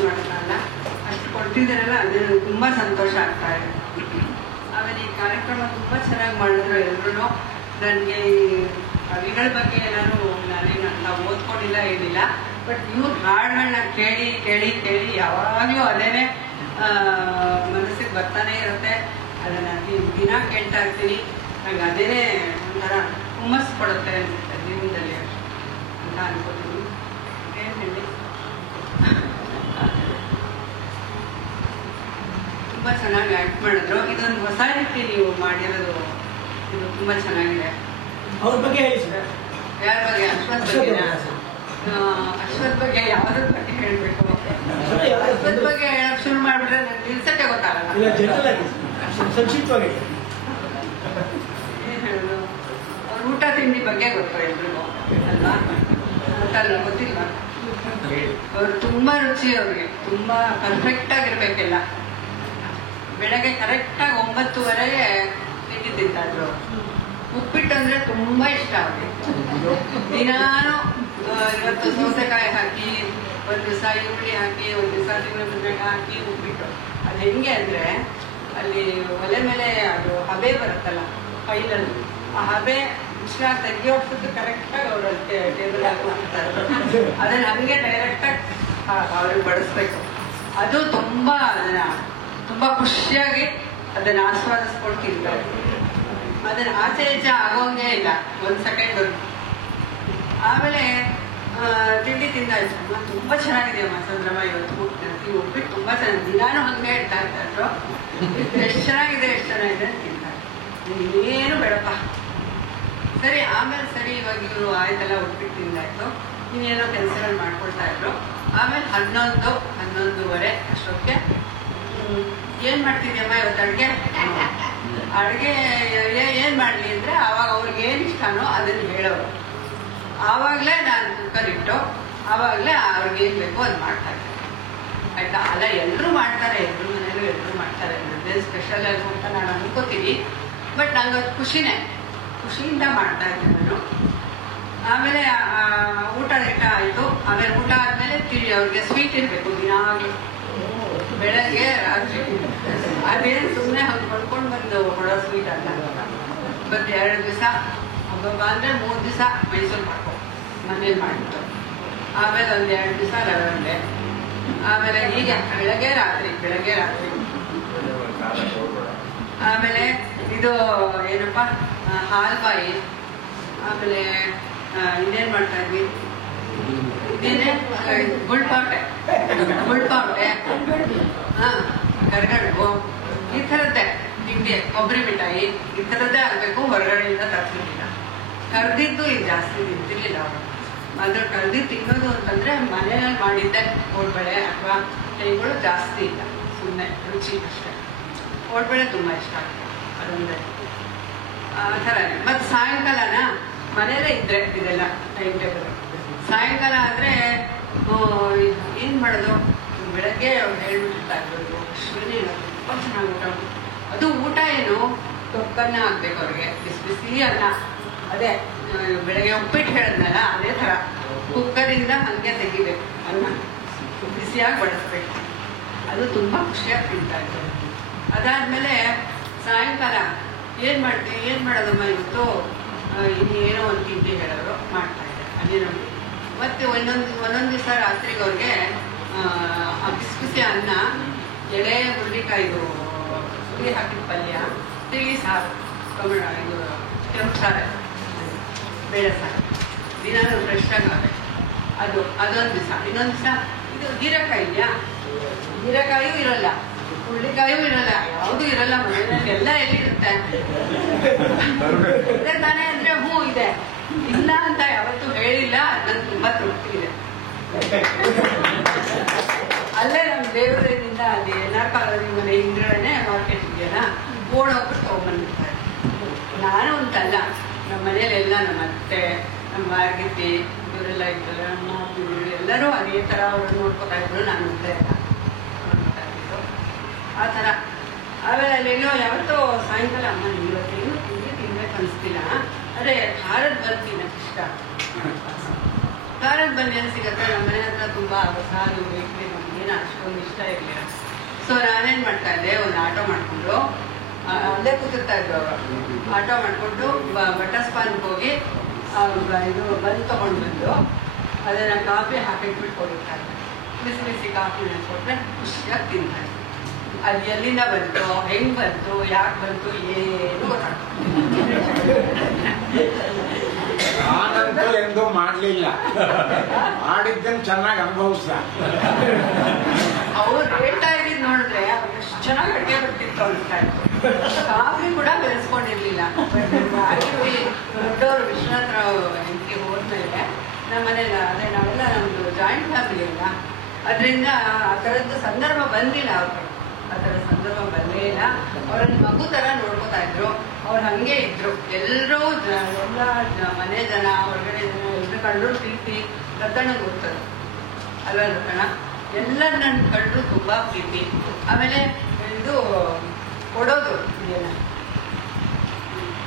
ಮಾಡೋಕ್ಕಲ್ಲ, ಅಷ್ಟು ಕೊಡ್ತಿದ್ದೀರಲ್ಲ, ಅದು ನನಗೆ ತುಂಬ ಸಂತೋಷ ಆಗ್ತಾ ಇದೆ. ಆಮೇಲೆ ಈ ಕಾರ್ಯಕ್ರಮ ತುಂಬ ಚೆನ್ನಾಗಿ ಮಾಡಿದ್ರು ಎಲ್ಲರೂ. ನನಗೆ ಈ ಕವಿಗಳ ಬಗ್ಗೆ ನಾವು ಓದ್ಕೊಂಡಿಲ್ಲ ಏನಿಲ್ಲ, ಬಟ್ ಇವ್ರ ಹಾಡುಗಳನ್ನ ಕೇಳಿ ಕೇಳಿ ಕೇಳಿ ಯಾವಾಗಲೂ ಅದೇನೇ ಮನಸ್ಸಿಗೆ ಬರ್ತಾನೆ ಇರುತ್ತೆ. ಅದನ್ನು ದಿನ ಕೇಳ್ತಾ ಇರ್ತೀನಿ. ನನಗೆ ಅದೇನೇ ಒಂಥರ ಹುಮ್ಮಸ್ಸು ಕೊಡುತ್ತೆ ಅನಿಸುತ್ತೆ ಜೀವನದಲ್ಲಿ ಅಂತ ಅನ್ಕೋತೀನಿ. ಏನು ಹೇಳಿ, ತುಂಬ ಚೆನ್ನಾಗಿ ಆ್ಯಕ್ಟ್ ಮಾಡಿದ್ರು. ಇದೊಂದು ಹೊಸ ರೀತಿ ನೀವು ಮಾಡಿರೋದು, ಇದು ತುಂಬ ಚೆನ್ನಾಗಿದೆ. ಅವ್ರ ಬಗ್ಗೆ ಹೇಳಿ ಸರ್. ಯಾರ ಬಗ್ಗೆ? ಅಶ್ವಥ್ ಬಗ್ಗೆ. ಅಶ್ವಥ್ ಬಗ್ಗೆ ಯಾವುದ್ರ ಬಗ್ಗೆ ಹೇಳಬೇಕು? ಅಶ್ವಥ್ ಬಗ್ಗೆ ಹೇಳಕ್ ಶುರು ಮಾಡಿಬಿಟ್ರೆ ನನಗೆ ನಿಲ್ಸಕ್ಕೆ ಗೊತ್ತಾಗಲ್ಲ. ಸಂಕ್ಷಿಪ್ತವಾಗಿ ಏನು ಹೇಳೋದು? ತಿಂಡಿ ಬಗ್ಗೆ ಗೊತ್ತು ಎಲ್ರಿಗೂ ಅಲ್ವಾ? ಗೊತ್ತಲ್ಲ, ಗೊತ್ತಿಲ್ವಾ? ಅವ್ರು ತುಂಬಾ ರುಚಿ, ಅವ್ರಿಗೆ ತುಂಬಾ ಪರ್ಫೆಕ್ಟ್ ಆಗಿರ್ಬೇಕೆಲ್ಲ. ಬೆಳಗ್ಗೆ ಕರೆಕ್ಟಾಗಿ 9:30ಗೆ ತಿಂಡಿ ತಿಂತಾದ್ರು. ಉಪ್ಪಿಟ್ಟು ಅಂದ್ರೆ ತುಂಬಾ ಇಷ್ಟ ಅವ್ರಿಗೆ. ದಿನಾನು ಇವತ್ತು ಸೌತೆಕಾಯಿ ಹಾಕಿ, ಒಂದ್ ದಿವಸ ಈರುಳ್ಳಿ ಹಾಕಿ, ಒಂದ್ ದಿವಸ ತಿಂಗಳ ಬದನೆಕಾಯಿ ಹಾಕಿ ಉಪ್ಪಿಟ್ಟು. ಅದು ಹೆಂಗೆ ಅಂದ್ರೆ ಅಲ್ಲಿ ಒಲೆ ಮೇಲೆ ಅದು ಹಬೆ ಬರುತ್ತಲ್ಲ ಫೈಲಲ್ಲಿ, ಆ ಹಬೆ ಇಷ್ಟ ತೆಗಿಯೋಷ್ಟು ಕರೆಕ್ಟಾಗಿ ಅವ್ರ ಟೇಬಲ್ ಹಾಕ್ತಾರೆ. ಅದನ್ನ ಹಂಗೆ ಡೈರೆಕ್ಟಾಗಿ ಅವ್ರಿಗೆ ಬಡಿಸ್ಬೇಕು. ಅದು ತುಂಬಾ ತುಂಬಾ ಖುಷಿಯಾಗಿ ಅದನ್ನ ಆಸ್ವಾದಿಸ್ಕೊಂಡು ತಿಂತಾರೆ. ಅದನ್ನ ಆಚೆ ಈಚೆ ಆಗೋಂಗೇ ಇಲ್ಲ 1 ಸೆಕೆಂಡ್. ಆಮೇಲೆ ತಿಂಡಿ ತಿಂದಾಯ್ತು, ತುಂಬಾ ಚೆನ್ನಾಗಿದೆಯಮ್ಮ ಚಂದ್ರಮ್ಮ ಇವತ್ತು ಉಪ್ಪಿಟ್ಟು ತುಂಬಾ ಚೆನ್ನಾಗಿದೆ. ದಿನಾನು ಹಂಗೆ ಹೇಳ್ತಾ ಇದ್ರು, ಎಷ್ಟು ಚೆನ್ನಾಗಿದೆ ಎಷ್ಟು ಚೆನ್ನಾಗಿದೆ ಅಂತ ತಿಂತಾರೆ. ಏನು ಬೇಡಪ್ಪ ಸರಿ. ಆಮೇಲೆ ಸರಿ ಇವಾಗ ಇವರು ಆಯ್ತಲ್ಲ ಉಪ್ಪಿಟ್ಟು ತಿಂದಾಯ್ತು, ಇನ್ನೇನೋ ಕೆಲಸಗಳು ಮಾಡ್ಕೊಳ್ತಾ ಇದ್ರು. ಆಮೇಲೆ 11:30 ಅಷ್ಟೊತ್ತಿಗೆ ಏನ್ ಮಾಡ್ತಿದ್ಯಮ್ಮ ಇವತ್ತು ಅಡ್ಗೆ ಏನ್ ಮಾಡ್ಲಿ ಅಂದ್ರೆ ಆವಾಗ ಅವ್ರಿಗೆ ಏನ್ ಇಷ್ಟನೋ ಅದನ್ನ ಹೇಳೋರು. ಆವಾಗ್ಲೇ ನಾನು ಕುಕ್ಕರ್ ಇಟ್ಟು ಆವಾಗ್ಲೇ ಅವ್ರಿಗೆ ಏನ್ ಬೇಕೋ ಅದು ಮಾಡ್ತಾ ಇದ್ದೆ. ಆಯ್ತಾ? ಅಲ್ಲ, ಎಲ್ರು ಮಾಡ್ತಾರೆ, ಎಲ್ರು ಮನೇಲೂ ಎಲ್ರು ಮಾಡ್ತಾರೆ, ನನ್ನೇ ಸ್ಪೆಷಲ್ ಆಗಿ ಅಂತ ನಾನು ಅನ್ಕೋತೀನಿ. ಬಟ್ ನಂಗೆ ಅದು ಖುಷಿಯಿಂದ ಮಾಡ್ತಾ ಇದ್ದೆ ನಾನು. ಆಮೇಲೆ ಊಟ ಆಯ್ತು. ಆಮೇಲೆ ಊಟ ಆದ್ಮೇಲೆ ಅವ್ರಿಗೆ ಸ್ವೀಟ್ ಇರ್ಬೇಕು ದಿನಾಗ್ಲೂ, ಬೆಳಗ್ಗೆ ರಾತ್ರಿ. ಅದೇನು ಸುಮ್ಮನೆ ಹಂಗೆ ಕೊಂಡ್ಕೊಂಡು ಬಂದು ಕೊಡೋ ಸ್ವೀಟ್ ಅಲ್ಲ. ಮತ್ತೆ 2 ದಿವಸ ಹಬ್ಬ ಅಂದ್ರೆ 3 ದಿವಸ ಮೈಸೂರು ಮಾಡ್ಕೊ ಮನೇಲಿ ಮಾಡಿತ್ತು. ಆಮೇಲೆ ಒಂದ್ 2 ದಿವಸ ರವೆ. ಆಮೇಲೆ ಹೀಗೆ ಬೆಳಗ್ಗೆ ರಾತ್ರಿ. ಆಮೇಲೆ ಇದು ಏನಪ್ಪ ಹಾಲ್ಬಾಯಿ. ಆಮೇಲೆ ಇನ್ನೇನ್ ಮಾಡ್ತಾ ಇದ್ವಿ, ಇನ್ನೇನೆ ಗುಳ್ಪಾವಟೆ, ಕರ್ಗಡ್ಬು, ಈ ಥರದ್ದೇ ತಿಂಡಿ, ಕೊಬ್ಬರಿ ಮಿಠಾಯಿ, ಈ ಥರದ್ದೇ ಆಗ್ಬೇಕು. ಹೊರಗಡೆಯಿಂದ ತರ್ತಿರ್ಲಿಲ್ಲ. ಕರ್ದಿದ್ದು ಇದು ಜಾಸ್ತಿ ತಿಂತಿರ್ಲಿಲ್ಲ ಅವರು. ಅದ್ರ ಕರ್ದಿದ್ದು ತಿನ್ನೋದು ಅಂತಂದ್ರೆ ಮನೆಯಲ್ಲಿ ಮಾಡಿದ್ದೆ ಕೋಡ್ಬಳೆ ಅಥವಾ ಕೈಗಳು ಜಾಸ್ತಿ ಇಲ್ಲ, ಸುಮ್ಮನೆ ರುಚಿ ಅಷ್ಟೇ. ಕೋಡ್ಬಳೆ ತುಂಬಾ ಇಷ್ಟ ಆಗ್ತದೆ, ಅದೊಂದೇ ಆ ಥರ. ಮತ್ತೆ ಸಾಯಂಕಾಲನ ಮನೇಲೇ ಇದ್ರೆ ಇದೆಲ್ಲ ಟೈಮ್ ಟೇಬಲ್. ಸಾಯಂಕಾಲ ಆದ್ರೆ ಏನ್ ಮಾಡೋದು, ಬೆಳಗ್ಗೆ ಅವ್ರು ಹೇಳ್ಬಿಟ್ಟಿರ್ತಾ ಇರ್ಬೋದು, ಅಶ್ವಿನಿ ತುಂಬಾ ಚೆನ್ನಾಗಿ ಊಟ. ಅದು ಊಟ ಏನು ತೊಕ್ಕನ್ನ ಆಗ್ಬೇಕು ಅವ್ರಿಗೆ, ಬಿಸಿ ಅನ್ನ. ಅದೇ ಬೆಳಗ್ಗೆ ಉಪ್ಪಿಟ್ಟು ಹೇಳಿದ್ನಲ್ಲ, ಅದೇ ತರ ಕುಕ್ಕರಿಂದ ಹಂಗೆ ತೆಗಿಬೇಕು ಅನ್ನ, ಬಿಸಿಯಾಗಿ ಬಡಿಸ್ಬೇಕು. ಅದು ತುಂಬಾ ಖುಷಿಯಾಗಿ ತಿಂತಾ ಇದ್ರು. ಅದಾದ್ಮೇಲೆ ಸಾಯಂಕಾಲ ಏನ್ ಮಾಡೋದಮ್ಮ ಇವತ್ತು, ಇನ್ನೇನೋ ಒಂದು ತಿಂಡಿ ಹೇಳೋರು ಮಾಡ್ತಾ ಇದ್ದೆ. ಅದೇನೋ ಮತ್ತೆ ಒಂದೊಂದು ದಿವಸ ರಾತ್ರಿಗೆ ಅವ್ರಿಗೆ ಬಿಸಿ ಅನ್ನ, ಎಳೆ ಹುರುಳಿಕಾಯಿದು ಹುಳಿ ಹಾಕಿದ ಪಲ್ಯ, ತಿಳಿ ಸಾರು, ಇದು ಕೆಂಪು ಸಾರು, ಬೇಳೆ ಸಾರು, ದಿನಾನು ಫ್ರೆಶ್ ಆಗಿ ಆಗಬೇಕು. ಅದೊಂದು ದಿವಸ. ಇನ್ನೊಂದು ದಿವಸ ಇದು ಹೀರೆಕಾಯಿ ಇದೆಯಾ, ಹೀರೆಕಾಯಿಯೂ ಇರಲ್ಲ, ಹುರುಳಿಕಾಯಿಯೂ ಇರಲ್ಲ, ಯಾವುದೂ ಇರಲ್ಲ ಮನೆಯಲ್ಲಿ. ಎಲ್ಲ ಎಲ್ಲಿರುತ್ತೆ ಇದೆ ತಾನೇ ಅಂದ್ರೆ ಹ್ಞೂ ಇದೆ, ಇಲ್ಲ ಅಂತ ಯಾವತ್ತೂ ಹೇಳಿಲ್ಲ. ನನ್ಗೆ ತುಂಬಾ ತೃಪ್ತಿ ಇದೆ. ಅಲ್ಲೇ ನಮ್ಮ ದೇವರದಿಂದ ಅಲ್ಲಿ ಎನ್ಆರ್ ಮನೆ ಹಿಂದ್ಗಡೆನೆ ಮಾರ್ಕೆಟ್ ಇದೆಯಲ್ಲ, ಓಡೋಗ್ಬಿಟ್ಟು ತಗೊಂಡ್ಬಂದಿರ್ತಾರೆ. ನಾನು ಅಂತಲ್ಲ, ನಮ್ಮ ಮನೇಲಿ ಎಲ್ಲ ನಮ್ಮ ಅತ್ತೆ, ನಮ್ಮ ಮಾರ್ಗಿತ್ತಿ ಇವರೆಲ್ಲ ಇದ್ದಾರೆ, ನಮ್ಮ ಎಲ್ಲರೂ ಅದೇ ಥರ ಅವ್ರು ನೋಡ್ಕೊತಾ ಇದ್ರು. ನಾನು ಮುಂದೆ ಎಲ್ಲ ನೋಡ್ಕೊತಾ ಇದ್ದು ಆ ಥರ. ಆಮೇಲೆ ಅಲ್ಲೆಲ್ಲೋ ಯಾವತ್ತೋ ಸಾಯಂಕಾಲ ಅಮ್ಮ ಇವತ್ತೇನು ತಿನ್ಬೇಕು ಅನಿಸ್ತಿಲ್ಲ, ಅದೇ ಖಾರದ ಬನ್ನಿ ನನಗೆ ಇಷ್ಟ. ಖಾರದ ಬನ್ನಿ ಏನು ಸಿಗುತ್ತೆ ನಮ್ಮ ಮನೆ ಹತ್ರ ತುಂಬಾ ಸಾಲು ಬೇಕ್ರಿ, ನಮ್ಗೇನು ಅಷ್ಟೊಂದು ಇಷ್ಟ ಇರಲಿಲ್ಲ. ಸೊ ನಾನೇನ್ ಮಾಡ್ತಾ ಇದ್ದೆ, ಒಂದು ಆಟೋ ಮಾಡ್ಕೊಂಡು ಅಲ್ಲೇ ಕೂತಿರ್ತಾ ಇದ್ರು ಅವರು. ಆಟೋ ಮಾಡ್ಕೊಂಡು ಬಟರ್ ಸ್ಪಾನ್ಗೆ ಹೋಗಿ ಇದು ಬಂದು ತಗೊಂಡು ಬಂದು ಅದನ್ನ ಕಾಫಿ ಹಾಕಿಟ್ಬಿಟ್ಟು ಕೊಡಿರ್ತಾ ಇದ್ದೆ. ಬಿಸಿ ಬಿಸಿ ಕಾಫಿ ಕೊಟ್ಟರೆ ಖುಷಿಯಾಗಿ ತಿಂತಾ ಇದ್ದೆ. ಅದು ಎಲ್ಲಿಂದ ಬಂತು, ಹೆಂಗ್ ಬಂತು, ಯಾಕೆ ಬಂತು, ಏನು ನಾನಂತೂ ಎಂದೂ ಮಾಡ್ಲಿಲ್ಲ, ಮಾಡಿದ್ದನ್ನು ಚೆನ್ನಾಗಿ ಅನುಭವಿಸ್ದ. ಅವ್ರು ಹೇಳ್ತಾ ಇದ್ದಿದ್ ನೋಡಿದ್ರೆ ಎಷ್ಟು ಚೆನ್ನಾಗಿ ಅಡುಗೆ ಬರ್ತಿತ್ತು ಅನ್ಸ್ತಾ ಇತ್ತು. ಕಾಫಿ ಕೂಡ ಬೆಳೆಸ್ಕೊಂಡಿರ್ಲಿಲ್ಲ. ದೊಡ್ಡವರು ವಿಶ್ವನಾಥರಾವ್ ಹೆಂಡತಿ ಹೋದ್ಮೇಲೆ ನಮ್ಮ ಮನೇಲಿ ಅದೇ ನಾವೆಲ್ಲ ನಮ್ದು ಜಾಯಿಂಟ್ ಫ್ಯಾಮಿಲಿ ಅಲ್ಲ, ಅದರಿಂದ ಆ ಥರದ್ದು ಸಂದರ್ಭ ಬಂದಿಲ್ಲ ಅವ್ರಿಗೆ. ಆ ಥರ ಸಂದರ್ಭ ಬರಲೇ ಇಲ್ಲ. ಅವರನ್ನು ಮಗು ಥರ ನೋಡ್ಕೋತಾ ಇದ್ರು. ಅವ್ರು ಹಾಗೆ ಇದ್ರು. ಎಲ್ಲರೂ ಎಲ್ಲ ಮನೆ ಜನ, ಹೊರಗಡೆ ಜನ ಎಲ್ಲರೂ ಕಂಡ್ರು ಪ್ರೀತಿ. ರತಣ್ಣಗೆ ಗೊತ್ತದು ಅಲ್ಲ ರತಣ್ಣ, ಎಲ್ಲರೂ ನನ್ನ ಕಂಡ್ರು ತುಂಬ ಪ್ರೀತಿ. ಆಮೇಲೆ ಇದು ಕೊಡೋದು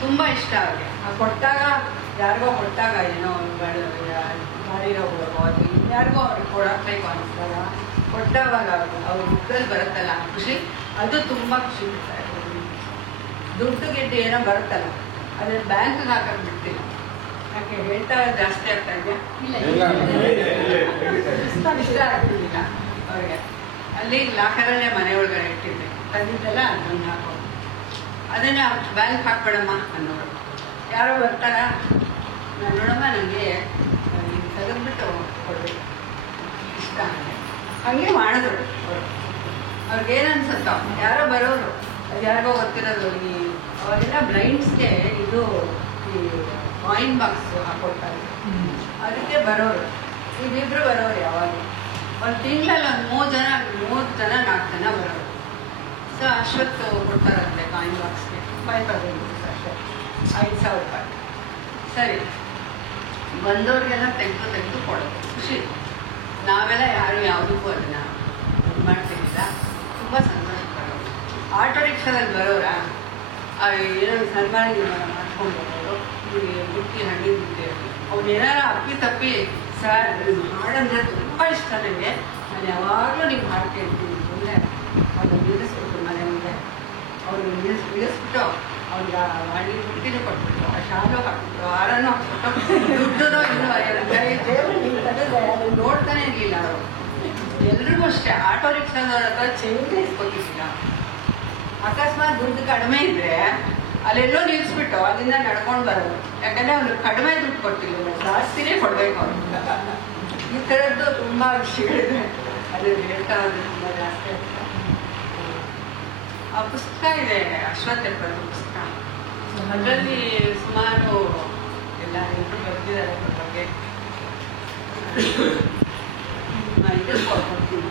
ತುಂಬ ಇಷ್ಟ ಅವ್ರಿಗೆ. ಕೊಟ್ಟಾಗ ಯಾರಿಗೋ ಕೊಟ್ಟಾಗ ಏನೋ ಗಾಡಿಗೆ ಹೋಗೋ ಅದು ಇನ್ಯಾರಿಗೋ ಅವ್ರಿಗೆ ಕೊಡಬೇಕು ಅನಿಸ್ದಾಗ ಕೊಟ್ಟಾಗ ಅವ್ರ ಮುಖದಲ್ಲಿ ಬರುತ್ತಲ್ಲ ಖುಷಿ, ಅದು ತುಂಬ ಖುಷಿ ಬಿಡ್ತಾರೆ. ದುಡ್ಡು ಗಿಡ್ಡು ಏನೋ ಬರುತ್ತಲ್ಲ ಅದನ್ನ ಬ್ಯಾಂಕ್ಗೆ ಹಾಕಕ್ಕೆ ಬಿಡ್ತಿಲ್ಲ. ಯಾಕೆ ಹೇಳ್ತಾ ಜಾಸ್ತಿ ಆಗ್ತಾ ಇದೆಯಾ? ಇಷ್ಟ ಆಗ್ತಿಲ್ಲ ಅವ್ರಿಗೆ. ಅಲ್ಲಿ ಲಾಕರಲ್ಲೇ ಮನೆ ಒಳಗಡೆ ಇಟ್ಟಿದ್ದೆ, ತಂದಿದ್ದೆಲ್ಲ ಅದನ್ನು ಹಾಕೋದು. ಅದನ್ನ ಬ್ಯಾಂಕ್ ಹಾಕ್ಬೇಡಮ್ಮ ಅನ್ನೋರು. ಯಾರೋ ಬರ್ತಾರ, ನಾನು ನೋಡಮ್ಮ ನನಗೆ ತೆಗೆದ್ಬಿಟ್ಟು ಕೊಡ್ಬೇಕು ಇಷ್ಟ ಹಂಗೆ ಮಾಡಿದ್ರು ಅವರು. ಅವ್ರಿಗೇನು ಅನ್ಸುತ್ತೋ ಯಾರೋ ಬರೋರು, ಅದು ಯಾರಿಗೋ ಗೊತ್ತಿರೋದು. ಈ ಅವಾಗೆಲ್ಲ ಬ್ಲೈಂಡ್ಸ್ಗೆ ಇದು ಈ ಕಾಯಿನ್ ಬಾಕ್ಸ್ ಹಾಕೊಡ್ತಾರೆ, ಅದಕ್ಕೆ ಬರೋರು. ಇವಿಬ್ರು ಬರೋರು ಯಾವಾಗ ಒಂದು ತಿಂಗಳಲ್ಲಿ ಒಂದು 3 ಜನ 4 ಜನ ಬರೋರು. ಸೊ ಅಶ್ವತ್ತು ಕೊಡ್ತಾರಂತೆ ಕಾಯಿನ್ ಬಾಕ್ಸ್ಗೆ 5,000 ರೂಪೀಸ್ ಅಷ್ಟೇ, 5,000 ರೂಪಾಯಿ. ಸರಿ, ಬಂದವ್ರಿಗೆಲ್ಲ ತೆಗೆದು ಕೊಡೋದು ಖುಷಿ. ನಾವೆಲ್ಲ ಯಾರು ಯಾವುದಕ್ಕೂ ಅದನ್ನ ಮಾಡ್ತಿರ್ಲಿಲ್ಲ. ತುಂಬ ಸಂತೋಷ ಪಡೋರು. ಆಟೋ ರಿಕ್ಷಾದಲ್ಲಿ ಬರೋರ ಏನೋ ಸನ್ಮಾನ ಮಾಡ್ಕೊಂಡು ಬರೋರು. ಬುಟ್ಟಿ ಹಣ್ಣಿನ ಬುಟ್ಟಿ ಅವ್ನು ಏನಾರ ಅಪ್ಪಿ ತಪ್ಪಿ ಸರ್ ಹಾಡಂದ್ರೆ ತುಂಬ ಇಷ್ಟ ನನಗೆ, ನಾನು ಯಾವಾಗಲೂ ನೀವು ಹಾಡು ಕೇಳ್ತೀನಿ ಅಂದರೆ ಅವ್ನು ನಿಲ್ಲಿಸ್ಬಿಟ್ಟು ಮನೆ ಮುಂದೆ ಅವ್ರು ನಿಲ್ಲಿಸ್ಬಿಟ್ಟು ಅವ್ನಿಗೆ ಹಣ್ಣಿನ ಬುಟ್ಟಿನೂ ಕೊಟ್ಬಿಟ್ಟು, ಆ ಶಾಲು ಹಾಕ್ಬಿಟ್ಟು, ಹಾರನೂ ಹಾಕ್ಬಿಟ್ಟು, ದುಡ್ಡು ಅದನ್ನು ನೋಡ್ತಾನೆ ಇರಲಿಲ್ಲ ಅವರು. ಎಲ್ರಿಗೂ ಅಷ್ಟೇ ಆಟೋ ರಿಕ್ಷಾದವ್ರ ಹತ್ರ ಚೇಂಜೇ ಇಸ್ಕೊತಿರ್ಲಿಲ್ಲ. ಅಕಸ್ಮಾತ್ ದುಡ್ಡು ಕಡಿಮೆ ಇದ್ರೆ ಅಲ್ಲೆಲ್ಲೋ ನಿಲ್ಲಿಸ್ಬಿಟ್ಟು ಅಲ್ಲಿಂದ ನಡ್ಕೊಂಡು ಬರೋದು. ಯಾಕಂದ್ರೆ ಅವ್ನಿಗೆ ಕಡಿಮೆ ದುಡ್ಡು ಕೊಟ್ಟಿಲ್ಲ, ಜಾಸ್ತಿನೇ ಕೊಡ್ಬೇಕು ಅವ್ರು. ಈ ಥರದ್ದು ತುಂಬ ವಿಷಯಗಳಿದೆ, ಅದು ಹೇಳ್ತಾ ಹೋದ್ರೆ ತುಂಬ ಜಾಸ್ತಿ ಆಗ್ತದೆ. ಆ ಪುಸ್ತಕ ಇದೆ, ಅಶ್ವತ್ಥ ಬರೆದ ಪುಸ್ತಕ. ಅದರಲ್ಲಿ ಸುಮಾರು ಎಲ್ಲ ಎಲ್ಲರೂ ಬರೆದಿದ್ದಾರೆ ಅದ್ರ ಬಗ್ಗೆ. ಇದಕ್ಕೆ ಕೊಡ್ತೀನಿ.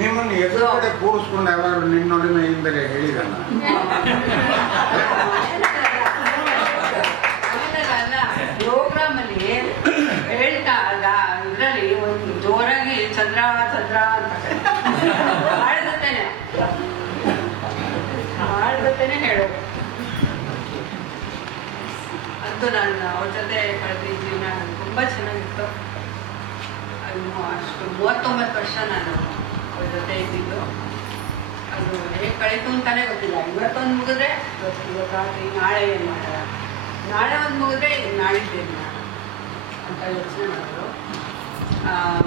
ನಿಮ್ಮನ್ನು ಎದುರುಗಡೆ ಕೂರಿಸ್ಕೊಂಡು ಯಾವಾಗಲೂ ನಿಮ್ಮ ನೋಡಿನ ಹಿಂದೆ ಹೇಳಿದಲ್ಲ ಪ್ರೋಗ್ರಾಮ್ ಅಲ್ಲಿ ಹೇಳ್ತಾ ಇದರಲ್ಲಿ ಒಂದು ಜೋರಾಗಿ ಚಂದ್ರ ಚಂದ್ರ ಅಂತ ಹಾಡ್ಬತ್ತೇನೆ ಹೇಳೋದು. ಅಂತೂ ನಾನು ಅವ್ರ ಜೊತೆ ಕಳೆದ ಜೀವನ ತುಂಬ ಚೆನ್ನಾಗಿತ್ತು. ಅದು ಅಷ್ಟು 39 ವರ್ಷ ನಾನು ಅವ್ರ ಜೊತೆ ಇದ್ದಿದ್ದು. ಅದು ಹೇಗೆ ಕಳೀತು ಅಂತಾನೆ ಗೊತ್ತಿಲ್ಲ. ಇವತ್ತೊಂದು ಮುಗಿದ್ರೆ ಇವತ್ತು ರಾತ್ರಿ ನಾಳೆ ಏನು ಮಾಡೋಣ, ನಾಳೆ ಒಂದು ಮುಗಿದ್ರೆ ನಾಳಿದ್ದೇನು ಮಾಡೋಣ ಅಂತ ಯೋಚನೆ ಮಾಡೋದು.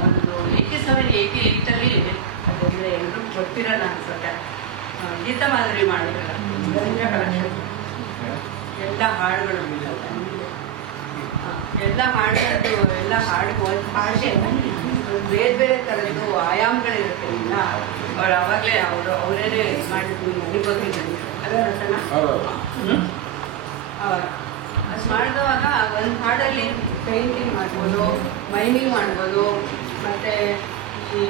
ಒಂದು 87, 88 ಅದಂದರೆ ಎಲ್ಲರೂ ಗೊತ್ತಿರಲ್ಲ ಅನ್ಸುತ್ತೆ, ಗೀತಾ ಮಾಧುರಿ ಮಾಡಿರಲ್ಲ, ಎಲ್ಲ ಹಾಡುಗಳು ಎಲ್ಲ ಹಾಡುಗಳು ಎಲ್ಲ ಹಾಡು ಹಾಡಿಗೆ ಬೇರೆ ಬೇರೆ ಥರದ್ದು ಆಯಾಮಗಳಿರುತ್ತೆ. ಇಲ್ಲ ಅವ್ರು ಆವಾಗಲೇ ಅವರೇನೆ ಮಾಡಿದ್ವಿ ಅನಿಬೋದಿದ್ದೀನಿ ಅಲ್ಲ ರತನ. ಅದು ಮಾಡಿದವಾಗ ಒಂದು ಹಾಡಲ್ಲಿ ಪೇಂಟಿಂಗ್ ಮಾಡ್ಬೋದು, ಮೈಮಿಂಗ್ ಮಾಡ್ಬೋದು, ಮತ್ತು ಈ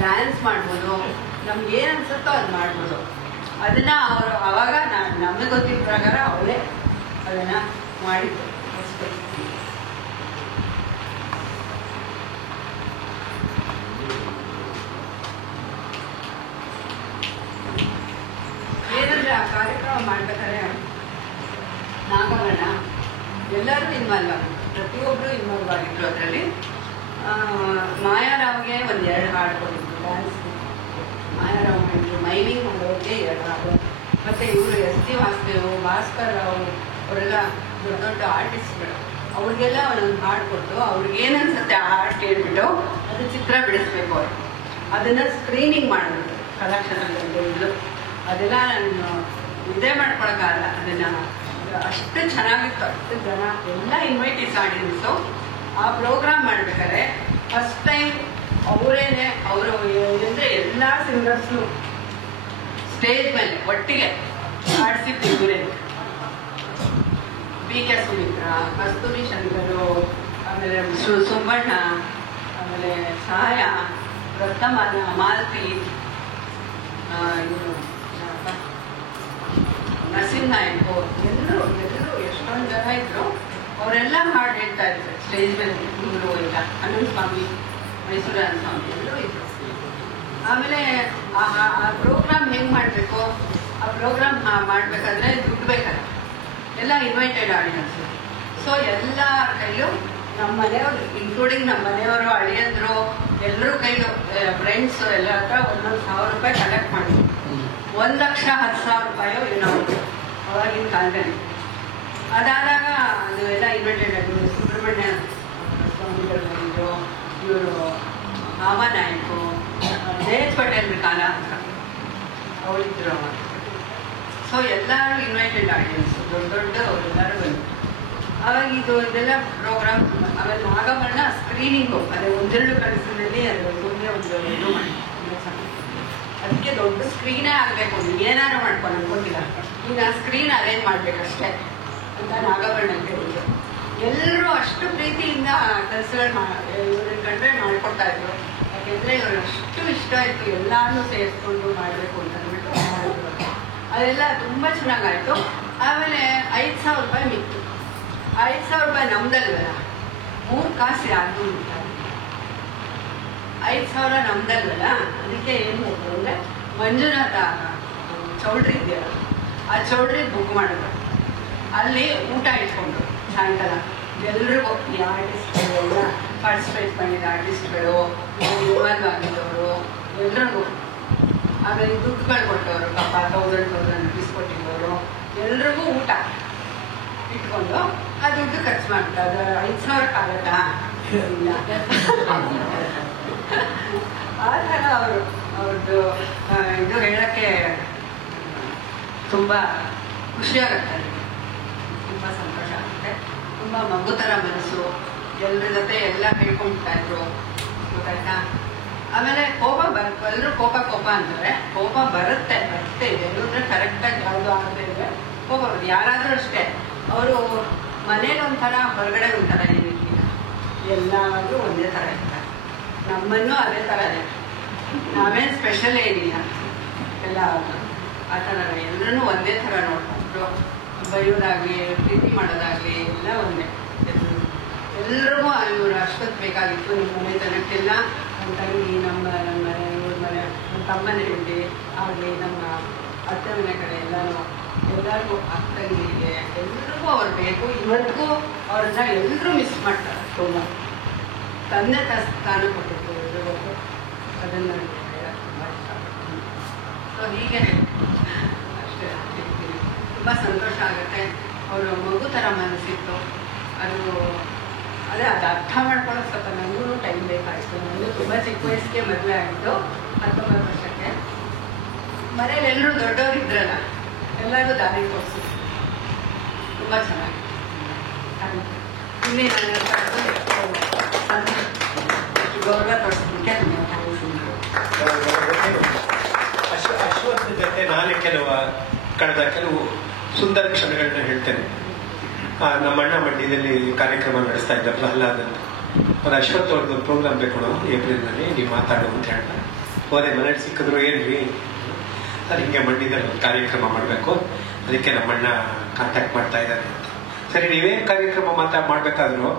ಡ್ಯಾನ್ಸ್ ಮಾಡ್ಬೋದು, ನಮ್ಗೆ ಏನು ಅನ್ಸುತ್ತೋ ಅದು ಮಾಡ್ಬೋದು. ಅದನ್ನು ಅವರು ಆವಾಗ ನಮಗೆ ಗೊತ್ತಿದ್ದ ಪ್ರಕಾರ ಅವರೇ ಅದನ್ನು ಮಾಡಿದ್ದು ಅಷ್ಟೇ. ಏನಂದರೆ ಆ ಕಾರ್ಯಕ್ರಮ ಮಾಡ್ಬೇಕಾದ್ರೆ ನಾಗವರ್ಣ ಎಲ್ಲರೂ ಇನ್ವಾಲ್ವ್ ಆಗಿದ್ರು, ಪ್ರತಿಯೊಬ್ಬರು ಇನ್ವಾಲ್ವ್ ಆಗಿದ್ರು. ಅದರಲ್ಲಿ ಮಾಯಾರಾವ್ಗೆ ಒಂದು 2 ಹಾಡು ಕೊಟ್ಟಿದ್ರು ಡ್ಯಾನ್ಸ್. ಮಾಯಾರಾವ್ ಮಾಡಿದ್ರು, ಮೈಮಿಂಗ್ ಮಾಡೋರಿಗೆ 2 ಹಾಡು. ಮತ್ತು ಇವರು S.T. ವಾಸುದೇವ್, ಭಾಸ್ಕರ್ ರಾವ್ ಅವರೆಲ್ಲ ದೊಡ್ಡ ದೊಡ್ಡ ಆರ್ಟಿಸ್ಟ್ಗಳು, ಅವ್ರಿಗೆಲ್ಲ ಒಂದೊಂದು ಹಾಡು ಕೊಟ್ಟು ಅವ್ರಿಗೇನು ಅನ್ಸುತ್ತೆ ಆ ಹಾಡು ಕೇಳಿಬಿಟ್ಟು ಅದು ಚಿತ್ರ ಬಿಡಿಸ್ಬೇಕು. ಅವರು ಅದನ್ನು ಸ್ಕ್ರೀನಿಂಗ್ ಮಾಡಿದ್ರು ಕಲಾಕ್ಷೇತ್ರದಲ್ಲಿ. ಅದೆಲ್ಲ ನಾನು ಇದೇ ಮಾಡ್ಕೊಳಕ್ಕಾಗಲ್ಲ. ಅದನ್ನು ಅಷ್ಟು ಚೆನ್ನಾಗಿತ್ತು, ಅಷ್ಟು ಜನ ಎಲ್ಲ ಇನ್ವೈಟೀಸ್ ಆಡಿಯನ್ಸು. ಆ ಪ್ರೋಗ್ರಾಮ್ ಮಾಡ್ಬೇಕಾದ್ರೆ ಫಸ್ಟ್ ಟೈಮ್ ಅವರೇನೆ ಅವರು ಅಂದರೆ ಎಲ್ಲ ಸಿಂಗರ್ಸ್ನು ಸ್ಟೇಜ್ ಮೇಲೆ ಒಟ್ಟಿಗೆ ಹಾಡಿಸಿದ್ದು ಇವರೇ. B.K. ಸುಮಿತ್ರ, ಕಸ್ತೂರಿ ಶಂಕರು, ಆಮೇಲೆ ಸುಬ್ಬಣ್ಣ, ಆಮೇಲೆ ಛಾಯಾ, ರತ್ನಮಾಲ ಮಾಲ್ತಿ ಇವರು ನರಸಿಂಹನಾಯಕು ಎಲ್ಲರೂ ಎಷ್ಟೊಂದು ಜನ ಇದ್ರು. ಅವರೆಲ್ಲ ಹಾಡು ಹೇಳ್ತಾ ಇದ್ರು ಸ್ಟೇಜ್ ಮೇಲೆ. ಇವರು ಎಲ್ಲ ಅನಂತ ಸ್ವಾಮಿ, ಮೈಸೂರಿನ ಸ್ವಾಮಿ ಎಲ್ಲರೂ ಇದ್ರು. ಆಮೇಲೆ ಆ ಪ್ರೋಗ್ರಾಮ್ ಹೆಂಗೆ ಮಾಡಬೇಕು, ಆ ಪ್ರೋಗ್ರಾಮ್ ಮಾಡಬೇಕಾದ್ರೆ ದುಡ್ಡು ಬೇಕಲ್ಲ, ಎಲ್ಲ ಇನ್ವೈಟೆಡ್ ಆಡಿಯನ್ಸ್. ಸೊ ಎಲ್ಲ ಕೈಲೂ ನಮ್ಮ ಮನೆಯವರು ಇನ್ಕ್ಲೂಡಿಂಗ್ ನಮ್ಮ ಮನೆಯವರು, ಅಳಿಯಂದ್ರು, ಎಲ್ಲರೂ ಕೈಲೂ ಫ್ರೆಂಡ್ಸು ಎಲ್ಲ ಹತ್ರ 1,000 ರೂಪಾಯಿ ಕಲೆಕ್ಟ್ ಮಾಡಿದ್ರು. 1,10,000 ರೂಪಾಯೋ ಏನೋ ಅವಾಗಿನ ಕಾಲದಲ್ಲಿ. ಅದಾದಾಗ ಅದು ಎಲ್ಲ ಇನ್ವೈಟೆಡ್ ಆಗಿದ್ರು. ಸುಬ್ರಹ್ಮಣ್ಯ ಸ್ವಾಮಿಗಳು ಬಂದಿದ್ರು, ಇವರು ಮಾಮನಾಯಕು, ಜಯೇಶ್ ಪಟೇಲ್ ಕಾಲ ಅಂತ ಅವರಿದ್ರು. ಸೊ ಎಲ್ಲರೂ ಇನ್ವೈಟೆಡ್ ಆಡಿಯನ್ಸ್, ದೊಡ್ಡ ಅವರೆಲ್ಲರೂ ಬಂದರು. ಆವಾಗ ಇದೆಲ್ಲ ಪ್ರೋಗ್ರಾಮ್. ಆಮೇಲೆ ನಾಗಮರಣ ಸ್ಕ್ರೀನಿಂಗು, ಅದೇ ಒಂದೆರಡು ಕನಸಿನಲ್ಲಿ ಅದು ಸುಮ್ಮನೆ ಒಂದು ಇದು ಮಾಡಿ, ಅದಕ್ಕೆ ದೊಡ್ಡ ಸ್ಕ್ರೀನೇ ಆಗಬೇಕು, ಏನಾರು ಮಾಡ್ಕೊಂಡು ಅನ್ಕೊತಿಲ್ಲ, ಈಗ ಸ್ಕ್ರೀನ್ ಅರೇಂಜ್ ಮಾಡಬೇಕಷ್ಟೇ ಅಂತ ನಾಗಮರಣ ಹೇಳಿದ್ರು. ಎಲ್ಲರೂ ಅಷ್ಟು ಪ್ರೀತಿಯಿಂದ ಕೆಲಸಗಳು ಇವ್ರನ್ನ ಕಂಡ್ರೆ ಮಾಡಿಕೊಡ್ತಾ ಇದ್ರು. ಯಾಕೆಂದರೆ ಇವರು ಅಷ್ಟು ಇಷ್ಟ ಆಯಿತು, ಎಲ್ಲಾನು ಸೇರಿಸ್ಕೊಂಡು ಮಾಡಬೇಕು ಅಂತ ಅಂದ್ಬಿಟ್ಟು ಮಾಡಿದ್ರು. ಅದೆಲ್ಲ ತುಂಬ ಚೆನ್ನಾಗಾಯಿತು. ಆಮೇಲೆ 5,000 ರೂಪಾಯಿ ಮಿಕ್ತು. 5,000 ರೂಪಾಯಿ ನಮ್ದಲ್ವಲ್ಲ, 3 ಕಾಸು ಯಾರಿಗೂ ಇಲ್ಲ. 5,000 ನಮ್ದಲ್ವಲ್ಲ, ಅದಕ್ಕೆ ಏನು ಮಾಡಿದ್ರು ಅಂದರೆ ಮಂಜುನಾಥ ಚೌಲ್ಟ್ರಿ ಇದೆಯಲ್ಲ, ಆ ಚೌಲ್ಟ್ರಿ ಬುಕ್ ಮಾಡಿದ್ರು. ಅಲ್ಲಿ ಊಟ ಇಟ್ಕೊಂಡ್ರು ಸಾಯಂಕಾಲ. ಎಲ್ರಿಗೂ ಈ ಆರ್ಟಿಸ್ಟ್ಗಳೆಲ್ಲ ಪಾರ್ಟಿಸಿಪೇಟ್ ಮಾಡಿದ ಆರ್ಟಿಸ್ಟ್ಗಳು, ಇನ್ವಾಲ್ವ್ ಆಗಿದ್ದವರು ಎಲ್ರಿಗೂ. ಆಮೇಲೆ ದುಡ್ಡುಗಳು ಕೊಟ್ಟವರು, ಪಾಪ 1,000 ರುಪೀಸ್ ಕೊಟ್ಟಿದ್ದವರು ಎಲ್ರಿಗೂ ಊಟ ಇಟ್ಕೊಂಡು ಆ ದುಡ್ಡು ಖರ್ಚು ಮಾಡ್ತಾ. ಅದು 5,000 ಆಗತ್ತಾ? ಇಲ್ಲ. ಆ ಥರ ಅವ್ರದ್ದು ಇದು ಹೇಳೋಕ್ಕೆ ತುಂಬ ಖುಷಿಯಾಗುತ್ತೆ, ತುಂಬ ಸಂತೋಷ ಆಗುತ್ತೆ. ತುಂಬ ಮಗು ಥರ ಮನಸ್ಸು, ಎಲ್ಲರ ಜೊತೆ ಎಲ್ಲ ಹೇಳ್ಕೊಂಡ್ತಾ ಇದ್ರು, ಗೊತ್ತಾಯ್ತಾ? ಆಮೇಲೆ ಕೋಪ ಎಲ್ಲರೂ ಕೋಪ ಅಂತಾರೆ. ಕೋಪ ಬರುತ್ತೆ ಎಲ್ಲರೂ ಕರೆಕ್ಟಾಗಿ ಯಾವುದೋ ಆಗದೆ ಇದ್ರೆ ಕೋಪ ಬರುತ್ತೆ. ಯಾರಾದರೂ ಅಷ್ಟೇ, ಅವರು ಮನೇಲಿ ಒಂಥರ, ಹೊರಗಡೆ ಒಂಥರ ಏನಿಲ್ಲ, ಎಲ್ಲಾದರೂ ಒಂದೇ ಥರ ಇರ್ತಾರೆ. ನಮ್ಮನ್ನು ಅದೇ ಥರ ಇದೆ, ನಾವೇನು ಸ್ಪೆಷಲ್ ಏನಿಲ್ಲ, ಎಲ್ಲ ಆ ಥರ ಎಲ್ಲರೂ ಒಂದೇ ಥರ ನೋಡ್ಕೊಂಡ್ರು. ಬೈಯೋದಾಗಲಿ ಪ್ರೀತಿ ಮಾಡೋದಾಗಲಿ ಎಲ್ಲ ಒಂದೇ. ಎಲ್ರಿಗೂ ಇವರು ಅಷ್ಟೊತ್ತು ಬೇಕಾಗಿತ್ತು. ನಿಮ್ಮ ಮನೆ ತನಕ್ಕೆಲ್ಲ ನಮ್ಮ ತಂಗಿ, ನಮ್ಮ ಮನೆ, ಇವ್ರ ಮನೆ, ನಮ್ಮ ತಮ್ಮನ ಹೆಂಡತಿ ಆಗಲಿ, ನಮ್ಮ ಅತ್ತೆ ಮನೆ ಕಡೆ ಎಲ್ಲರೂ ಅಕ್ಕಂಗಿರಿಗೆ ಎಲ್ರಿಗೂ ಅವ್ರು ಬೇಕು. ಇವತ್ತಿಗೂ ಅವ್ರನ್ನ ಎಲ್ಲರೂ ಮಿಸ್ ಮಾಡ್ತಾರೆ ತುಂಬ. ತಂದೆ ಸ್ಥಾನ ಕೊಟ್ಟಿದ್ದು ಎಲ್ರಿಗೂ, ಅದನ್ನು ತುಂಬ ಇಷ್ಟಪಡ್ತೀನಿ. ಸೊ ಹೀಗೆ ಅಷ್ಟೇ ತುಂಬ ಸಂತೋಷ ಆಗುತ್ತೆ. ಅವರು ಮಗು ಥರ ಮನಸ್ಸಿತ್ತು. ಅದು ಅರ್ಥ ಮಾಡ್ಕೊಳ್ಳೋಕೆ ಸ್ವಲ್ಪ ನನಗೂ ಟೈಮ್ ಬೇಕಾಯಿತು. ನನಗೂ ತುಂಬ ಚಿಕ್ಕ ವಯಸ್ಸಿಗೆ ಮದುವೆ ಆಗಿದ್ದು, 19 ವರ್ಷಕ್ಕೆ. ಮನೇಲಿ ಎಲ್ಲರೂ ದೊಡ್ಡವರು ಇದ್ರಲ್ಲ, ಎಲ್ಲರೂ ದಾರಿ ತೋರಿಸಿದ್ರು. ತುಂಬ ಚೆನ್ನಾಗಿ ಇನ್ನೇ ನನ್ನ ಗೌರವ ತೋರಿಸೋದಕ್ಕೆ ಅಶ್ವತ್ಥ ಜೊತೆ ನಾನು ಕಳೆದ ಕೆಲವು ಸುಂದರ ಕ್ಷಣಗಳನ್ನ ಹೇಳ್ತೇನೆ. ನಮ್ಮ ಅಣ್ಣ ಮಂಡ್ಯದಲ್ಲಿ ಕಾರ್ಯಕ್ರಮ ನಡೆಸ್ತಾ ಇದ್ದ ಪ್ರಹ್ಲಾದ್ ಅಂತ. ಅವ್ರು ಅಶ್ವತ್ಥ ಅವ್ರದ್ದು ಪ್ರೋಗ್ರಾಮ್ ಬೇಕು ಏಪ್ರಿಲ್ನಲ್ಲಿ, ನೀವು ಮಾತಾಡು ಅಂತ ಹೇಳ್ತಾರೆ. ಅವರೇ ಮನೇಲಿ ಸಿಕ್ಕಿದ್ರು, ಏನ್ರಿ ಸರ್ ಹಿಂಗೆ ಮಂಡ್ಯದಲ್ಲಿ ಒಂದು ಕಾರ್ಯಕ್ರಮ ಮಾಡಬೇಕು, ಅದಕ್ಕೆ ನಮ್ಮಣ್ಣ ಕಾಂಟ್ಯಾಕ್ಟ್ ಮಾಡ್ತಾ ಇದ್ದಾರೆ ಅಂತ. ಸರಿ, ನೀವೇನು ಕಾರ್ಯಕ್ರಮ ಮಾಡಬೇಕಾದ್ರು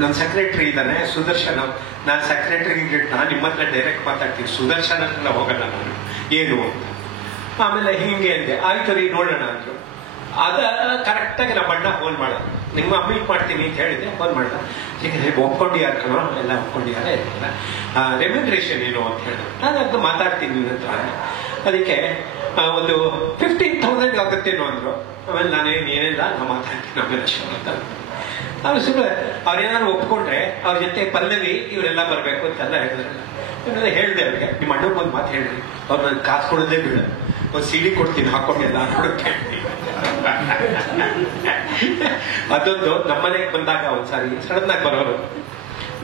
ನನ್ನ ಸೆಕ್ರೆಟ್ರಿ ಇದ್ದಾನೆ ಸುದರ್ಶನ್, ನಾನು ಸೆಕ್ರೆಟ್ರಿಗೆ ನಾನು ನಿಮ್ಮ ಹತ್ರ ಡೈರೆಕ್ಟ್ ಮಾತಾಡ್ತೀನಿ, ಸುದರ್ಶನ್ ಹತ್ರ ಹೋಗೋಣ ನಾನು ಏನು ಅಂತ. ಆಮೇಲೆ ಹಿಂಗೆ ಅಂದೆ, ಆಯ್ತು ರೀ ನೋಡೋಣ ಅಂದರು. ಅದ ಕರೆಕ್ಟಾಗಿ ನಮ್ಮ ಅಣ್ಣ ಫೋನ್ ಮಾಡೋದು, ನಿಮ್ಮ ಅಮ್ಮಿಗೆ ಮಾಡ್ತೀನಿ ಅಂತ ಹೇಳಿದೆ. ಫೋನ್ ಮಾಡ್ದ, ಈಗ ಒಪ್ಕೊಂಡಿಯಾರ ಕಣೋ, ಎಲ್ಲ ಒಪ್ಕೊಂಡಿಯಾರ ಇರ್ತಾರ, ರೆಮ್ಯುನರೇಷನ್ ಏನು ಅಂತ ಹೇಳಿದ್ರು. ನಾನು ಅದು ಮಾತಾಡ್ತೀನಿ ನಿಮ್ಮ ಹತ್ರ. ಅದಕ್ಕೆ ಒಂದು 15,000 ಆಗುತ್ತೇನೋ ಅಂದರು. ಆಮೇಲೆ ನಾನೇನು ಏನಿಲ್ಲ, ನಾವು ಮಾತಾಡ್ತೀನಿ ಆಮೇಲೆ ಅಶ್ವತ್ಥ ಅಂತ. ಆಮೇಲೆ ಸುಮ್ಮನೆ ಅವ್ರೇನಾದ್ರು ಒಪ್ಕೊಂಡ್ರೆ ಅವ್ರ ಜೊತೆ ಪಲ್ಲವಿ ಇವರೆಲ್ಲ ಬರಬೇಕು ಅಂತೆಲ್ಲ ಹೇಳಿದ್ರಲ್ಲ. ಏನಾದ್ರು ಹೇಳಿದೆ ಅವ್ರಿಗೆ, ನಿಮ್ಮ ಅಣ್ಣಗೆ ಒಂದು ಮಾತು ಹೇಳ್ರಿ, ಅವ್ರು ನನಗೆ ಕಾಸು ಕೊಡೋದೇ ಬಿಡ, ಒಂದು CD ಕೊಡ್ತೀನಿ ಹಾಕೊಂಡೆಲ್ಲ ನೋಡೋಕೆ. ಅದೊಂದು ನಮ್ಮನೆಗೆ ಬಂದಾಗ ಒಂದ್ಸಾರಿ ಸಡನ್ ಆಗಿ ಬರೋರು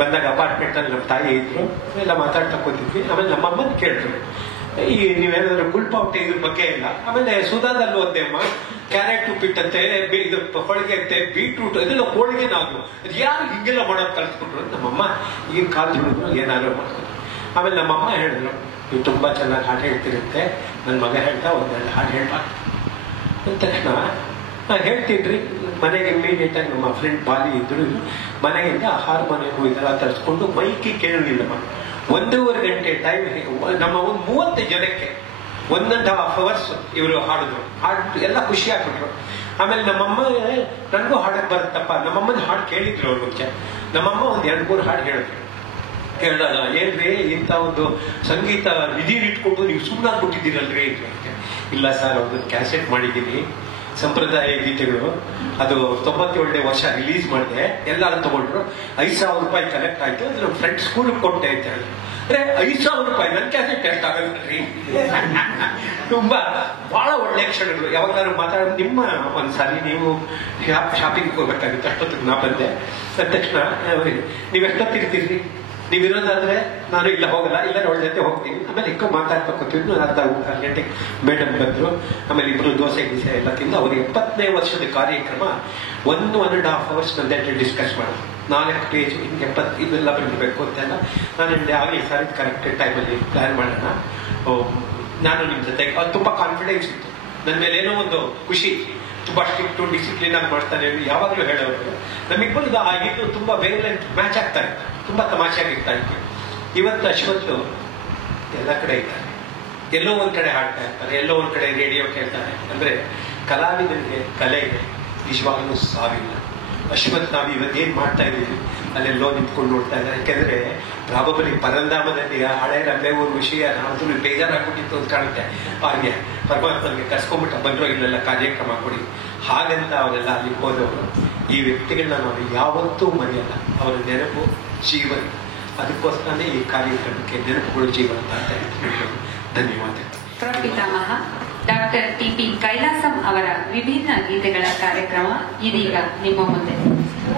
ಬಂದಾಗ ಅಪಾರ್ಟ್ಮೆಂಟ್ ಅಲ್ಲಿ ನಮ್ಮ ತಾಯಿ ಇದ್ರು, ಎಲ್ಲ ಮಾತಾಡ್ತಾ ಕೂತಿದ್ವಿ. ಆಮೇಲೆ ನಮ್ಮಮ್ಮನ ಕೇಳಿದ್ರು, ಈ ನೀವೇನಾದ್ರು ಗುಲ್ಪಾವಟೆ ಇದ್ರ ಬಗ್ಗೆ ಇಲ್ಲ. ಆಮೇಲೆ ಸುಧಾದಲ್ಲೂ ಒಂದೇ ಅಮ್ಮ ಕ್ಯಾರೆಟ್ ಉಪ್ಪಿಟ್ಟಂತೆ, ಇದು ಹೋಳಿಗೆ ಅಂತೆ, ಬೀಟ್ರೂಟ್ ಇದೆಲ್ಲ ಹೋಳಿಗೆ. ನಾವು ಅದು ಯಾರು ಹಿಂಗೆಲ್ಲ ಮಾಡೋದು ಕಲ್ತ್ಕೊಂಡ್ರು. ನಮ್ಮಮ್ಮ ಈಗಿನ ಕಾಲದ ಹುಡುಗರು ಏನಾದ್ರು ಮಾಡ್ತಾರೆ. ಆಮೇಲೆ ನಮ್ಮಮ್ಮ ಹೇಳಿದ್ರು, ನೀವು ತುಂಬ ಚೆನ್ನಾಗಿ ಹಾಡು ಹೇಳ್ತಿರುತ್ತೆ, ನನ್ನ ಮಗ ಹೇಳ್ತಾ ಒಂದೆರಡು ಹಾಡು ಹೇಳ್ಬಾ ಅಂದ ತಕ್ಷಣ ನಾನು ಹೇಳ್ತೀನಿ. ಮನೆಗೆ ಇಮಿಡಿಯೇಟಾಗಿ ನಮ್ಮ ಫ್ರೆಂಡ್ ಬಾಲಿ ಇದ್ರು, ಮನೆಯಿಂದ ಹಾರ್ಮೋನಿಯಮು ಇದೆಲ್ಲ ತರಿಸ್ಕೊಂಡು ಮೈಕಿ ಕೇಳಲಿಲ್ಲಮ್ಮ. 1.5 ಗಂಟೆ ಟೈಮ್ ನಮ್ಮ ಒಂದು 30 ಜನಕ್ಕೆ 1.5 hours ಇವರು ಹಾಡಿದ್ರು. ಹಾಡು ಎಲ್ಲ ಖುಷಿ ಆಗ್ಬಿಟ್ರು. ಆಮೇಲೆ ನಮ್ಮಮ್ಮ ನನಗೂ ಹಾಡಕ್ಕೆ ಬರುತ್ತಪ್ಪ, ನಮ್ಮಮ್ಮನ ಹಾಡು ಕೇಳಿದ್ರು ಅವ್ರ ಮುಂಚೆ. ನಮ್ಮಮ್ಮ ಒಂದು 2-3 ಹಾಡು ಹೇಳಿದ್ರು. ಕೇಳಿದಾಗ ಏನ್ರಿ ಇಂಥ ಒಂದು ಸಂಗೀತ ವಿಧಿನ ಇಟ್ಕೊಂಡು ನೀವು ಸುಮ್ಮನಾಗ್ಬಿಟ್ಟಿದ್ದೀರಲ್ರಿ ಅಂತ. ಇಲ್ಲ ಸರ್, ಒಂದು ಕ್ಯಾಸೆಟ್ ಮಾಡಿದ್ದೀನಿ ಸಂಪ್ರದಾಯ ಗೀತೆಗಳು, ಅದು 97ನೇ ವರ್ಷ ರಿಲೀಸ್ ಮಾಡಿದೆ, ಎಲ್ಲರೂ ತಗೊಂಡ್ರು. 5,000 ರೂಪಾಯಿ ಕಲೆಕ್ಟ್ ಆಯ್ತು, ಅದು ನಮ್ಮ ಫ್ರೆಂಡ್ ಸ್ಕೂಲ್ಗೆ ಕೊಟ್ಟೆ ಅಂತ ಹೇಳಿದ್ರು. ಅಂದ್ರೆ 5,000 ರೂಪಾಯಿ ನನ್ನ ಕ್ಯಾಸೆಟ್ ಎಷ್ಟು ಆಗಲ್ರಿ. ತುಂಬಾ ಬಹಳ ಒಳ್ಳೆ ಕ್ಷಣಗಳು. ಯಾವಾಗಾದ್ರು ಮಾತಾಡೋದು, ನಿಮ್ಮ ಒಂದ್ಸಾರಿ ನೀವು ಶಾಪಿಂಗ್ ಹೋಗ್ಬೇಕಾಗಿತ್ತು, ಅಷ್ಟೊತ್ತಿಗೆ ನಾ ಬಂದೆ. ಅಂದ ತಕ್ಷಣ ನೀವು ಎಷ್ಟೊತ್ತಿರ್ತೀರಿ, ನೀವಿರೋದಾದ್ರೆ ನಾನು ಇಲ್ಲ ಹೋಗಲ್ಲ, ಇಲ್ಲ ಅವಳ ಜೊತೆ ಹೋಗ್ತೀನಿ. ಆಮೇಲೆ ಇಕ್ಕ ಮಾತಾಡ್ಬೇಕು. ಅರ್ಧ 6 ಗಂಟೆಗೆ ಮೇಡಮ್ ಬಂದ್ರು. ಆಮೇಲೆ ಇಬ್ರು ದೋಸೆ ಗೀಸೆ ಎಲ್ಲ ತಿಂದು ಅವ್ರ 70ನೇ ವರ್ಷದ ಕಾರ್ಯಕ್ರಮ 1.5 hours ನನ್ನ ಜೊತೆ ಡಿಸ್ಕಸ್ ಮಾಡೋದು. 4 ಪೇಜ್ ಹಿಂಗೆ 70 ಇದೆಲ್ಲ ಬರಬೇಕು ಅಂತೆಲ್ಲ ನಾನು ಹೇಳಿದೆ. ಆಗಲಿ ಸರ್, ಕರೆಕ್ಟ್ ಟೈಮಲ್ಲಿ ಪ್ಲಾನ್ ಮಾಡೋಣ. ನಾನು ನಿಮ್ಮ ಜೊತೆಗೆ ಅದು ತುಂಬ ಕಾನ್ಫಿಡೆನ್ಸ್ ಇತ್ತು ನನ್ನ ಮೇಲೆ, ಏನೋ ಒಂದು ಖುಷಿ. ತುಂಬಾ ಸ್ಟ್ರಿಕ್ಟು ಡಿಸಿಪ್ಲಿನ್ ಆಗಿ ಮಾಡ್ತಾನೆ ಯಾವಾಗಲೂ ಹೇಳೋರು. ನಮ್ಮಿಬ್ಬರದ್ದು ಆ ಇದು ತುಂಬಾ ವೇವ್ಲೆಂತ್ ಮ್ಯಾಚ್ ಆಗ್ತಾ ಇತ್ತು, ತುಂಬಾ ತಮಾಷೆಯಾಗಿರ್ತಾ ಇತ್ತು. ಇವತ್ತು ಅಶ್ವತ್ತು ಎಲ್ಲ ಕಡೆ ಇದ್ದಾರೆ, ಎಲ್ಲೋ ಒಂದ್ ಕಡೆ ಹಾಡ್ತಾ ಇರ್ತಾರೆ, ಎಲ್ಲೋ ಒಂದ್ ಕಡೆ ರೇಡಿಯೋ ಕೇಳ್ತಾರೆ. ಅಂದ್ರೆ ಕಲಾವಿದರಿಗೆ ಕಲೆಗೆ ನಿಜವಾಗ್ಲೂ ಸಾವಿಲ್ಲ. ಅಶ್ವತ್ ನಾವು ಇವತ್ತೇನ್ ಮಾಡ್ತಾ ಇದ್ದೀವಿ ಅಲ್ಲೆಲ್ಲೋ ನಿಂತ್ಕೊಂಡು ನೋಡ್ತಾ ಇದ್ದಾರೆ. ಯಾಕೆಂದ್ರೆ ಪ್ರಾಬಬಲಿ ಪರಂಧಾಮದಲ್ಲಿ ಹಳೆ ರಂಬೇವೂರ್ ವಿಷಯ ನಾವು ಬೇಜಾರಾಗ್ಬಿಟ್ಟಿತ್ತು ಅಂತ ಕಾಣುತ್ತೆ. ಹಾಗೆ ಪರಮಾತ್ಮನಿಗೆ ಕರ್ಸ್ಕೊಂಡ್ಬಿಟ್ಟು ಬಂದ್ರು, ಇಲ್ಲೆಲ್ಲ ಕಾರ್ಯಕ್ರಮ ಕೊಡಿ ಹಾಗಂತ ಅವರೆಲ್ಲ ಅಲ್ಲಿ ಹೋದವರು. ಈ ವ್ಯಕ್ತಿಗಳನ್ನ ನಾವು ಯಾವತ್ತೂ ಮರೆಯಲ್ಲ, ಅವರ ನೆನಪು ಜೀವನ. ಅದಕ್ಕೋಸ್ಕರನೇ ಈ ಕಾರ್ಯಕ್ರಮಕ್ಕೆ ನೆನಪುಗಳು ಜೀವಂತ ಅಂತ ಹೇಳ್ತೀನಿ. ಧನ್ಯವಾದಗಳು. ಪ್ರಪಿತಾಮಹ ಡಾಕ್ಟರ್ ಟಿ.ಪಿ. ಕೈಲಾಸಂ ಅವರ ವಿಭಿನ್ನ ಗೀತೆಗಳ ಕಾರ್ಯಕ್ರಮ ಇದೀಗ ನಿಮ್ಮ ಮುಂದೆ.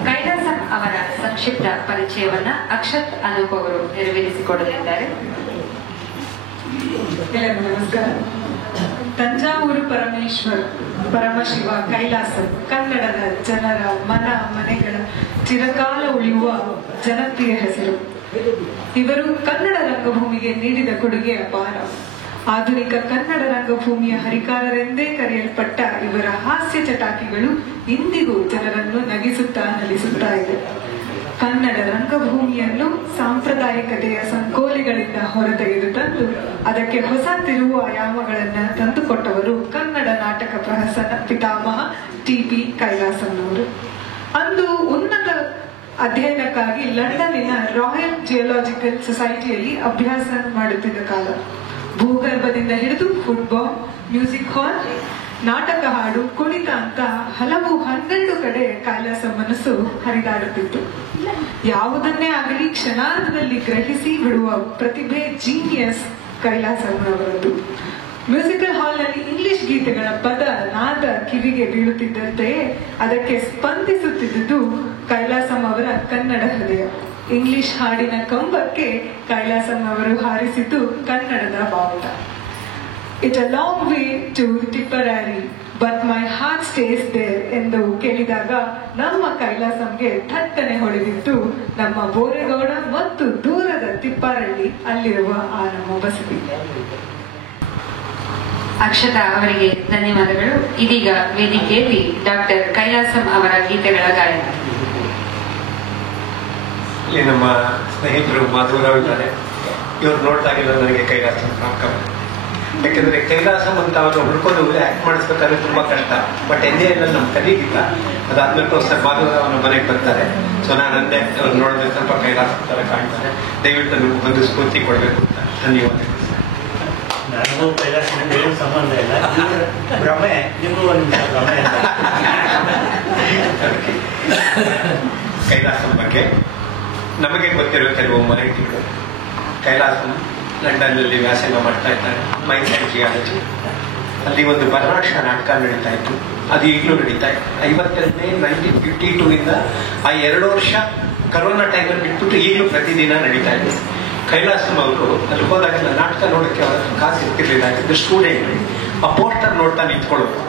ಕೈಲಾಸಂ ಅವರ ಸಂಕ್ಷಿಪ್ತ ಪರಿಚಯವನ್ನ ಅಕ್ಷತ್ ಅನೂಪ್ ಅವರು ನೆರವೇರಿಸಿಕೊಡಲಿದ್ದಾರೆ. ಎಲ್ಲರಿಗೂ ನಮಸ್ಕಾರ. ತಂಜಾವೂರು ಪರಮಶಿವ ಕೈಲಾಸಂ ಕನ್ನಡದ ಜನರ ಮನೆಗಳ ಚಿರಕಾಲ ಉಳಿಯುವ ಜನಪ್ರಿಯ ಹೆಸರು. ಇವರು ಕನ್ನಡ ರಂಗಭೂಮಿಗೆ ನೀಡಿದ ಕೊಡುಗೆ ಅಪಾರ. ಆಧುನಿಕ ಕನ್ನಡ ರಂಗಭೂಮಿಯ ಹರಿಕಾರರೆಂದೇ ಕರೆಯಲ್ಪಟ್ಟ ಇವರ ಹಾಸ್ಯ ಚಟಾಕಿಗಳು ಇಂದಿಗೂ ಜನರನ್ನು ನಗಿಸುತ್ತಾ ಇದೆ. ಕನ್ನಡ ರಂಗಭೂಮಿಯನ್ನು ಸಾಂಪ್ರದಾಯಿಕತೆಯ ಸಂಕೋಲೆಗಳಿಂದ ಹೊರತೆಗೆದು ತಂದು ಅದಕ್ಕೆ ಹೊಸ ತಿರುವು ಆಯಾಮಗಳನ್ನು ತಂದುಕೊಟ್ಟವರು ಕನ್ನಡ ನಾಟಕ ಪ್ರಹಸನ ಪಿತಾಮಹ ಟಿ.ಪಿ. ಕೈಲಾಸಂನವರು. ಅಂದು ಉನ್ನತ ಅಧ್ಯಯನಕ್ಕಾಗಿ ಲಂಡನ್ನಿನ ರಾಯಲ್ ಜಿಯೋಲಾಜಿಕಲ್ ಸೊಸೈಟಿಯಲ್ಲಿ ಅಭ್ಯಾಸ ಮಾಡುತ್ತಿದ್ದ ಕಾಲ. ಭೂಗರ್ಭದಿಂದ ಹಿಡಿದು ಫುಟ್ಬಾಲ್, ಮ್ಯೂಸಿಕ್ ಹಾಲ್, ನಾಟಕ ಹಾಡು, ಕುಣಿತ ಅಂತ ಹಲವು 12 ಕಡೆ ಕೈಲಾಸ ಮನಸ್ಸು ಹರಿದಾಡುತ್ತಿತ್ತು. ಯಾವುದನ್ನೇ ಆಗಲಿ ಕ್ಷಣಾರ್ಧದಲ್ಲಿ ಗ್ರಹಿಸಿ ಬಿಡುವ ಪ್ರತಿಭೆ, ಜೀನಿಯಸ್ ಕೈಲಾಸಂರವರದ್ದು. ಮ್ಯೂಸಿಕಲ್ ಹಾಲ್ನಲ್ಲಿ ಇಂಗ್ಲಿಷ್ ಗೀತೆಗಳ ಪದ ನಾದ ಕಿವಿಗೆ ಬೀಳುತ್ತಿದ್ದಂತೆಯೇ ಅದಕ್ಕೆ ಸ್ಪಂದಿಸುತ್ತಿದ್ದುದು ಕೈಲಾಸಂ ಅವರ ಕನ್ನಡ ಹೃದಯ. ಇಂಗ್ಲಿಷ್ ಹಾಡಿನ ಕಂಬಕ್ಕೆ ಕೈಲಾಸಂ ಅವರು ಹಾರಿಸಿದ್ದು ಕನ್ನಡದ ಬಾವುಟ. It's a long way to Tipperary but my heart stays there ಎಂದು ಕೇಳಿದಾಗ ನಮ್ಮ ಕೈಲಾಸಂಗೆ ಥಟ್ಟನೆ ಹೊಳೆದಿತ್ತು ನಮ್ಮ ಬೋರೇಗೌಡ ಮತ್ತು ದೂರದ ತಿಪ್ಪಾರಳ್ಳಿ, ಅಲ್ಲಿರುವ ಆ ನಮ್ಮ ಬಸದಿ. ಅಕ್ಷತಾ ಅವರಿಗೆ ಧನ್ಯವಾದಗಳು. ಇದೀಗ ವೇದಿಕೆಯಲ್ಲಿ ಡಾಕ್ಟರ್ ಕೈಲಾಸಂ ಅವರ ಗೀತೆಗಳ ಗಾಯನ. ಇಲ್ಲಿ ನಮ್ಮ ಸ್ನೇಹಿತರು ಮಾಧುರಾವ್ ಇದ್ದಾರೆ. ಇವ್ರು ನೋಡಿದಾಗೆಲ್ಲ ನನಗೆ ಕೈಲಾಸಂ ಜ್ಞಾಪಕ. ಯಾಕೆಂದ್ರೆ ಕೈಲಾಸಂ ಅಂತ ಅವರು ಹುಡ್ಕೊಂಡು ಆಕ್ಟ್ ಮಾಡಿಸ್ಬೇಕಾದ್ರೆ ತುಂಬಾ ಕಷ್ಟ. ಬಟ್ NJL ನಮ್ಮ ಕಲಿಗಿಲ್ಲ. ಅದಾದ್ಮೇಲೆ ಪ್ರೊಫೆಸರ್ ಮಾಧುರಾವ್ ನಮ್ಮ ಮನೆಗೆ ಬರ್ತಾರೆ. ಸೊ ನಾನು ಅಂದೆ, ಅವ್ರು ನೋಡಿದ್ರೆ ಸ್ವಲ್ಪ ಕೈಲಾಸಂ ತರ ಕಾಣ್ತಾರೆ, ದಯವಿಟ್ಟು ನಮ್ಗೆ ಒಂದು ಸ್ಫೂರ್ತಿ ಕೊಡ್ಬೇಕು ಅಂತ. ಧನ್ಯವಾದಗಳು. ನನಗೂ ಕೈಲಾಸನಿಗೆ ಏನು ಸಂಬಂಧ ಇಲ್ಲ, ಭ್ರಮೆ, ನಿಮಗೂ ಒಂದು ಭ್ರಮೆ ಅಂತ. ಕೈಲಾಸಂ ಬಗ್ಗೆ ನಮಗೆ ಗೊತ್ತಿರೋ ಕೆಲವು ಮಾಹಿತಿಗಳು. ಕೈಲಾಸಂ ಲಂಡನ್ನಲ್ಲಿ ವ್ಯಾಸಂಗ ಮಾಡ್ತಾ ಇದ್ದಾರೆ, ಮೈಸೂರು ಜಿಯಾಲಜಿ. ಅಲ್ಲಿ ಒಂದು ಬರ್ನಾಟ ನಾಟಕ ನಡೀತಾ ಇತ್ತು, ಅದು ಈಗಲೂ ನಡೀತಾ ಇತ್ತು. 52ನೇ 1952 ಇಂದ ಆ 2 ವರ್ಷ ಕರೋನಾ ಟೈಮಲ್ಲಿ ಬಿಟ್ಬಿಟ್ಟು ಈಗಲೂ ಪ್ರತಿದಿನ ನಡೀತಾ ಇತ್ತು. ಕೈಲಾಸಂ ಅವರು ಅಲ್ಲಿ ಹೋದಾಗೆಲ್ಲ ನಾಟಕ ನೋಡೋಕ್ಕೆ ಅವರ ಕಾಸು ಇರ್ತಿರ್ಲಿಲ್ಲ. ಯಾಕಂದ್ರೆ ಸ್ಟೂಡೆಂಟ್ ಆ ಪೋಸ್ಟರ್ ನೋಡ್ತಾ ನಿಂತ್ಕೊಳ್ಳೋದು.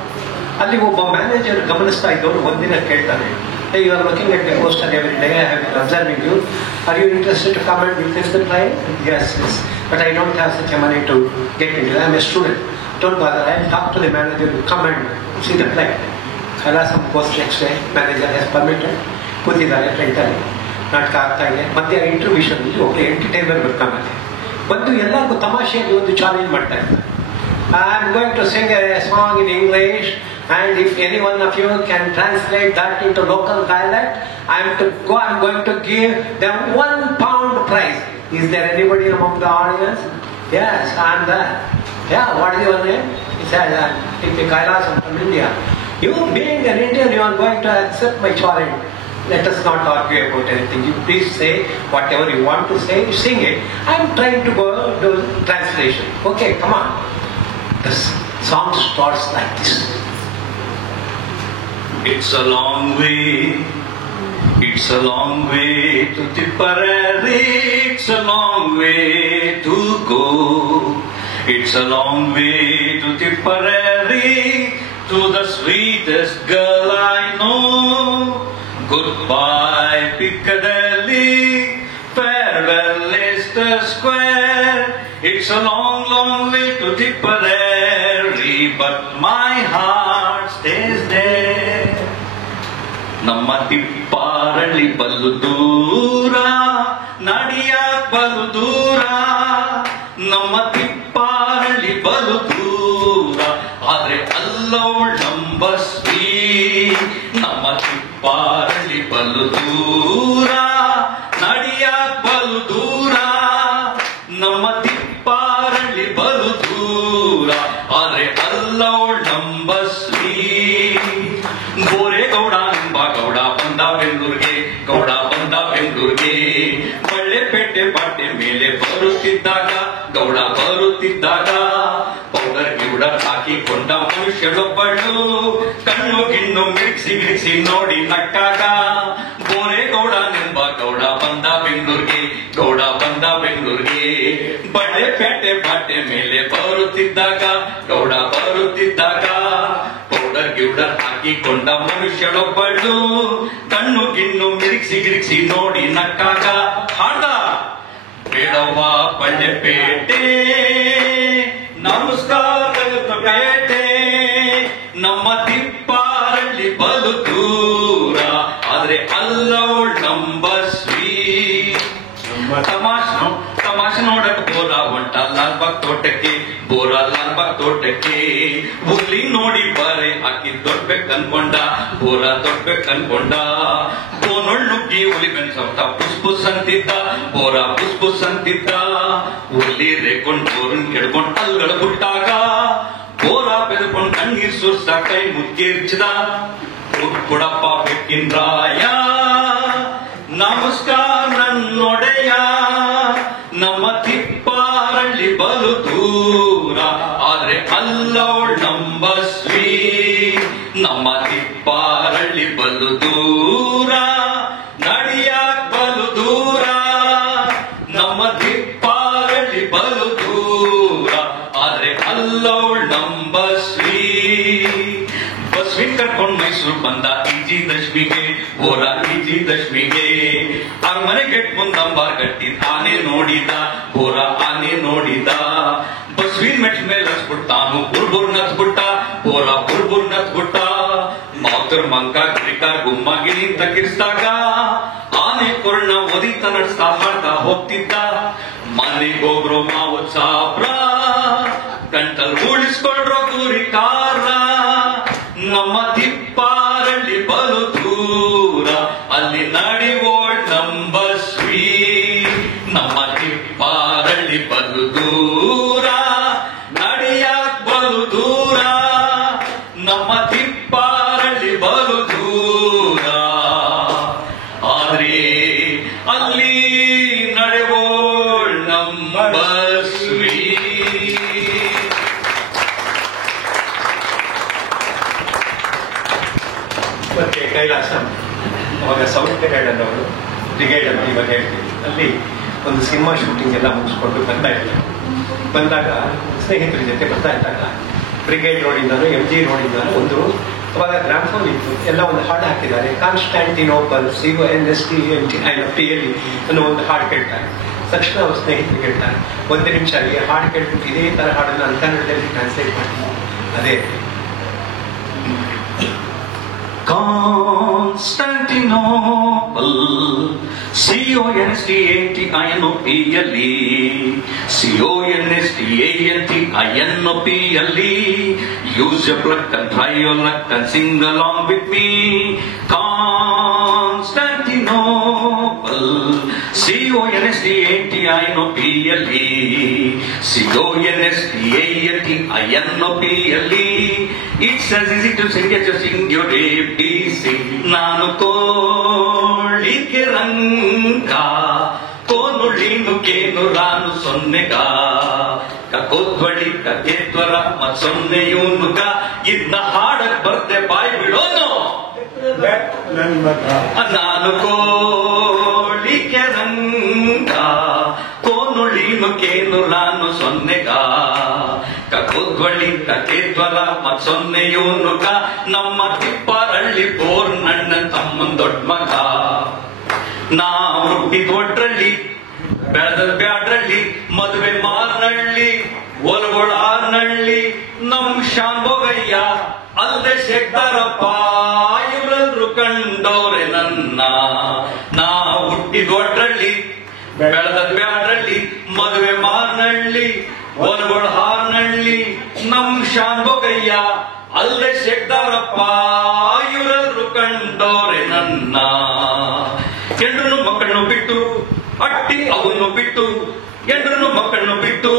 ಅಲ್ಲಿ ಒಬ್ಬ ಮ್ಯಾನೇಜರ್ ಗಮನಿಸ್ತಾ ಇದ್ದವರು ಒಂದಿನ ಕೇಳ್ತಾನೆ, You are looking at the poster every day, I have been observing you. Are you interested to come and witness the play? Yes, yes. But I don't have such a money to get into it. I am a student. Don't bother. I will talk to the manager to come and see the play. Kailasam goes next day. Manager has permitted. ಕೂತಿದ್ದಾರೆ ಫ್ರೆಂಟಲ್ಲಿ ನಾಟಕ ಆಗ್ತಾ ಇದೆ. ಮಧ್ಯ ಇಂಟರ್ವ್ಯೂಷನಲ್ಲಿ ಒಬ್ಬರು ಎಂಟರ್ಟೈನರ್ ಬರ್ತಾನೆ. ಬಂದು ಎಲ್ಲರಿಗೂ ತಮಾಷೆಯಾಗಿ ಒಂದು ಚಾಲೆಂಜ್ ಮಾಡ್ತಾ ಇದ್ದಾರೆ. I am going to sing a song in English, and if any one of you can translate that into local dialect, I am going to give them £1 prize. Is there anybody among the audience? Yes, I am there. Yeah, what is your name? He said, Kailasam from India. You being an Indian, you are going to accept my challenge. Let us not argue about anything. You please say whatever you want to say, sing it. I am trying to go do translation. Okay, come on. The song starts like this. It's a long way. It's a long way to Tipperary. It's a long way to go. It's a long way to Tipperary, to the sweetest girl I know. Goodbye Piccadilly, farewell Leicester Square. It's a long, long way to Tipperary, but my heart stays there. ನಮ್ಮ ತಿಪ್ಪಾರಳ್ಳಿ ಬಲು ದೂರ, ನಡಿಯಾಕ್ ಬಲು ದೂರ. ನಮ್ಮ ತಿಪ್ಪಾರಳ್ಳಿ ಬಲು ದೂರ, ಆದ್ರೆ ಅಲ್ಲವಳ್ ನಂಬಸ್ವಿ. ನಮ್ಮ ತಿಪ್ಪಾರಳ್ಳಿ ಬಲು ದೂರ, ನಡಿಯಾಕ್ ಬಲು ದೂರ. ನಮ್ಮ ತಿಪ್ಪಾರಳ್ಳಿ ಬಲು ದೂರ, ಆದ್ರೆ ಅಲ್ಲವಳ್ ನಂಬಸ್ವಿ. ಗೋರೇಗೌಡ ಎಂಬ ಗೌಡ ಬಂದ ಬೆಂಗಳೂರಿಗೆ, ಗೌಡ ಬಂದ ಬೆಂಗಳೂರಿಗೆ. ಬಳ್ಳೆಪೇಟೆ ಬಾಟೆ ಮೇಲೆ ಬರುತ್ತಿದ್ದಾಗ, ಗೌಡ ಬರುತ್ತಿದ್ದಾಗ, ಪೌಡರ್ ಗಿೌಡರ್ ಹಾಕಿಕೊಂಡ ಮನುಷ್ಯಳೊಬ್ಬಳು ಕಣ್ಣು ಗಿಣ್ಣು ಮಿಡಿಸಿ ನೋಡಿ ನಕ್ಕಾಗ. ಗೋರೇಗೌಡನೆಂಬ ಗೌಡ ಬಂದ ಬೆಂಗಳೂರಿಗೆ, ಗೌಡ ಬಂದ ಬೆಂಗಳೂರಿಗೆ. ಬಳ್ಳೆಪೇಟೆ ಬಾಟೆ ಮೇಲೆ ಬರುತ್ತಿದ್ದಾಗ, ಗೌಡ ಬರುತ್ತಿದ್ದಾಗ, ಪೌಡರ್ ಗಿೌಡರ್ ಹಾಕಿಕೊಂಡ ಮನುಷ್ಯಳೊಬ್ಬಳು ಕಣ್ಣು ಗಿಣ್ಣು ಮಿಡಿಸಿ ನೋಡಿ ನಕ್ಕಾಗ. ಹಾಡ ಬೇಡವ್ವ ಬಳ್ಳೆಪೇಟೆ, ನಮಸ್ಕಾರ ಪೇಟೆ. ನಮ್ಮ ತಿಪ್ಪಾರಳ್ಳಿ ಬಲು ದೂರ, ಆದ್ರೆ ಅಲ್ಲವಳ್ ನಂಬಸ್ವಿ. ತಮಾಷೆ ನೋಡಕ್ ಬೋರ ಹೊಂಟ ಲಾಲ್ಬಾಗ್ ತೋಟಕ್ಕೆ, ಬೋರ ಲಾಲ್ಬಾಗ್ ತೋಟಕ್ಕೆ. ಹುಲಿ ನೋಡಿ ಬಾರೆ ಹಾಕಿ ದೊಡ್ಬೇಕ್ ಅನ್ಕೊಂಡ, ಬೋರ ದೊಡ್ಬೇಕ್ ಅನ್ಕೊಂಡ. ಬೋನೊಳ್ ನುಗ್ಗಿ ಹುಲಿ ಬೆನ್ಸವ್ತ ಪುಸ್ ಪುಸ್ ಅಂತಿದ್ದ, ಬೋರ ಪುಸ್ ಪುಸ್ ಅಂತಿದ್ದ. ಹುಲಿ ರೇಕೊಂಡ್ ಬೋರನ್ ಕೆಡ್ಕೊಂಡ್ ಅಲ್ಗಳು ಬಿಟ್ಟಾಗ, ಬೋರ ಬೆದ್ಕೊಂಡ್ ಕಣ್ಣೀರ್ ಸುರ್ಸ ಕೈ ಮುಗ್ಗಿರ್ಚಿದ. ಕೊಡಪ್ಪ ಬೆಕ್ಕಿನ ರಾಯ, ನಮಸ್ಕಾರ ನನ್ನೊಡೆಯ. ನಮ್ಮ ತಿಪ್ಪಾರಳ್ಳಿ ಬಲು ದೂರ, ಆದ್ರೆ ಅಲ್ಲವಳ್ ನಂಬಸ್ವಿ. ನಮ್ಮ ತಿಪ್ಪಾರಳ್ಳಿ ಬಲು ದೂರ, ನಡಿಯಾಕ್ ಬಲು ದೂರ. ನಮ್ಮ ತಿಪ್ಪಾರಳ್ಳಿ ಬಲು ದೂರ, ಆದ್ರೆ ಅಲ್ಲವಳ್ ನಂಬಸ್ವಿ. ಬಸ್ವಿನ್ ಕರ್ಕೊಂಡ್ ಮೈಸೂರು ಬಂದ ವಿಜಯದಶಮಿಗೆ, ಬೋರ ವಿಜಯದಶಮಿಗೆ. ಅರಮನೆ ಗೆಟ್ ಮುಂದಂಬಾರ್ ಗಟ್ಟಿದ್ ಆನೆ ನೋಡಿದ, ಬೋರ ಆನೆ ನೋಡಿದ. ಬಸ್ವಿನ್ ಮೆಟ್ಲ ಮೇಲೆ ಹಸ್ಬಿಡ್ತಾನು ಬುರ್ಬುರ್ ನತ್ಬಿಟ್ಟ, ಬೋರ ಬುರ್ಬುರ್ ನತ್ಬಿಟ್ಟ. ಮಾತರ್ ಮಂಕ ಗಿರಿಕಾರ್ ಗುಮ್ಮ ಗಿಳಿ ತಕ್ಕಿರಿಸಿದಾಗ, ಆನೆ ಕೊರ್ಣ ಒದಿತ ನಡ್ಸ್ತಾ ಹಾಡ್ತಾ ಹೋಗ್ತಿದ್ದ. ಮನೆಗೋಗ್ರು ಮಾವತ್ ಸಾಬ್ರ, ಗಂಟಲ್ ಉಳಿಸ್ಕೊಳ್ರೋ ಗುರಿಕಾರ. ನಮ್ಮ ತಿಪ್ಪಾರಳ್ಳಿ ಬಲು ದೂರ, ಅಲ್ಲಿ ನಡಿವೋಳ್ ನಂಬಸ್ವಿ. ನಮ್ಮ ತಿಪ್ಪಾರಳ್ಳಿ ಬಲು ದೂರ, ನಡಿಯಾಕ್ ಬಲು ದೂರ. ನಮ್ಮ ತಿಪ್ಪಾರಳ್ಳಿ ಬಲು ದೂರ, ಆದ್ರೆ ಅಲ್ಲಿ ನಡೆವೋಳ್ ನಂಬಸ್ವಿ. ಮತ್ತೆ ಕೈಲಾಸಂ ಅವಾಗ ಸೌತ್ ಬ್ರಿಗೇಡ್ ಅನ್ನೋರು, ಬ್ರಿಗೇಡ್ ಅಂತ ಇವಾಗ ಹೇಳ್ತೀವಿ, ಅಲ್ಲಿ ಒಂದು ಸಿನಿಮಾ ಶೂಟಿಂಗ್ ಎಲ್ಲ ಮುಗಿಸ್ಕೊಂಡು ಬರ್ತಾ ಇದ್ದಾರೆ. ಬಂದಾಗ ಸ್ನೇಹಿತರ ಜೊತೆ ಬರ್ತಾ ಇದ್ದಾಗ ಬ್ರಿಗೇಡ್ ರೋಡಿಂದನೂ MG ರೋಡಿಂದನೂ ಒಂದು ಅವಾಗ ಗ್ರಾಮ್ಫೋನ್ ಇತ್ತು, ಎಲ್ಲ ಒಂದು ಹಾಡು ಹಾಕಿದ್ದಾರೆ. ಕಾನ್ಸ್ಟ್ಯಾಂಟಿನೋಪಲ್ CONSTANTINOPL ಅನ್ನೋ ಒಂದು ಹಾಡು ಕೇಳ್ತಾರೆ. ತಕ್ಷಣ ಅವ್ರ ಸ್ನೇಹಿತರು ಕೇಳ್ತಾರೆ, 1 ನಿಮಿಷ ಈ ಹಾಡು ಕೇಳ್ಬಿಟ್ಟು ಇದೇ ಥರ ಹಾಡನ್ನು ನಾನು ಕನ್ನಡದಲ್ಲಿ ಟ್ರಾನ್ಸ್ಲೇಟ್ ಮಾಡ್ತೀನಿ. ಅದೇ Constantinople, CONSTANTINOPLE, use your pluck and try your luck and sing along with me. Constantinople, CONSTANTINOPLE, CONSTANTINOPLE. It's as easy to sing as you sing your ABC. ನಾನು ಕೋಳಿಗೆ ರಂಗ ಕೋನುಳಿನು ಕೇನು ರಾನು ಸೊನ್ನೆಗ ಕಕೋದ್ವಳಿ ಕಕೇತ್ವರ ಮತ್ ಸೊನ್ನೆಯೂನುಗ ಇದನ್ನ ಹಾಡಕ್ ಬರ್ತೆ ಬಾಯ್ ಬಿಡೋನು. ನಾನು ಕೋಳಿಗೆ ರಂಗ ಕೋನುಳಿನು ಕೇನು ರಾನು ಸೊನ್ನೆಗ ಕಕೋದ್ವಳಿ ಕಕೇತ್ವರ ಮತ್ ಸೊನ್ನೆಯೂನುಗ ನಮ್ಮ ತಿಪ್ಪರಳ್ಳಿ ಬೋರ್ನಣ್ಣ ತಮ್ಮನ್ ದೊಡ್ಡ ಮಗ. ನಾವು ಹುಟ್ಟಿದ ಒಟ್ರಲ್ಲಿ ಬೆಳೆದ ಬ್ಯಾಡ್ರಳ್ಳಿ ಮದುವೆ ಮಾರ್ನಳ್ಳಿ ಒಲಗೊಳ ಆರ್ನಳ್ಳಿ ನಮ್ ಶಾಂಬೋಗಯ್ಯ ಅಲ್ಲದೆ ಶೇಖರಪ್ಪ ಇವರೆಲ್ರು ಕಂಡವ್ರೆ ನನ್ನ. ನಾವು ಹುಟ್ಟಿದ ಒಟ್ರಲ್ಲಿ ಬೆಳೆದ ಬ್ಯಾಡ್ರಳ್ಳಿ ಮದುವೆ ಮಾರ್ನಳ್ಳಿ ಒಲಗೊಳ ಹಾರ್ನಳ್ಳಿ ನಮ್ ಶಾಂಬೋಗಯ್ಯ ಅಲ್ಲದೆ ಶೇಖರಪ್ಪ ಇವರೆಲ್ರು ಕಂಡವ್ರೆ ನನ್ನ. ಹೆಣ್ಣು ಮಕ್ಕಳನ್ನು ಬಿಟ್ಟು ಅಟ್ಟಿ ಅವನು ಬಿಟ್ಟು ಹೆಣ್ಣು ಮಕ್ಕಳನ್ನು ಬಿಟ್ಟು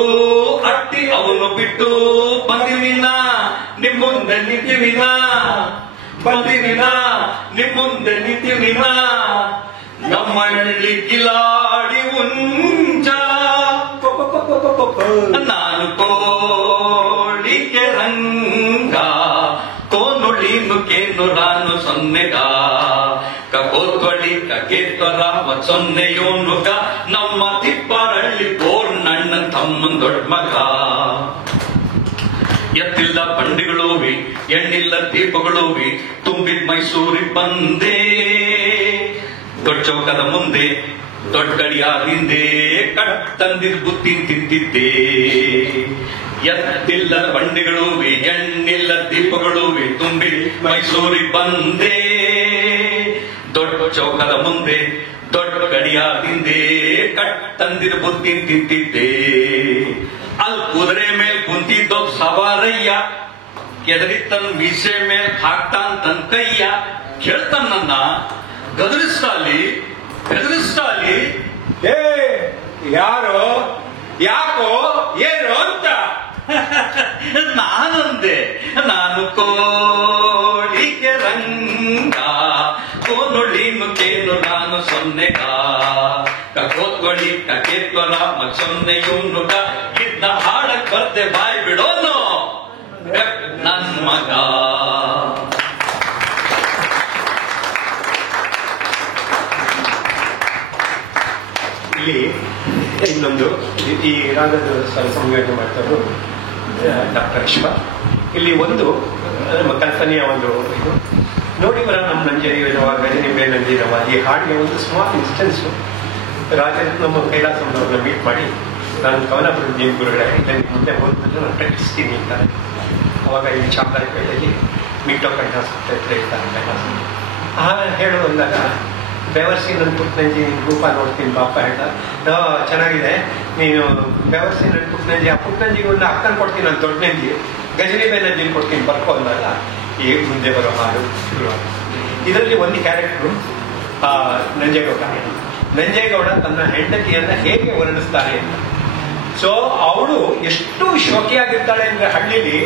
ಅಟ್ಟಿ ಅವನು ಬಿಟ್ಟು ಬಂದಿವಿನ ನಿಮ್ ಮುಂದೆ ನಿಂತಿವಿನ ಬಂದಿವಿನ ನಿಮ್ ಮುಂದೆ ನಿಂತಿವಿನ ನಮ್ಮ ಹಳ್ಳಿ ಕಿಲಾಡಿ ಉಂಚ. ನಾನು ಕೋಳಿಗೆ ರಂಗ ಕೋನುಳಿನು ಕೇನು ರಾನು ಸೊನ್ನೆಗ ಕಕೋತ್ವಳಿ ಕಕೇತ್ವರ ಮತ್ ಸೊನ್ನೆಯೋನುಗ ನಮ್ಮ ತಿಪ್ಪರಳ್ಳಿ ಬೋರ್ನಣ್ಣ ತಮ್ಮನ್ ದೊಡ್ಡ ಮಗ. ಎತ್ತಿಲ್ಲ ಬಂಡಿಗಳೋವಿ ಎಣ್ಣಿಲ್ಲ ದೀಪಗಳೋವಿ ತುಂಬಿದ ಮೈಸೂರಿಗೆ ಬಂದೆ. ದೊಡ್ಡ ಚೌಕದ ಮುಂದೆ ದೊಡ್ಡ ಗಡಿಯಾರ ಹಿಂದೆ ಕಟ್ ತಂದಿದ್ ಬುತ್ತಿ ತಿಂತಿದ್ದೆ. ಎತ್ತಿಲ್ಲ ಬಂಡಿಗಳೋವಿ ಎಣ್ಣಿಲ್ಲ ದೀಪಗಳೋವಿ ತುಂಬಿ ಮೈಸೂರಿಗೆ ಬಂದೆ. ದೊಡ್ಡ ಚೌಕದ ಮುಂದೆ ದೊಡ್ಡ ಗಡಿಯಾರ ಹಿಂದೆ ಕಟ್ ತಂದಿದ ಬುತ್ತಿ ತಿಂತಿದ್ದೆ. ಅಲ್ಲಿ ಕುದುರೆ ಮೇಲ್ ಕುಂತಿದ್ದೋ ಸವಾರಯ್ಯ ಕೆದರಿ ತನ್ ಮೀಸೆ ಮೇಲ್ ಹಾಕ್ತಾನ್ ತನ್ ಕೈಯ. ಕೇಳ್ತಾನ ನನ್ನ ಗದರಿಸ್ತಾಲಿ ಬೆದರಿಸ್ತಾಲಿ, ಏ ಯಾರೋ ಯಾಕೋ ಏನು ಅಂತ ನಾನಂದೆ. ನಾನು ಕೋಳಿಗೆ ರಂಗ ಕೋನುಳಿನು ಕೇನು ನಾನು ಸೊನ್ನೆಗ ಕಕೋತ್ವಳಿ ಕಕೇತ್ವರ ಮತ್ ಸೊನ್ನೆಯೂನುಗ ಇದನ್ನ ಹಾಡಕ್ ಬರ್ದೆ ಬಾಯ್ ಬಿಡೋನು ನನ್ ಮಗ. ಇಲ್ಲಿ ಇನ್ನೊಂದು ಈ ರಾಗದ ಸಂಯೋಜನೆ ಮಾಡ್ತಾರೆ ಡಾಕ್ಟರ್ ವಿಶ್ವ. ಇಲ್ಲಿ ಒಂದು ನಮ್ಮ ಕಲ್ಪನೆಯ ಒಂದು ಇದು ನೋಡಿ ಬರ ನಮ್ಮ ನಂಜರಿರವ ಗಜನಿಂಬೆ ನಂಜಿರವ ಈ ಹಾಡಿಗೆ ಒಂದು ಸ್ಮಾಲ್ ಇನ್ಸ್ಟೆನ್ಸು. ನಮ್ಮ ಕೈಲಾಸವ್ರನ್ನ ಮೀಟ್ ಮಾಡಿ ನಾನು ಕವನಪುರ ಜೈನ್ ಗುರುಗಳೇ ಇದನ್ನು ಮುಂದೆ ಹೋದ್ಮೇಲೆ ನಾನು ಪ್ರಕಟಿಸ್ತೀನಿ ಅಂತಾರೆ. ಅವಾಗ ಇಲ್ಲಿ ಚಾಮರಾಜಪೇಟೆಯಲ್ಲಿ ಮೀಟೋ ಕೈಲಾಸ ಇರ್ತಾರೆ ಕೈಲಾಸ. ಹೇಳು ಅಂದಾಗ ಬೆವರ್ಸಿ ನನ್ನ ಪುಟ್ನಂಜಿ ರೂಪ ನೋಡ್ತೀನಿ ಪಾಪ ಹೇಳ್ದ. ಚೆನ್ನಾಗಿದೆ ನೀನು ಬೆವರ್ಸಿ ನನ್ನ ಪುಟ್ನಂಜಿ, ಆ ಪುಟ್ನಂಜಿಗೆ ಒಂದು ಅಕ್ಕನ ಕೊಡ್ತೀನಿ ನಾನು ದೊಡ್ಡ ನಂಜಿ, ಗಜನಿಬೆ ನಂಜಿನ ಕೊಡ್ತೀನಿ ಬರ್ಕೊ ಅಂದಾಗ ಈ ಮುಂದೆ ಬರೋ ಹಾಡು ಶುರುವಾಗ. ಇದರಲ್ಲಿ ಒಂದು ಕ್ಯಾರೆಕ್ಟ್ರು ನಂಜೇಗೌಡ ತನ್ನ ಹೆಂಡತಿಯನ್ನ ಹೇಗೆ ವರ್ಣಿಸ್ತಾನೆ ಅಂತ. ಸೊ ಅವಳು ಎಷ್ಟು ಶೋಕಿಯಾಗಿರ್ತಾಳೆ ಅಂದ್ರೆ ಹಳ್ಳಿಲಿ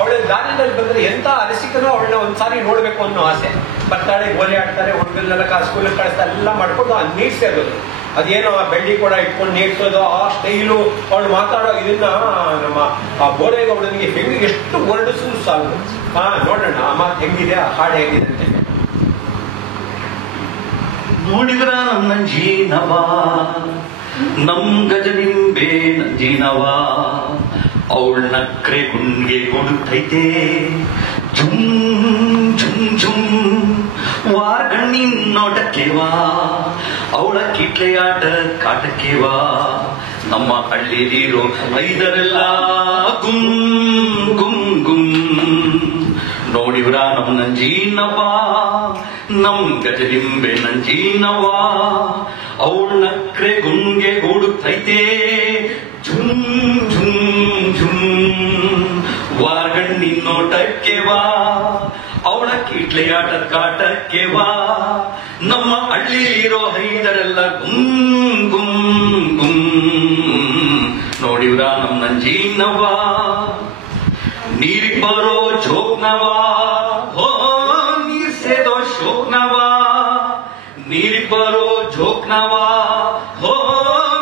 ಅವಳ ದಾರಿನಲ್ಲಿ ಬಂದ್ರೆ ಎಂತ ಅರಸಿಕನೂ ಅವಳನ್ನ ಒಂದ್ಸಾರಿ ನೋಡ್ಬೇಕು ಅನ್ನೋ ಆಸೆ. ಬರ್ತಾಳೆ, ಗೋಲಿ ಆಡ್ತಾರೆ, ಹುಡುಗರನ್ನೆಲ್ಲ ಸ್ಕೂಲಿಗೆ ಕಳಿಸ್ತಾ ಎಲ್ಲ ಮಾಡ್ಕೊಂಡು ಅದು ನೀರು ಸೇರೋದು, ಅದೇನೋ ಆ ಬೆಳ್ಳಿ ಕೂಡ ಇಟ್ಕೊಂಡು ನೀಡ್ಸೋದು, ಆ ಸ್ಟೈಲು ಅವಳು ಮಾತಾಡೋ ಇದನ್ನ ನಮ್ಮ ಆ ಬೋರೇಗೌಡನಿಗೆ ಹೆಂಗೆ ಎಷ್ಟು ವರ್ಣಿಸು ಸಾಲು. ನೋಡೋಣ ಆ ಮಾತು ಹೆಂಗಿದೆ, ಆ ಹಾಡು ಹೇಗಿದೆ ಅಂತ. ನೋಡಿದ್ರ ನಂಜೀನವ ನಮ್ ಗಜನಿಂಬೆ ನಂಜೀನವ ಅವಳ ನಕ್ರೆ ಗುಂಡ್ಗೆ ಕೊಡುತ್ತೈತೆ ಝುಮ್ ಝುಮ್ ಝುಮ್ ವಾರ್ಗಣ್ಣಿನ ನೋಟಕ್ಕೆ ವಾ, ಅವಳ ಕಿಟ್ಲೆಯಾಟ ಕಾಟಕ್ಕೆ ವಾ, ನಮ್ಮ ಹಳ್ಳಿಲಿರೋ ಐದರೆಲ್ಲ ಗುಮ್ ಗುಮ್ ಗುಮ್. ನೋಡಿವ್ರ ನಮ್ ನಂಜೀನವ್ವ, ನಮ್ ಗಜಲಿಂಬೆ ನಂಜೀನವ್ವ, ಅವಳ ನಕ್ರೆ ಗುಂಗೆ ಹುಡುಕ್ತೈತೆ ಝುಮ್ ಝುಮ್ ಝುಮ್. ವಾರ್ಗಣ್ಣಿನ ನೋಟಕ್ಕೆ ವಾ, ಅವಳ ಕಿಟ್ಲೆಯಾಟ ಕಾಟಕ್ಕೆ ವಾ, ನಮ್ಮ ಹಳ್ಳಿಲಿರೋ ಐದರೆಲ್ಲ ಗುಮ್ ಗುಮ್ ಗುಮ್. ನೋಡಿವ್ರ ನಮ್ ನಂಜೀನವ್ವ, ನೀರಿಗೆ ಬರೋ ಜೋಕ್ನವ, ಹೋ ನೀರ್ ಸೇದೋ ಶೋಕ್ನವ, ನೀರಿಗೆ ಬರೋ ಜೋಕ್ನವ, ಹೋ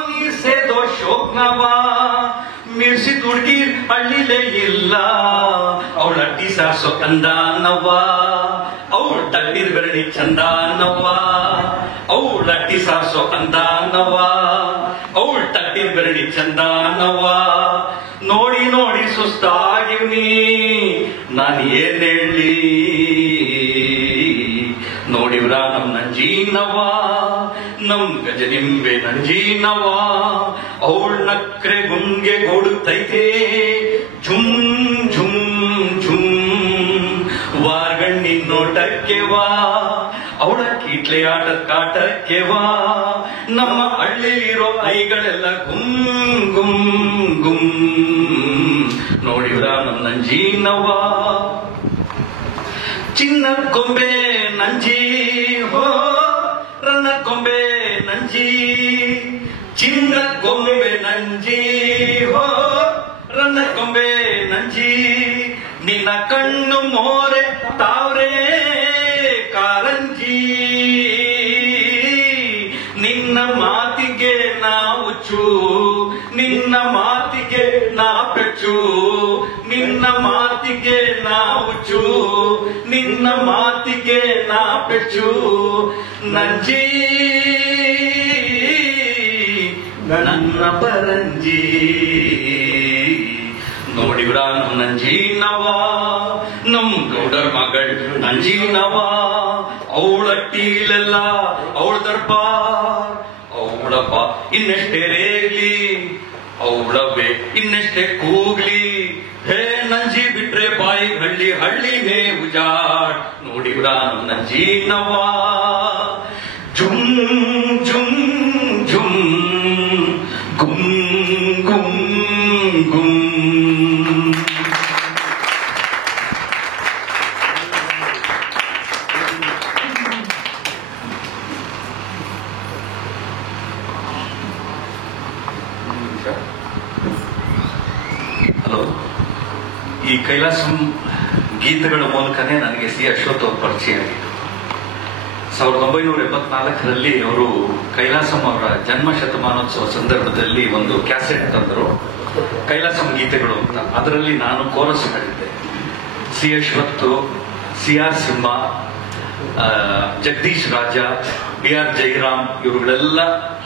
ನೀರ್ ಸೇದೋ ಶೋಕ್ನವ. ಮಿರ್ಸಿ ಹುಡ್ಗಿರ್ ಹಳ್ಳಿಲೇ ಇಲ್ಲ, ಅವಳ ಅಡ್ಡಿ ಸಾರ್ಸೋ ಅಂದಾನವ್ವ, ಅವಳ ತಗ್ದಿರ್ ಬೆರಡಿ ಚಂದಾನವ್ವ, ಅವಳ ಅಡ್ಡಿ ಸಾರ್ಸೋ ಅಂದಾನವ್ವ, ಅವಳ ತಗ್ದಿರ್ ಬೆರಡಿ ಚಂದಾನವ್ವ. ನೋಡಿ ನೋಡಿ ಸುಸ್ತಾಗಿವ್ನಿ, ನಾನು ಏನ್ ಹೇಳಿ. ನೋಡಿವ್ರ ನಮ್ ನಂಜೀನವ್ವ, ನಮ್ ಗಜನಿಂಬೆ ನಂಜೀನವ್ವ, ಅವಳ ನಕ್ರೆ ಗುಂಗೆ ಗೋಡುತ್ತೈತೆ ಝುಮ್ ಝುಮ್ ಝುಮ್. ವಾರ್ಗಣ್ಣಿನ ನೋಟಕ್ಕೆ ವಾ, ಅವಳ ಕೀಟ್ಲೆ ಆಟದ ಕಾಟಕ್ಕೆ ವಾ, ನಮ್ಮ ಹಳ್ಳಿಲಿರೋ ಐಗಳೆಲ್ಲ ಗುಮ್ ಗುಮ್ ಗುಮ್. ನೋಡಿವ್ರ ನಮ್ ನಂಜೀನವ್ವ, ಚಿನ್ನದ ಕೊಂಬೆ ನಂಜಿ, ಹೋ ರನ್ನ ಕೊಂಬೆ ನಂಜಿ, ಚಿನ್ನದ ಕೊಂಬೆ ನಂಜಿ, ಹೋ ರನ್ನ ಕೊಂಬೆ ನಂಜಿ. ನಿನ್ನ ಕಣ್ಣು ಮೋರೆ ತಾವ್ರೆ ಕಾರಂಜಿ, ನಿನ್ನ ಮಾತಿಗೆ ನಾ ಹುಚ್ಚು, ನಿನ್ನ ಮಾತಿಗೆ ನಾ ಪೆಚ್ಚು, ನಿನ್ನ ಮಾತಿಗೆ ನಾ ಹುಚ್ಚು, ನಿನ್ನ ಮಾತಿಗೆ ನಾ ಪೆಚ್ಚು. ನಂಜಿ ನನ್ನ ಪರಂಜಿ. ನೋಡಿವ್ರ ನಮ್ ನಂಜೀನವ್ವ, ನಮ್ ಗೌಡರ್ ಮಗಳ್ ನಂಜೀನವ್ವ, ಅವಳ ಟೀಲೆಲ್ಲ ಅವಳ ದರ್ಬಾರ್, ಅವಳಪ್ಪ ಇನ್ನೆಷ್ಟೇ ರೇಗ್ಲಿ, ಅವಳವ್ವೆ ಇನ್ನೆಷ್ಟೇ ಕೂಗ್ಲಿ, ಹೇ ನಂಜಿ ಬಿಟ್ರೆ ಬಾಯಿ ಹಳ್ಳಿ ಹಳ್ಳಿನೇ ಉಜಾಡ್. ನೋಡಿವ್ರ ನಮ್ ನಂಜೀನವ್ವ, ಝುಮ್ ಝುಮ್ ಝುಮ್ ಗುಮ್ ಗುಮ್ ಗುಮ್. ಹಲೋ, ಈ ಕೈಲಾಸಂ ಗೀತೆಗಳ ಮೂಲಕನೇ ನನಗೆ ಸಿ ಅಶ್ವಥ್ ಅವ್ರ ಪರಿಚಯ ಆಗಿತ್ತು. 1974ರಲ್ಲಿ ಅವರು ಕೈಲಾಸಂ ಅವರ ಜನ್ಮ ಶತಮಾನೋತ್ಸವ ಸಂದರ್ಭದಲ್ಲಿ ಒಂದು ಕ್ಯಾಸೆಟ್ ತಂದರು, ಕೈಲಾಸಂ ಗೀತೆಗಳು ಅಂತ. ಅದರಲ್ಲಿ ನಾನು ಕೋರಸ್ ಹಾಡಿದ್ದೆ. C Ashwath, C R Simha, Jagadish Raja, B R Jairam ಇವರುಗಳೆಲ್ಲ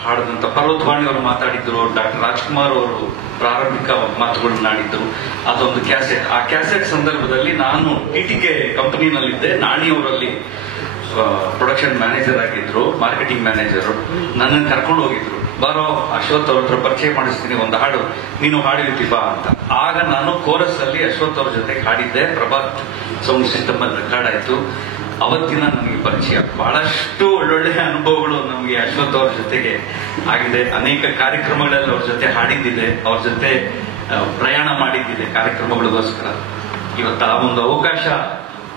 ಹಾಡಿದಂತ, ಪರ್ವತವಾಣಿ ಅವರು ಮಾತಾಡಿದ್ರು, ಡಾಕ್ಟರ್ ರಾಜ್ಕುಮಾರ್ ಅವರು ಪ್ರಾರಂಭಿಕ ಮಾತುಗಳನ್ನ ಆಡಿದ್ರು. ಅದೊಂದು ಕ್ಯಾಸೆಟ್. ಆ ಕ್ಯಾಸೆಟ್ ಸಂದರ್ಭದಲ್ಲಿ ನಾನು ಟಿಟಿಕೆ ಕಂಪನಿನಲ್ಲಿದ್ದೆ, ನಾಣಿಯವರಲ್ಲಿ ಪ್ರೊಡಕ್ಷನ್ ಮ್ಯಾನೇಜರ್ ಆಗಿದ್ರು, ಮಾರ್ಕೆಟಿಂಗ್ ಮ್ಯಾನೇಜರ್. ನನ್ನನ್ನು ಕರ್ಕೊಂಡು ಹೋಗಿದ್ರು, ಬಾರೋ ಅಶ್ವಥ್ ಅವ್ರ ಹತ್ರ ಪರಿಚಯ ಮಾಡಿಸ್ತೀನಿ, ಒಂದು ಹಾಡು ನೀನು ಹಾಡಿರ್ತಿ ಬಾ ಅಂತ. ಆಗ ನಾನು ಕೋರಸ್ ಅಲ್ಲಿ ಅಶ್ವಥ್ ಅವ್ರ ಜೊತೆಗೆ ಹಾಡಿದ್ದೆ. ಪ್ರಭಾತ್ ಸೌಂಡ್ ಸಿಸ್ಟಮ್ ಅಲ್ಲಿ ರೆಕಾರ್ಡ್ ಆಯ್ತು. ಅವತ್ತಿನ ನನಗೆ ಪರಿಚಯ. ಬಹಳಷ್ಟು ಒಳ್ಳೊಳ್ಳೆ ಅನುಭವಗಳು ನಮಗೆ ಅಶ್ವಥ್ ಅವ್ರ ಜೊತೆಗೆ ಆಗಿದೆ. ಅನೇಕ ಕಾರ್ಯಕ್ರಮಗಳಲ್ಲಿ ಅವ್ರ ಜೊತೆ ಹಾಡಿದ್ದಿದೆ, ಅವ್ರ ಜೊತೆ ಪ್ರಯಾಣ ಮಾಡಿದ್ದಿದೆ ಕಾರ್ಯಕ್ರಮಗಳಿಗೋಸ್ಕರ. ಇವತ್ತು ಆ ಒಂದು ಅವಕಾಶ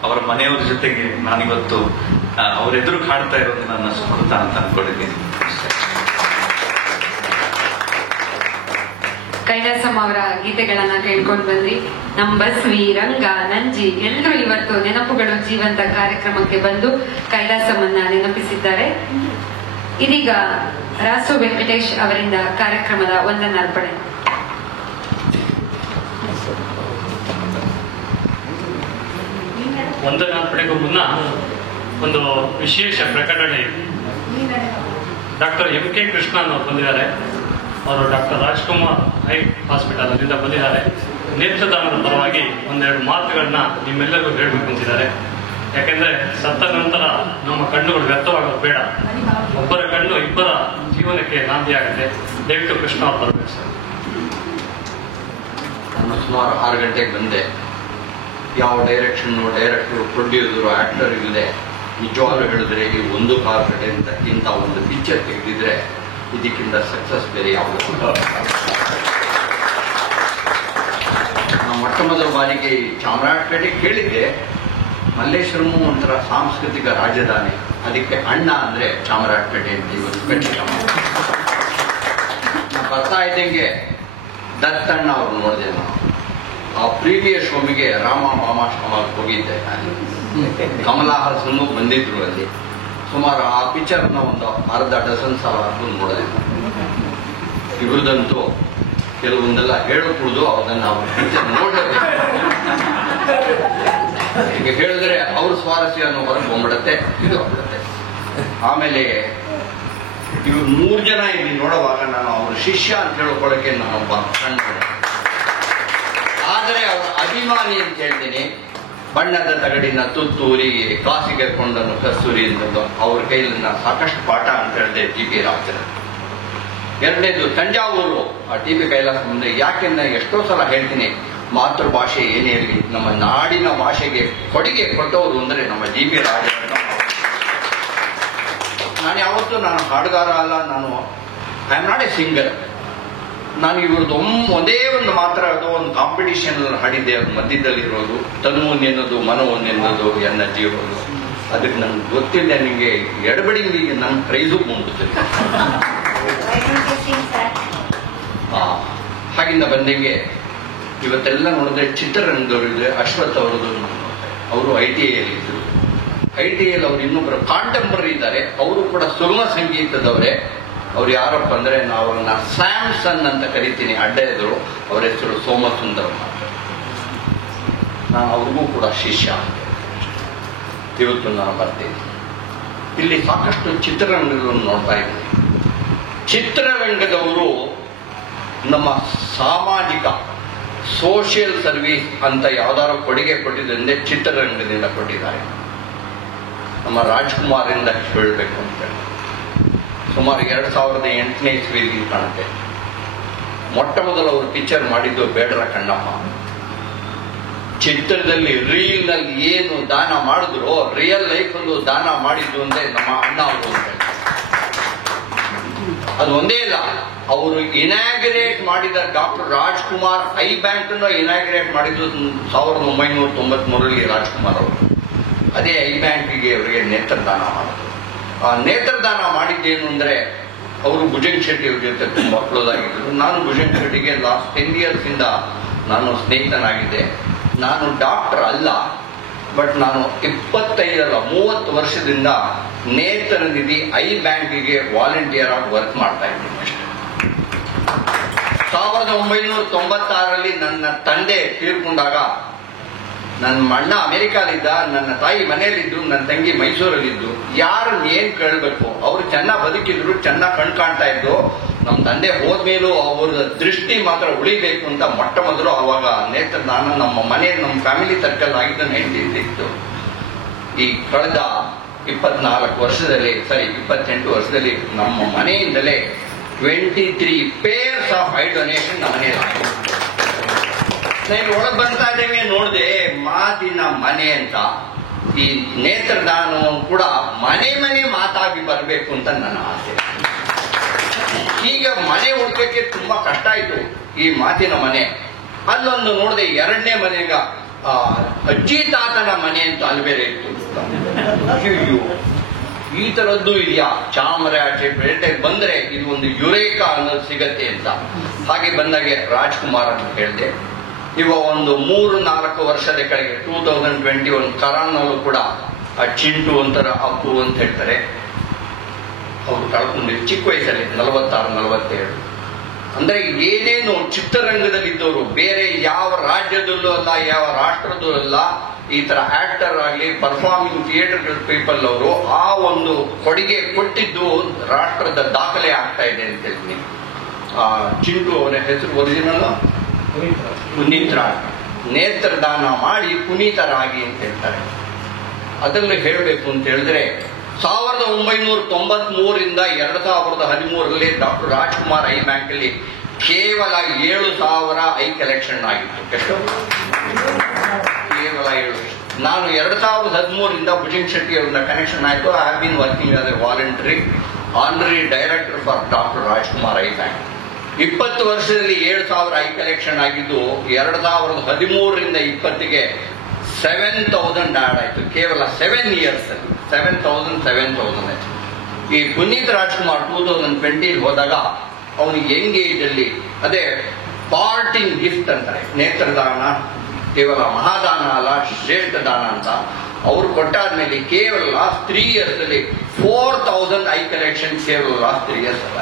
ಅವರ ಮನೆಯವರ ಜೊತೆಗೆ ನಾನಿವತ್ತು ಅವರೆದುರು ಹಾಡ್ತಾ ಇರೋದು ನನ್ನ ಸುಕೃತ ಅಂತ ಅನ್ಕೊಂಡಿದ್ದೀನಿ. ಕೈಲಾಸಂ ಅವರ ಗೀತೆಗಳನ್ನ ಕೇಳ್ಕೊಂಡು ಬಂದ್ರಿ. ನಮ್ ಬಸ್ವಿ, ರಂಗ, ನಂಜಿ ಎಲ್ಲರೂ ಇವತ್ತು ನೆನಪುಗಳು ಜೀವಂತ ಕಾರ್ಯಕ್ರಮಕ್ಕೆ ಬಂದು ಕೈಲಾಸಮನ್ನ ನೆನಪಿಸಿದ್ದಾರೆ. ಇದೀಗ ರಾಸು ವೆಂಕಟೇಶ್ ಅವರಿಂದ ಕಾರ್ಯಕ್ರಮದ ವಂದನಾರ್ಪಣೆ. ವಂದನಾರ್ಪಣೆಗೂ ಮುನ್ನ ಒಂದು ವಿಶೇಷ ಪ್ರಕಟಣೆ. ಡಾಕ್ಟರ್ ಎಂ ಕೆ ಕೃಷ್ಣನ್ ಅವರು ಬಂದಿದ್ದಾರೆ. ಅವರು ಡಾಕ್ಟರ್ ರಾಜ್ಕುಮಾರ್ ಐ ಹಾಸ್ಪಿಟಲ್ ಅಲ್ಲಿಂದ ಬಂದಿದ್ದಾರೆ. ನೇತ್ರದಾನದ ಪರವಾಗಿ ಒಂದೆರಡು ಮಾತುಗಳನ್ನ ನಿಮ್ಮೆಲ್ಲರಿಗೂ ಹೇಳಬೇಕು ಅಂತಿದ್ದಾರೆ. ಯಾಕೆಂದ್ರೆ ಸತ್ತ ನಂತರ ನಮ್ಮ ಕಣ್ಣುಗಳು ವ್ಯರ್ಥವಾಗೋದು ಬೇಡ. ಒಬ್ಬರ ಕಣ್ಣು ಇಬ್ಬರ ಜೀವನಕ್ಕೆ ನಾಂದಿಯಾಗುತ್ತೆ. ದಯವಿಟ್ಟು ಕೃಷ್ಣ ಅವ್ರು ಬರಬೇಕು ಸರ್. ನಾನು ಸುಮಾರು 6 ಗಂಟೆಗೆ ಬಂದೆ. ಯಾವ ಡೈರೆಕ್ಟರ್ ಪ್ರೊಡ್ಯೂಸರು ಆಕ್ಟರ್ ಇಲ್ಲದೆ ನಿಜವಾಗ್ಲೂ ಹೇಳಿದ್ರೆ ಈ 1.25 ಗಂಟೆಗಿಂತ ಒಂದು ಪಿಕ್ಚರ್ ತೆಗೆದಿದ್ರೆ ಇದಕ್ಕಿಂತ ಸಕ್ಸಸ್ ಬೇರೆ ಯಾವುದು. ನಾನು ಮೊಟ್ಟ ಮೊದಲ ಬಾರಿಗೆ ಈ ಚಾಮರಾಜಪೇಟೆ ಕೇಳಿದ್ದೆ. ಮಲ್ಲೇಶ್ವರಮು ಒಂಥರ ಸಾಂಸ್ಕೃತಿಕ ರಾಜಧಾನಿ, ಅದಕ್ಕೆ ಅಣ್ಣ ಅಂದ್ರೆ ಚಾಮರಾಜಪೇಟೆ ಅಂತ ಇವತ್ತು ಕಟ್ಟಿದ. ನಾನು ಬರ್ತಾ ಇದ್ದಂಗೆ ದತ್ತಣ್ಣ ಅವ್ರು ನೋಡಿದೆ. ನಾನು ಆ ಪ್ರೀವಿಯಸ್ ಶೋಮಿಗೆ ರಾಮ ಮಾಮ ಶಾಮಕ್ಕೆ ಹೋಗಿದ್ದೆ. ಕಮಲಾ ಹಾಸನ್ನು ಬಂದಿದ್ರು ಅಲ್ಲಿ. ಸುಮಾರು ಆ ಪಿಕ್ಚರ್ನ ಒಂದು ಅರ್ಧ ಡಜನ್ ಸಲ ನೋಡಿದೆ. ಇವ್ರದಂತೂ ಕೆಲವೊಂದೆಲ್ಲ ಹೇಳಕೂಡುದು, ಅದನ್ನ ನಾವು ಪಿಕ್ಚರ್ ನೋಡಬೇಕು. ಈಗ ಹೇಳಿದ್ರೆ ಅವ್ರ ಸ್ವಾರಸ್ಯವನ್ನು ಹೊರಗೆ ಬಂದ್ಬಿಡತ್ತೆ, ಇದು ಆಗ್ಬಿಡತ್ತೆ. ಆಮೇಲೆ ಇವ್ರು 3 ಜನ ಇಲ್ಲಿ ನೋಡುವಾಗ ನಾನು ಅವ್ರ ಶಿಷ್ಯ ಅಂತ ಹೇಳ್ಕೊಳ್ಳೋಕೆ ನಾನೊಬ್ಬ ಕಂಡು, ಆದರೆ ಅವರ ಅಭಿಮಾನಿ ಅಂತ ಹೇಳ್ತೀನಿ. ಬಣ್ಣದ ತಗಡಿನ ತುತ್ತೂರಿ ಕಾಸಿಗೆ ಕೊಂಡನು ಕಸ್ತೂರಿ ಅಂತದ್ದು ಅವ್ರ ಕೈಯಲ್ಲಿ ನಾನು ಸಾಕಷ್ಟು ಪಾಠ ಅಂತ ಹೇಳಿದೆ. TP ರಾಜರ. ಎರಡನೇದು ತಂಜಾವೂರು, ಆ TP ಕೈಲಾಸ ಮುಂದೆ. ಯಾಕೆಂದ್ರೆ ಎಷ್ಟೋ ಸಲ ಹೇಳ್ತೀನಿ, ಮಾತೃಭಾಷೆ ಏನೇ ಇರಲಿ, ನಮ್ಮ ನಾಡಿನ ಭಾಷೆಗೆ ಕೊಡುಗೆ ಕೊಟ್ಟವರು ಅಂದ್ರೆ ನಮ್ಮ TP ರಾಜರನ್ನ. ನಾನು ಯಾವತ್ತೂ ನಾನು ಹಾಡುಗಾರ ಅಲ್ಲ, ನಾನು I am not A singer. ನಾನು ಇವ್ರದ್ದು ಒಂದೇ ಒಂದು ಮಾತ್ರ ಅದು ಒಂದು ಕಾಂಪಿಟಿಷನ್ ಹಾಡಿದ್ದೆ. ಅವ್ರ ಮಧ್ಯದಲ್ಲಿರೋದು ತನು ಒಂದೆನ್ನೋದು ಮನ ಒಂದೆನ್ನೋದು ಎನ್ನ ಜೀವನು. ಅದಕ್ಕೆ ನನ್ಗೆ ಗೊತ್ತಿಲ್ಲ, ನಿಮಗೆ ಎಡಬಡಿಗೆ ನನ್ನ ಪ್ರೈಸು ಬಂದ್ಬಿಡ್ತದೆ. ಹಾಗಿಂದ ಬಂದಂಗೆ ಇವತ್ತೆಲ್ಲ ನೋಡಿದ್ರೆ ಚಿತ್ರರಂಗದವರು ಇದ್ರೆ ಅಶ್ವಥ್ ಅವರದು ಅವರು ITI ಇದ್ರು. ITI ಅವ್ರು ಇನ್ನೊಬ್ಬರು ಕಾಂಟೆಂಪರರಿ ಇದ್ದಾರೆ, ಅವರು ಕೂಡ ಸುಗಮ ಸಂಗೀತದವರೇ. ಅವ್ರು ಯಾರಪ್ಪ ಅಂದ್ರೆ ನಾವು ಅವ್ರನ್ನ ಸ್ಯಾಮ್ಸನ್ ಅಂತ ಕರಿತೀನಿ, ಅಡ್ಡ ಎದುರು. ಅವರ ಹೆಸರು ಸೋಮಸುಂದರಂ ಅಂತ. ನಾನು ಅವ್ರಿಗೂ ಕೂಡ ಶಿಷ್ಯ. ಇವತ್ತು ನಾನು ಬರ್ತೀನಿ. ಇಲ್ಲಿ ಸಾಕಷ್ಟು ಚಿತ್ರರಂಗಗಳನ್ನು ನೋಡ್ತಾ ಇದ್ದೀನಿ. ಚಿತ್ರರಂಗದವರು ನಮ್ಮ ಸಾಮಾಜಿಕ ಸೋಷಿಯಲ್ ಸರ್ವಿಸ್ ಅಂತ ಯಾವ್ದಾರು ಕೊಡುಗೆ ಕೊಟ್ಟಿದ್ದಂದ್ರೆ ಚಿತ್ರರಂಗದಿಂದ ಕೊಟ್ಟಿದ್ದಾರೆ. ನಮ್ಮ ರಾಜ್ಕುಮಾರಿಂದ ಹೇಳಬೇಕು ಅಂತ ಸುಮಾರು 2008ನೇ ಇಸ್ವಿಯಲ್ಲಿ ಕಾಣುತ್ತೆ. ಮೊಟ್ಟ ಮೊದಲು ಅವರು ಪಿಕ್ಚರ್ ಮಾಡಿದ್ದು ಬೇಡರ ಕಣ್ಣಪ್ಪ. ಚಿತ್ರದಲ್ಲಿ ರೀಲ್ ನಲ್ಲಿ ಏನು ದಾನ ಮಾಡಿದ್ರು ರಿಯಲ್ ಲೈಫ್ ಅಲ್ಲೂ ದಾನ ಮಾಡಿದ್ದು ಅಂದ್ರೆ ನಮ್ಮ ಅಣ್ಣ ಅವರು ಅಂತ. ಅದು ಒಂದೇ ಇಲ್ಲ, ಅವರು ಇನಾಗ್ರೇಟ್ ಮಾಡಿದ ಡಾಕ್ಟರ್ ರಾಜ್ಕುಮಾರ್ ಐ ಬ್ಯಾಂಕ್ ಅನ್ನು ಇನಾಗ್ರೇಟ್ ಮಾಡಿದ್ದು 1993ರಲ್ಲಿ ರಾಜ್ಕುಮಾರ್ ಅವರು. ಅದೇ ಐ ಬ್ಯಾಂಕಿಗೆ ಅವರಿಗೆ ನೇತ್ರದಾನ ಮಾಡಿದ್ರು. ಆ ನೇತ್ರದಾನ ಮಾಡಿದ್ದೇನು ಅಂದ್ರೆ ಅವರು ಭುಜಂಗ್ ಶೆಟ್ಟಿ ಅವ್ರ ಜೊತೆ ತುಂಬಾ ಕ್ಲೋಸ್ ಆಗಿದ್ರು. ನಾನು ಭುಜಂಗ್ ಶೆಟ್ಟಿಗೆ ಲಾಸ್ಟ್ 10 years ಇಂದ ನಾನು ಸ್ನೇಹಿತನಾಗಿದ್ದೆ. ನಾನು ಡಾಕ್ಟರ್ ಅಲ್ಲ, ಬಟ್ ನಾನು 30 ವರ್ಷದಿಂದ ನೇತ್ರ ನಿಧಿ ಐ ಬ್ಯಾಂಕಿಗೆ ವಾಲಂಟಿಯರ್ ಆಗಿ ವರ್ಕ್ ಮಾಡ್ತಾ ಇದ್ದೀನಿ ಅಷ್ಟೇ. 1996ರಲ್ಲಿ ನನ್ನ ತಂದೆ ತೀರ್ಕೊಂಡಾಗ ನನ್ನ ಅಣ್ಣ ಅಮೆರಿಕಾಲಿದ್ದ, ನನ್ನ ತಾಯಿ ಮನೆಯಲ್ಲಿದ್ದು, ನನ್ನ ತಂಗಿ ಮೈಸೂರಲ್ಲಿದ್ದು. ಯಾರನ್ನ ಏನ್ ಕೇಳಬೇಕು, ಅವ್ರು ಚೆನ್ನಾಗಿ ಬದುಕಿದ್ರು, ಚೆನ್ನಾಗಿ ಕಣ್ ಕಾಣ್ತಾ ಇದ್ರು. ನಮ್ಮ ತಂದೆ ಹೋದ್ಮೇಲೂ ಅವರ ದೃಷ್ಟಿ ಮಾತ್ರ ಉಳಿಬೇಕು ಅಂತ ಮೊಟ್ಟ ಮೊದಲು ಅವಾಗ ನೇತ್ರದಾನ ನಮ್ಮ ಮನೆ ನಮ್ಮ ಫ್ಯಾಮಿಲಿ ಸರ್ಕಲ್ ಆಗಿದ್ದ 96. ಈ ಕಳೆದ 28 ವರ್ಷದಲ್ಲಿ ನಮ್ಮ ಮನೆಯಿಂದಲೇ 23 pairs ಆಫ್ ಐ ಡೊನೇಷನ್ ನಮ್ಮ ಮನೆಯಲ್ಲಿ. ನಾನು ಒಳಗೆ ಬರ್ತಾ ಇದ್ದಂಗೆ ನೋಡಿದೆ ಮಾತಿನ ಮನೆ ಅಂತ. ಈ ನೇತ್ರದಾನ ಕೂಡ ಮನೆ ಮಾತಾಗಿ ಬರಬೇಕು ಅಂತ ನನ್ನ ಆಸೆ. ಈಗ ಮನೆ ಹುಡುಕಕ್ಕೆ ತುಂಬಾ ಕಷ್ಟ ಆಯ್ತು. ಈ ಮಾತಿನ ಮನೆ ಅಲ್ಲೊಂದು ನೋಡಿದೆ, 2ನೇ ಮನೆಗ ಅಜ್ಜಿ ತಾತನ ಮನೆ ಅಂತ ಅಲ್ಲಿ ಬೇರೆ ಇತ್ತು. ಅಯ್ಯೋ, ಈ ತರದ್ದು ಇದೆಯಾ? ಚಾಮರಾಜಪೇಟೆಗೆ ಬಂದ್ರೆ ಇದು ಒಂದು ಯುರೇಕಾ ಅನ್ನೋದು ಸಿಗತ್ತೆ ಅಂತ. ಹಾಗೆ ಬಂದಾಗೆ ರಾಜ್ಕುಮಾರ್ ಅಂತ ಹೇಳಿದೆ. ಇವ ಒಂದು 3-4 ವರ್ಷದ ಕೆಳಗೆ 2021 ಕರಾನ್ನಲ್ಲೂ ಕೂಡ ಆ ಚಿಂಟು ಒಂಥರ ಅಪ್ಪು ಅಂತ ಹೇಳ್ತಾರೆ, ಅವರು ಕಳ್ಕೊಂಡಿದ್ರು ಚಿಕ್ಕ ವಯಸ್ಸಲ್ಲಿ 46-47. ಅಂದ್ರೆ ಏನೇನು ಚಿತ್ರರಂಗದಲ್ಲಿದ್ದವರು ಬೇರೆ ಯಾವ ರಾಜ್ಯದಲ್ಲೂ ಅಲ್ಲ, ಯಾವ ರಾಷ್ಟ್ರದಲ್ಲೂ ಅಲ್ಲ, ಈ ತರ ಆಕ್ಟರ್ ಆಗಲಿ ಪರ್ಫಾರ್ಮಿಂಗ್ ಥಿಯೇಟರ್ ಪೀಪಲ್ ಅವರು ಆ ಒಂದು ಕೊಡುಗೆ ಕೊಟ್ಟಿದ್ದು ರಾಷ್ಟ್ರದ ದಾಖಲೆ ಆಗ್ತಾ ಇದೆ ಅಂತ ಹೇಳ್ತೀನಿ. ಚಿಂಟು ಅವರ ಹೆಸರು ಒರಿಜಿನಲ್ ನೇತ್ರದಾನ ಮಾಡಿ ಪುನೀತರಾಗಿ ಅಂತ ಹೇಳ್ತಾರೆ. ಅದನ್ನು ಹೇಳಬೇಕು ಅಂತ ಹೇಳಿದ್ರೆ 1993ರಿಂದ 2013ರಲ್ಲಿ ಡಾಕ್ಟರ್ ರಾಜ್ಕುಮಾರ್ ಐ ಬ್ಯಾಂಕ್ ಅಲ್ಲಿ ಕೇವಲ 7,000 ಐ ಕಲೆಕ್ಷನ್ ಆಗಿತ್ತು. ಎಷ್ಟು? ಕೇವಲ 7. ನಾನು 2013ರಿಂದ ಭುಜಂಗ್ ಶೆಟ್ಟಿ ಅವರಿಂದ ಕನೆಕ್ಷನ್ ಆಯಿತು. I have been working as A voluntary honorary director for doctor Rajkumar I bank. 20 ವರ್ಷದಲ್ಲಿ 7,000 ಐ ಕಲೆಕ್ಷನ್ ಆಗಿದ್ದು 2013ರಿಂದ 20ಗೆ 7,000 ಆಡ್ ಆಯ್ತು. ಕೇವಲ 7 ಇಯರ್ಸ್ ಅಲ್ಲಿ 7,000 ಆಯ್ತು. ಈ ಪುನೀತ್ ರಾಜ್ಕುಮಾರ್ 2020 ಹೋದಾಗ ಅವನಿಗೆ ಯಂಗ್ ಏಜ್ ಅಲ್ಲಿ ಅದೇ ಪಾರ್ಟಿಂಗ್ ಗಿಫ್ಟ್ ಅಂತಾರೆ. ನೇತ್ರದಾನ ಕೇವಲ ಮಹಾದಾನ ಅಲ್ಲ, ಶ್ರೇಷ್ಠ ದಾನ ಅಂತ ಅವ್ರು ಕೊಟ್ಟಾದ್ಮೇಲೆ ಕೇವಲ ಲಾಸ್ಟ್ 3 ಇಯರ್ಸ್ ಅಲ್ಲಿ 4,000 ಐ ಕಲೆಕ್ಷನ್ ಕೇವಲ ಲಾಸ್ಟ್ 3 ಇಯರ್ಸ್ ಅಲ್ಲ.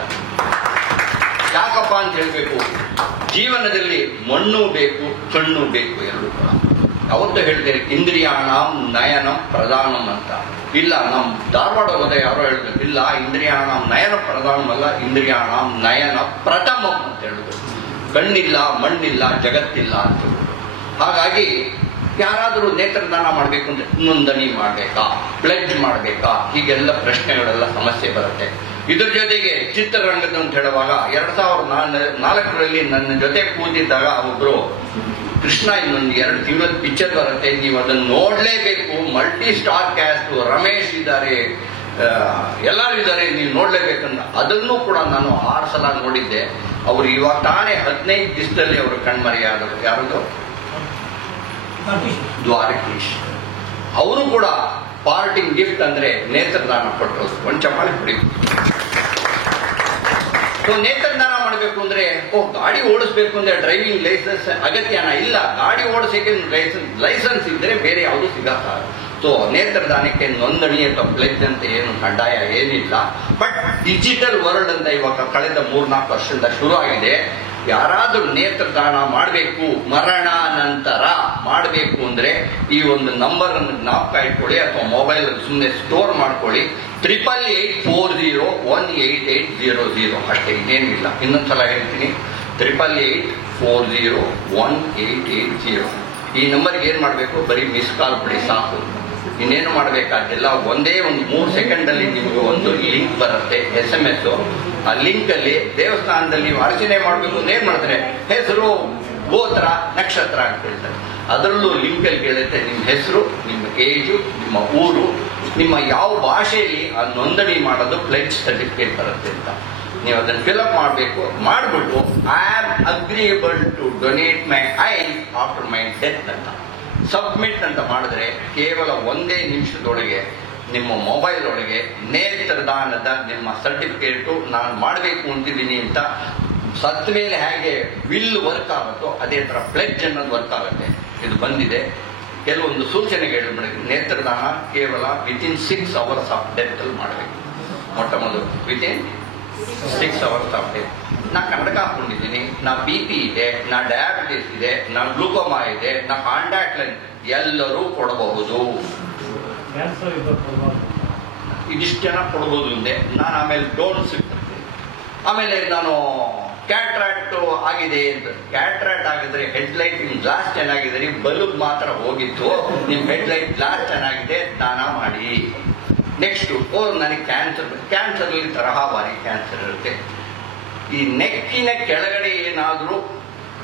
ಯಾಕಪ್ಪ ಅಂತ ಹೇಳ್ಬೇಕು, ಜೀವನದಲ್ಲಿ ಮಣ್ಣು ಬೇಕು, ಕಣ್ಣು ಬೇಕು, ಎರಡು ಕೂಡ. ಅವತ್ತು ಹೇಳ್ತೇನೆ ಇಂದ್ರಿಯಾಣಂ ನಯನಂ ಪ್ರಧಾನಂ ಅಂತ. ಇಲ್ಲ, ನಮ್ ಧಾರವಾಡ ಹೋದ ಯಾರೋ ಹೇಳ್ಬೇಕು, ಇಲ್ಲ ಇಂದ್ರಿಯಾಣಂ ನಯನ ಪ್ರಧಾನಂ ಅಲ್ಲ, ಇಂದ್ರಿಯಾಣಂ ನಯನ ಪ್ರಥಮಂ ಅಂತ ಹೇಳ್ಬೇಕು. ಕಣ್ಣಿಲ್ಲ, ಮಣ್ಣಿಲ್ಲ, ಜಗತ್ತಿಲ್ಲ ಅಂತ. ಹಾಗಾಗಿ ಯಾರಾದರೂ ನೇತ್ರದಾನ ಮಾಡಬೇಕು ಅಂದ್ರೆ ನೋಂದಣಿ ಮಾಡಬೇಕಾ, ಪ್ಲೆಡ್ಜ್ ಮಾಡಬೇಕಾ, ಹೀಗೆಲ್ಲ ಪ್ರಶ್ನೆಗಳೆಲ್ಲ ಸಮಸ್ಯೆ ಬರುತ್ತೆ. ಇದ್ರ ಜೊತೆಗೆ ಚಿತ್ರರಂಗದ ಅಂತ ಹೇಳುವಾಗ 2004ರಲ್ಲಿ ನನ್ನ ಜೊತೆ ಕೂತಿದ್ದಾಗ ಒಬ್ರು, ಕೃಷ್ಣ ಇನ್ನೊಂದು 2 ತಿಂಗಳ ಪಿಕ್ಚರ್ ಬರುತ್ತೆ, ನೀವು ಅದನ್ನು ನೋಡ್ಲೇಬೇಕು, ಮಲ್ಟಿ ಸ್ಟಾರ್ ಕ್ಯಾಸ್ಟ್, ರಮೇಶ್ ಇದ್ದಾರೆ, ಎಲ್ಲರೂ ಇದ್ದಾರೆ, ನೀವು ನೋಡ್ಲೇಬೇಕಂತ. ಅದನ್ನು ಕೂಡ ನಾನು 6 ಸಲ ನೋಡಿದ್ದೆ. ಅವರು ಇವಾಗ ತಾನೇ 15 ದಿವಸದಲ್ಲಿ ಅವರು ಕಣ್ಮರೆಯಾದರು. ಯಾರದು? ದ್ವಾರಕೀಶ್. ಅವರು ಕೂಡ ಪಾರ್ಟಿಂಗ್ ಗಿಫ್ಟ್ ಅಂದ್ರೆ ನೇತ್ರದಾನ ಕೊಟ್ಟರು. ಒಂದು ಚಪ್ಪಾಳೆ ಕೊಡಿ. ನೇತ್ರದಾನ ಮಾಡಬೇಕು ಅಂದ್ರೆ ಗಾಡಿ ಓಡಿಸ್ಬೇಕು ಅಂದ್ರೆ ಡ್ರೈವಿಂಗ್ ಲೈಸೆನ್ಸ್ ಅಗತ್ಯನ? ಇಲ್ಲ, ಗಾಡಿ ಓಡಿಸಕ್ಕೆ ಲೈಸೆನ್ಸ್ ಇದ್ರೆ ಬೇರೆ ಯಾವುದು ಸಿಗತ್ತ. ಸೊ ನೇತ್ರದಾನಕ್ಕೆ ನೋಂದಣಿ ಅಥವಾ ಪ್ಲೆಜ್ ಅಂತ ಏನು ಕಡ್ಡಾಯ ಏನಿಲ್ಲ. ಬಟ್ ಡಿಜಿಟಲ್ ವರ್ಲ್ಡ್ ಅಂತ ಇವಾಗ ಕಳೆದ 3-4 ವರ್ಷದಿಂದ ಶುರು ಆಗಿದೆ. ಯಾರಾದ್ರೂ ನೇತ್ರದಾನ ಮಾಡಬೇಕು, ಮರಣ ನಂತರ ಮಾಡಬೇಕು ಅಂದ್ರೆ ಈ ಒಂದು ನಂಬರ್ ಅನ್ನು ಜ್ಞಾಪಕ ಇಟ್ಕೊಳ್ಳಿ, ಅಥವಾ ಮೊಬೈಲ್ ಸುಮ್ಮನೆ ಸ್ಟೋರ್ ಮಾಡ್ಕೊಳ್ಳಿ. 8884018800 ಅಷ್ಟೇ, ಇನ್ನೇನಿಲ್ಲ. ಇನ್ನೊಂದ್ಸಲ ಹೇಳ್ತೀನಿ, 8884018880. ಈ ನಂಬರ್ಗೆ ಏನ್ ಮಾಡಬೇಕು, ಬರೀ ಮಿಸ್ ಕಾಲ್ ಕೊಡಿ ಸಾಕು, ಇನ್ನೇನು ಮಾಡಬೇಕಾಗಿಲ್ಲ. ಒಂದೇ ಒಂದು 3 ಸೆಕೆಂಡ್ ಅಲ್ಲಿ ನಿಮಗೆ ಒಂದು ಲಿಂಕ್ ಬರುತ್ತೆ, SMS. ಆ ಲಿಂಕ್ ಅಲ್ಲಿ ದೇವಸ್ಥಾನದಲ್ಲಿ ನೀವು ಅರ್ಚನೆ ಮಾಡಬೇಕು ಅಂದ್ರೆ ಏನ್ ಮಾಡ್ತಾರೆ, ಹೆಸರು, ಗೋತ್ರ, ನಕ್ಷತ್ರ ಅಂತ ಹೇಳ್ತಾರೆ. ಅದರಲ್ಲೂ ಲಿಂಕ್ ಅಲ್ಲಿ ಕೇಳುತ್ತೆ ನಿಮ್ಮ ಹೆಸರು, ನಿಮ್ಮ ಏಜು, ನಿಮ್ಮ ಊರು, ನಿಮ್ಮ ಯಾವ ಭಾಷೆಯಲ್ಲಿ ಆ ನೋಂದಣಿ ಮಾಡೋದು ಪ್ಲೆಡ್ಜ್ ಸರ್ಟಿಫಿಕೇಟ್ ಬರುತ್ತೆ ಅಂತ. ನೀವು ಅದನ್ನು ಫಿಲ್ಅಪ್ ಮಾಡಬೇಕು. ಮಾಡಿಬಿಟ್ಟು I am agreeable to donate my eyes after my death ಅಂತ ಸಬ್ಮಿಟ್ ಅಂತ ಮಾಡಿದ್ರೆ ಕೇವಲ 1 ನಿಮಿಷದೊಳಗೆ ನಿಮ್ಮ ಮೊಬೈಲ್ ಒಳಗೆ ನೇತ್ರದಾನದ ನಿಮ್ಮ ಸರ್ಟಿಫಿಕೇಟು ನಾನು ಮಾಡಬೇಕು ಅಂತಿದ್ದೀನಿ ಅಂತ ಸತ್ತ ಮೇಲೆ ಹೇಗೆ ವಿಲ್ ವರ್ಕ್ ಆಗುತ್ತೋ ಅದೇ ತರ ಪ್ಲೆಡ್ಜ್ ಅನ್ನೋದು ವರ್ಕ್ ಆಗುತ್ತೆ. ಇದು ಬಂದಿದೆ. ಕೆಲವೊಂದು ಸೂಚನೆಗಳು ನೇತ್ರದಾನ ಕೇವಲ ವಿತಿನ್ 6 hours ಆಫ್ ಡೆತ್ ಅಲ್ಲಿ ಮಾಡಬೇಕು. ಮೊಟ್ಟ ಮೊದಲು ವಿತಿನ್ 6 hours ಆಫ್ ಡೆತ್. ನಾ ಕನ್ನಡಕ ಹಾಕೊಂಡಿದ್ದೀನಿ, ನಾ BP ಇದೆ, ನಾ ಡಯಾಬಿಟಿಸ್ ಇದೆ, ನಾ ಗ್ಲೂಕೋಮಾ ಇದೆ, ನಾ ಕಾಂಟ್ಯಾಕ್ಟ್ ಲೆನ್ಸ್, ಎಲ್ಲರೂ ಕೊಡಬಹುದು. ಇದಿಷ್ಟು ಜನ ಕೊಡಬಹುದು ಮುಂದೆ. ನಾನು ಆಮೇಲೆ ಡೋನ್ ಸಿಗ್ತದೆ. ಆಮೇಲೆ ನಾನು ಕ್ಯಾಟ್ರಾಕ್ಟ್ ಆಗಿದೆ ಅಂತ. ಕ್ಯಾಟ್ರಾಕ್ಟ್ ಆಗಿದ್ರೆ ಹೆಡ್ಲೈಟ್ ನಿಮ್ ಗ್ಲಾಸ್ ಚೆನ್ನಾಗಿದೆ, ಬಲ್ಬ್ ಮಾತ್ರ ಹೋಗಿತ್ತು, ನಿಮ್ ಹೆಡ್ಲೈಟ್ ಗ್ಲಾಸ್ ಚೆನ್ನಾಗಿದೆ, ದಾನ ಮಾಡಿ. ನೆಕ್ಸ್ಟ್ ನನಗೆ ಕ್ಯಾನ್ಸರ್ ಅಲ್ಲಿ ತರಹವಾರಿ ಕ್ಯಾನ್ಸರ್ ಇರುತ್ತೆ. ಈ ನೆಕ್ಕಿನ ಕೆಳಗಡೆ ಏನಾದರೂ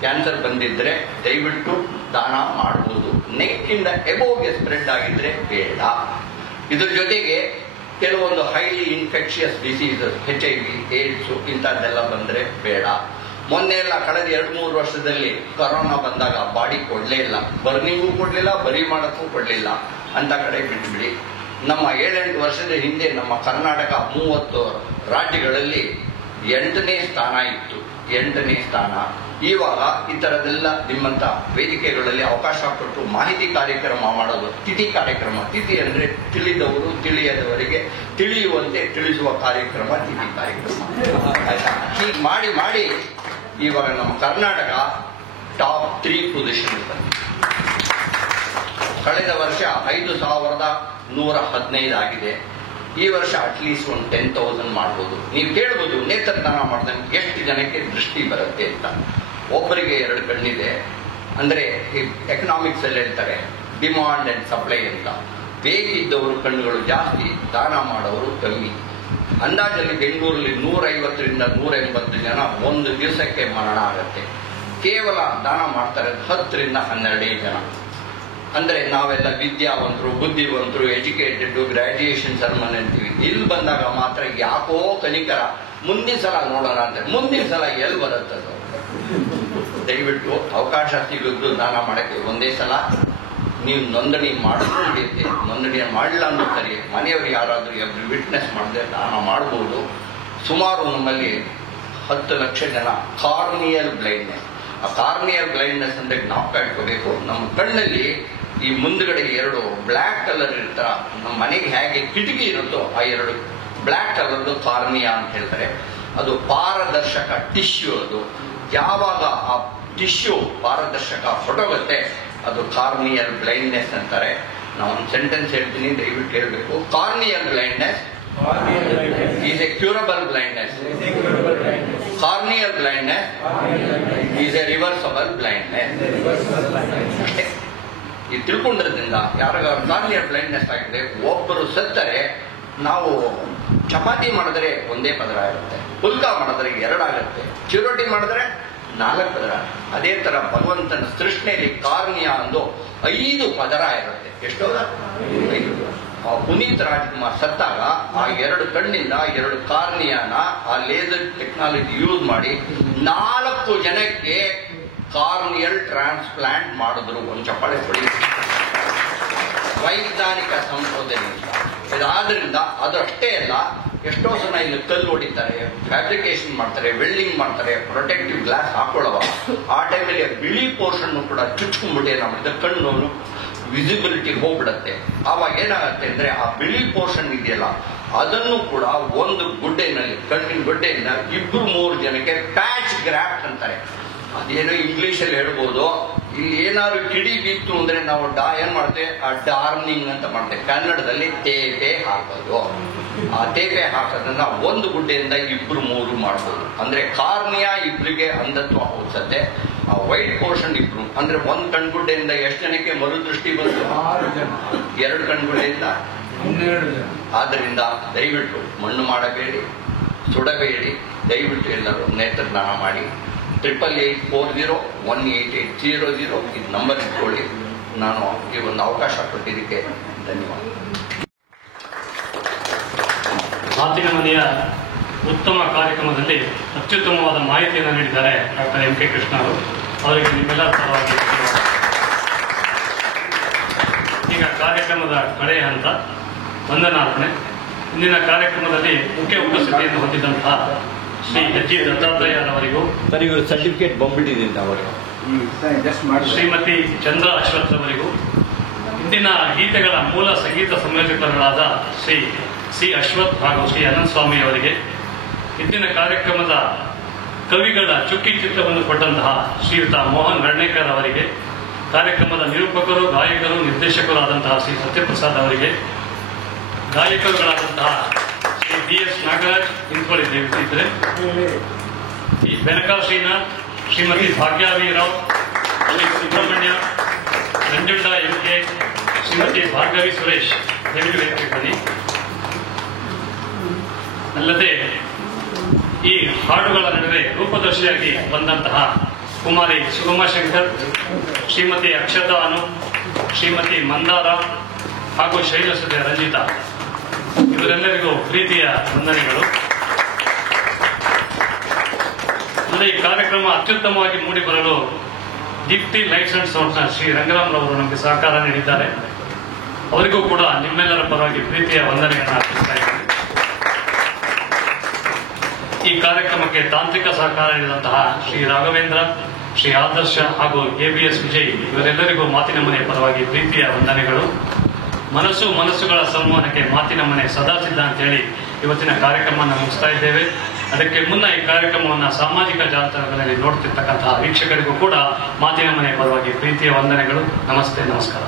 ಕ್ಯಾನ್ಸರ್ ಬಂದಿದ್ರೆ ದಯವಿಟ್ಟು ದಾನ ಮಾಡಬಹುದು. ನೆಕ್ಕಿಂದ ಎಬೋಗೆ ಸ್ಪ್ರೆಡ್ ಆಗಿದ್ರೆ ಬೇಡ. ಇದ್ರ ಜೊತೆಗೆ ಕೆಲವೊಂದು highly infectious diseases, HIV, AIDS ಇಂಥದ್ದೆಲ್ಲ ಬಂದ್ರೆ ಬೇಡ. ಮೊನ್ನೆ ಎಲ್ಲ ಕಳೆದ 2-3 ವರ್ಷದಲ್ಲಿ ಕೊರೋನಾ ಬಂದಾಗ ಬಾಡಿ ಕೊಡ್ಲೇ ಇಲ್ಲ, ಬರ್ನಿಂಗೂ ಕೊಡ್ಲಿಲ್ಲ, ಬರಿ ಮಾಡಕ್ಕೂ ಕೊಡ್ಲಿಲ್ಲ ಅಂತ ಕಡೆ ಬಿಟ್ಬಿಡಿ. ನಮ್ಮ 7-8 ವರ್ಷದ ಹಿಂದೆ ನಮ್ಮ ಕರ್ನಾಟಕ 30 ರಾಜ್ಯಗಳಲ್ಲಿ 8ನೇ ಸ್ಥಾನ ಇತ್ತು. 8ನೇ ಸ್ಥಾನ. ಇವಾಗ ಈ ತರದೆಲ್ಲ ನಿಮ್ಮಂತ ವೇದಿಕೆಗಳಲ್ಲಿ ಅವಕಾಶ ಕೊಟ್ಟು ಮಾಹಿತಿ ಕಾರ್ಯಕ್ರಮ ಮಾಡೋದು, ತಿಥಿ ಕಾರ್ಯಕ್ರಮ. ತಿಥಿ ಅಂದ್ರೆ ತಿಳಿದವರು ತಿಳಿಯದವರಿಗೆ ತಿಳಿಯುವಂತೆ ತಿಳಿಸುವ ಕಾರ್ಯಕ್ರಮ ತಿಥಿ ಕಾರ್ಯಕ್ರಮ. ಹೀಗೆ ಮಾಡಿ ಮಾಡಿ ಇವಾಗ ನಮ್ಮ ಕರ್ನಾಟಕ ಟಾಪ್ 3 ಪೊಸಿಷನ್ ಬಂದಿದೆ. ಕಳೆದ ವರ್ಷ 5,115 ಆಗಿದೆ. ಈ ವರ್ಷ ಅಟ್ಲೀಸ್ಟ್ ಒಂದು 10,000 ಮಾಡ್ಬೋದು. ನೀವು ಕೇಳ್ಬೋದು ನೇತ್ರದಾನ ಮಾಡಿದಂಗೆ ಎಷ್ಟು ಜನಕ್ಕೆ ದೃಷ್ಟಿ ಬರುತ್ತೆ ಅಂತ. ಒಬ್ಬರಿಗೆ 2 ಕಣ್ಣಿದೆ, ಅಂದರೆ ಈ ಎಕನಾಮಿಕ್ಸಲ್ಲಿ ಹೇಳ್ತಾರೆ ಡಿಮಾಂಡ್ ಆ್ಯಂಡ್ ಸಪ್ಲೈ ಅಂತ. ಬೇಕಿದ್ದವರು ಕಣ್ಣುಗಳು ಜಾಸ್ತಿ, ದಾನ ಮಾಡೋರು ಕಮ್ಮಿ. ಅಂದಾಜಲ್ಲಿ ಬೆಂಗಳೂರಲ್ಲಿ 150ರಿಂದ 180 ಜನ ಒಂದು ದಿವಸಕ್ಕೆ ಮರಣ ಆಗುತ್ತೆ. ಕೇವಲ ದಾನ ಮಾಡ್ತಾರೆ 10ರಿಂದ 12 ಜನ. ಅಂದರೆ ನಾವೆಲ್ಲ ವಿದ್ಯಾವಂತರು, ಬುದ್ಧಿವಂತರು, ಎಜುಕೇಟೆಡ್, ಗ್ರಾಜ್ಯುಯೇಷನ್ ಸೆರೆಮನಿ ಅಂತೀವಿ. ಇಲ್ಲಿ ಬಂದಾಗ ಮಾತ್ರ ಯಾಕೋ ಕನಿಕರ, ಮುಂದಿನ ಸಲ ನೋಡೋಣ ಅಂತ. ಮುಂದಿನ ಸಲ ಎಲ್ಲಿ ಬರುತ್ತದು? ದಯವಿಟ್ಟು ಅವಕಾಶ ಸಿಗೋದು ದಾನ ಮಾಡೋಕ್ಕೆ ಒಂದೇ ಸಲ. ನೀವು ನೋಂದಣಿ ಮಾಡಿದ್ರು ನಡೆಯುತ್ತೆ, ನೋಂದಣಿ ಮಾಡಿಲ್ಲ ಅನ್ನೋ ಸರಿ ಮನೆಯವರು ಯಾರಾದರೂ ಎವ್ರಿ ವಿಟ್ನೆಸ್ ಮಾಡದೆ ದಾನ ಮಾಡ್ಬೋದು. ಸುಮಾರು ನಮ್ಮಲ್ಲಿ 10 ಲಕ್ಷ ಜನ ಕಾರ್ನಿಯಲ್ ಬ್ಲೈಂಡ್ನೆಸ್. ಆ ಕಾರ್ನಿಯಲ್ ಬ್ಲೈಂಡ್ನೆಸ್ ಅಂದರೆ ಜ್ಞಾಪಕ ಇಟ್ಕೋಬೇಕು, ನಮ್ಮ ಕಣ್ಣಲ್ಲಿ ಈ ಮುಂದ್ಗಡೆ 2 ಬ್ಲ್ಯಾಕ್ ಕಲರ್ ಇರ್ತಾರ, ನಮ್ಮ ಮನೆಗೆ ಹೇಗೆ ಕಿಟಕಿ ಇರುತ್ತೋ ಆ 2 ಬ್ಲ್ಯಾಕ್ ಕಲರ್ದು ಕಾರ್ನಿಯಾ ಅಂತ ಹೇಳ್ತಾರೆ. ಅದು ಪಾರದರ್ಶಕ ಟಿಶ್ಯೂ. ಅದು ಯಾವಾಗ ಆ ಟಿಶ್ಯೂ ಪಾರದರ್ಶಕ ಹೊರಟೋಗುತ್ತೆ ಅದು ಕಾರ್ನಿಯಲ್ ಬ್ಲೈಂಡ್ನೆಸ್ ಅಂತಾರೆ. ನಾವು ಒಂದು ಸೆಂಟೆನ್ಸ್ ಹೇಳ್ತೀನಿ, ದಯವಿಟ್ಟು ಹೇಳ್ಬೇಕು. Corneal blindness is A curable blindness. Corneal blindness is A reversible blindness. ಇದು ತಿಳ್ಕೊಂಡಿರೋದ್ರಿಂದ ಯಾರಿಗಾದ್ರು ಕಾರ್ನಿಯಲ್ ಬ್ಲೈಂಡ್ನೆಸ್ ಆಗಿದೆ, ಒಬ್ಬರು ಸತ್ತರೆ ನಾವು ಚಪಾತಿ ಮಾಡಿದ್ರೆ ಒಂದೇ ಪದರ ಇರುತ್ತೆ, ಪುಲ್ಕ ಮಾಡಿದ್ರೆ 2 ಆಗುತ್ತೆ, ಚಿರೋಟಿ ಮಾಡಿದ್ರೆ 4 ಪದರ. ಅದೇ ತರ ಭಗವಂತನ ಸೃಷ್ಟಿಯಲ್ಲಿ ಕಾರ್ನಿಯಾ ಅಂದು 5 ಪದರ ಇರುತ್ತೆ. ಎಷ್ಟೋ 5. ಪುನೀತ್ ರಾಜ್ಕುಮಾರ್ ಸತ್ತಾಗ ಆ 2 ಕಣ್ಣಿಂದ 2 ಕಾರ್ನಿಯಾನ ಆ ಲೇಸರ್ ಟೆಕ್ನಾಲಜಿ ಯೂಸ್ ಮಾಡಿ 4 ಜನಕ್ಕೆ ಕಾರ್ನಿಯಲ್ ಟ್ರಾನ್ಸ್ಪ್ಲಾಂಟ್ ಮಾಡಿದ್ರು. ಒಂದು ಚಪ್ಪಾಳೆ ಕೊಡಿ. ವೈಜ್ಞಾನಿಕ ಸಂಶೋಧನೆ. ಇದಾದ್ರಿಂದ ಅದಷ್ಟೇ ಅಲ್ಲ, ಎಷ್ಟೋ ಜನ ಇಲ್ಲಿ ಕಲ್ಲು ಹೊಡಿತಾರೆ, ಫ್ಯಾಬ್ರಿಕೇಶನ್ ಮಾಡ್ತಾರೆ, ವೆಲ್ಡಿಂಗ್ ಮಾಡ್ತಾರೆ, ಪ್ರೊಟೆಕ್ಟಿವ್ ಗ್ಲಾಸ್ ಹಾಕೊಳ್ಳುವ ಆ ಟೈಮಲ್ಲಿ ಬಿಳಿ ಪೋರ್ಷನ್ ಕೂಡ ಚುಚ್ಕೊಂಡ್ಬಿಟ್ಟೆ ನಮ್ಮಿಂದ ಕಣ್ಣು ವಿಸಿಬಿಲಿಟಿ ಹೋಗ್ಬಿಡತ್ತೆ. ಆವಾಗ ಏನಾಗುತ್ತೆ ಅಂದ್ರೆ ಆ ಬಿಳಿ ಪೋರ್ಷನ್ ಇದೆಯಲ್ಲ ಅದನ್ನು ಕೂಡ ಒಂದು ಗುಡ್ಡೆನಲ್ಲಿ, ಕಣ್ಣಿನ ಗುಡ್ಡೆಯಿಂದ 2-3 ಜನಕ್ಕೆ ಪ್ಯಾಚ್ ಗ್ರಾಫ್ಟ್ ಅಂತಾರೆ. ಅದೇನೋ ಇಂಗ್ಲಿಷಲ್ಲಿ ಹೇಳ್ಬೋದು. ಇಲ್ಲಿ ಏನಾದ್ರು ಕಿಡಿ ಬಿತ್ತು ಅಂದ್ರೆ ನಾವು ಏನ್ ಮಾಡ್ತೇವೆ, ಆ ಡಾರ್ನಿಂಗ್ ಅಂತ ಮಾಡ್ತೇವೆ. ಕನ್ನಡದಲ್ಲಿ ತೇಪೆ ಹಾಕೋದು. ಆ ತೇಪೆ ಹಾಕೋದನ್ನ ಒಂದು ಗುಡ್ಡೆಯಿಂದ 2-3 ಮಾಡ್ಬೋದು. ಅಂದ್ರೆ ಕಾರ್ನಿಯಾ ಇಬ್ರಿಗೆ ಅಂಧತ್ವ ಹೋಗ್ಸತ್ತೆ. ಆ ವೈಟ್ ಪೋರ್ಷನ್ 2 ಅಂದ್ರೆ 1 ಕಣ್ಗುಡ್ಡೆಯಿಂದ ಎಷ್ಟು ಜನಕ್ಕೆ ಮರುದೃಷ್ಟಿ ಬಂತು? 2 ಕಣ್ಗುಡ್ಡೆಯಿಂದ 12 ಜನ. ಆದ್ರಿಂದ ದಯವಿಟ್ಟು ಮಣ್ಣು ಮಾಡಬೇಡಿ, ಸುಡಬೇಡಿ. ದಯವಿಟ್ಟು ಎಲ್ಲರೂ ನೇತ್ರದಾನ ಮಾಡಿ. 8840188800 ಇದು ನಂಬರ್ ಇಟ್ಕೊಳ್ಳಿ. ನಾನು ಈ ಒಂದು ಅವಕಾಶ ಕೊಟ್ಟಿದ್ದಕ್ಕೆ ಧನ್ಯವಾದ. ಮಾತಿನ ಮನೆಯ ಉತ್ತಮ ಕಾರ್ಯಕ್ರಮದಲ್ಲಿ ಅತ್ಯುತ್ತಮವಾದ ಮಾಹಿತಿಯನ್ನು ನೀಡಿದ್ದಾರೆ ಡಾಕ್ಟರ್ ಎಂ ಕೆ ಕೃಷ್ಣ ಅವರು. ಅವರಿಗೆ ನಿಮ್ಮೆಲ್ಲರ ಪರವಾಗಿ ಈಗ ಕಾರ್ಯಕ್ರಮದ ಕಡೆಯ ಹಂತ ವಂದನಾರ್ಪಣೆ. ಇಂದಿನ ಕಾರ್ಯಕ್ರಮದಲ್ಲಿ ಮುಖ್ಯ ಉಪಸ್ಥಿತಿಯನ್ನು ಹೊಂದಿದಂತಹ ಶ್ರೀ ಎಚ್ ಜಿ ದತ್ತಾತ್ರೇಯರವರಿಗೂ, ಸರ್ಟಿಫಿಕೇಟ್ ಬಂದ್ಬಿಟ್ಟಿದ್ದೀನಿ ಅವರು, ಶ್ರೀಮತಿ ಚಂದ್ರ ಅಶ್ವಥ್ ಅವರಿಗೂ, ಇಂದಿನ ಗೀತೆಗಳ ಮೂಲ ಸಂಗೀತ ಸಂಯೋಜಕರಾದ ಶ್ರೀ ಸಿ ಅಶ್ವಥ್ ಹಾಗೂ ಶ್ರೀ ಅನಂತಸ್ವಾಮಿ ಅವರಿಗೆ, ಇಂದಿನ ಕಾರ್ಯಕ್ರಮದ ಕವಿಗಳ ಚುಕ್ಕಿ ಚಿತ್ರವನ್ನು ಕೊಟ್ಟಂತಹ ಶ್ರೀಯುತ ಮೋಹನ್ ರಣೇಕರ್ ಅವರಿಗೆ, ಕಾರ್ಯಕ್ರಮದ ನಿರೂಪಕರು, ಗಾಯಕರು, ನಿರ್ದೇಶಕರಾದಂತಹ ಶ್ರೀ ಸತ್ಯಪ್ರಸಾದ್ ಅವರಿಗೆ, ಗಾಯಕರುಗಳಾದಂತಹ ಶ್ರೀ DS ನಾಗರಾಜ್ ಇಂತ್ವಳಿ ದೇವಿದ್ರೆ, ಈ ಬೆನಕಾ ಶ್ರೀನಾಥ್, ಶ್ರೀಮತಿ ಭಾಗ್ಯಾವಿರಾವ್, ಸುಬ್ರಹ್ಮಣ್ಯ, ನಂಜುಂಡ MK, ಶ್ರೀಮತಿ ಭಾರ್ಗವಿ ಸುರೇಶ್ ದಯವಿಟ್ಟು ವೇದಿಕೆ ಬನ್ನಿ. ಅಲ್ಲದೆ ಈ ಹಾಡುಗಳ ನಡುವೆ ರೂಪದರ್ಶಿಯಾಗಿ ಬಂದಂತಹ ಕುಮಾರಿ ಸುಗಮ ಶಂಕರ್, ಶ್ರೀಮತಿ ಅಕ್ಷತಾ ಅನು, ಶ್ರೀಮತಿ ಮಂದಾರ ಹಾಗೂ ಶೈಲಸುತೆ ರಂಜಿತಾ, ಇವರೆಲ್ಲರಿಗೂ ಪ್ರೀತಿಯ ವಂದನೆಗಳು. ಅಂದರೆ ಈ ಕಾರ್ಯಕ್ರಮ ಅತ್ಯುತ್ತಮವಾಗಿ ಮೂಡಿಬರಲು ದೀಪ್ತಿ ಲೈಟ್ಸ್ ಅಂಡ್ ಸೌಂಡ್ಸ್ನ ಶ್ರೀ ರಂಗರಾಮ್ರವರು ನಮಗೆ ಸಹಕಾರ ನೀಡಿದ್ದಾರೆ. ಅವರಿಗೂ ಕೂಡ ನಿಮ್ಮೆಲ್ಲರ ಪರವಾಗಿ ಪ್ರೀತಿಯ ವಂದನೆಯನ್ನು ಅರ್ಪಿಸ್ತಾ ಇದ್ದೇನೆ. ಈ ಕಾರ್ಯಕ್ರಮಕ್ಕೆ ತಾಂತ್ರಿಕ ಸಹಕಾರ ನೀಡಿದಂತಹ ಶ್ರೀ ರಾಘವೇಂದ್ರ, ಶ್ರೀ ಆದರ್ಶ ಹಾಗೂ ABS ವಿಜಯ್ ಇವರೆಲ್ಲರಿಗೂ ಮಾತಿನ ಮನೆ ಪರವಾಗಿ ಪ್ರೀತಿಯ ವಂದನೆಗಳು. ಮನಸ್ಸುಗಳ ಸಂವಹನಕ್ಕೆ ಮಾತಿನ ಮನೆ ಸದಾ ಸಿದ್ಧ ಅಂತ ಹೇಳಿ ಇವತ್ತಿನ ಕಾರ್ಯಕ್ರಮವನ್ನು ಮುಗಿಸ್ತಾ ಇದ್ದೇವೆ. ಅದಕ್ಕೆ ಮುನ್ನ ಈ ಕಾರ್ಯಕ್ರಮವನ್ನು ಸಾಮಾಜಿಕ ಜಾಲತಾಣಗಳಲ್ಲಿ ನೋಡ್ತಿರ್ತಕ್ಕಂತಹ ವೀಕ್ಷಕರಿಗೂ ಕೂಡ ಮಾತಿನ ಮನೆ ಪರವಾಗಿ ಪ್ರೀತಿಯ ವಂದನೆಗಳು. ನಮಸ್ತೆ, ನಮಸ್ಕಾರ.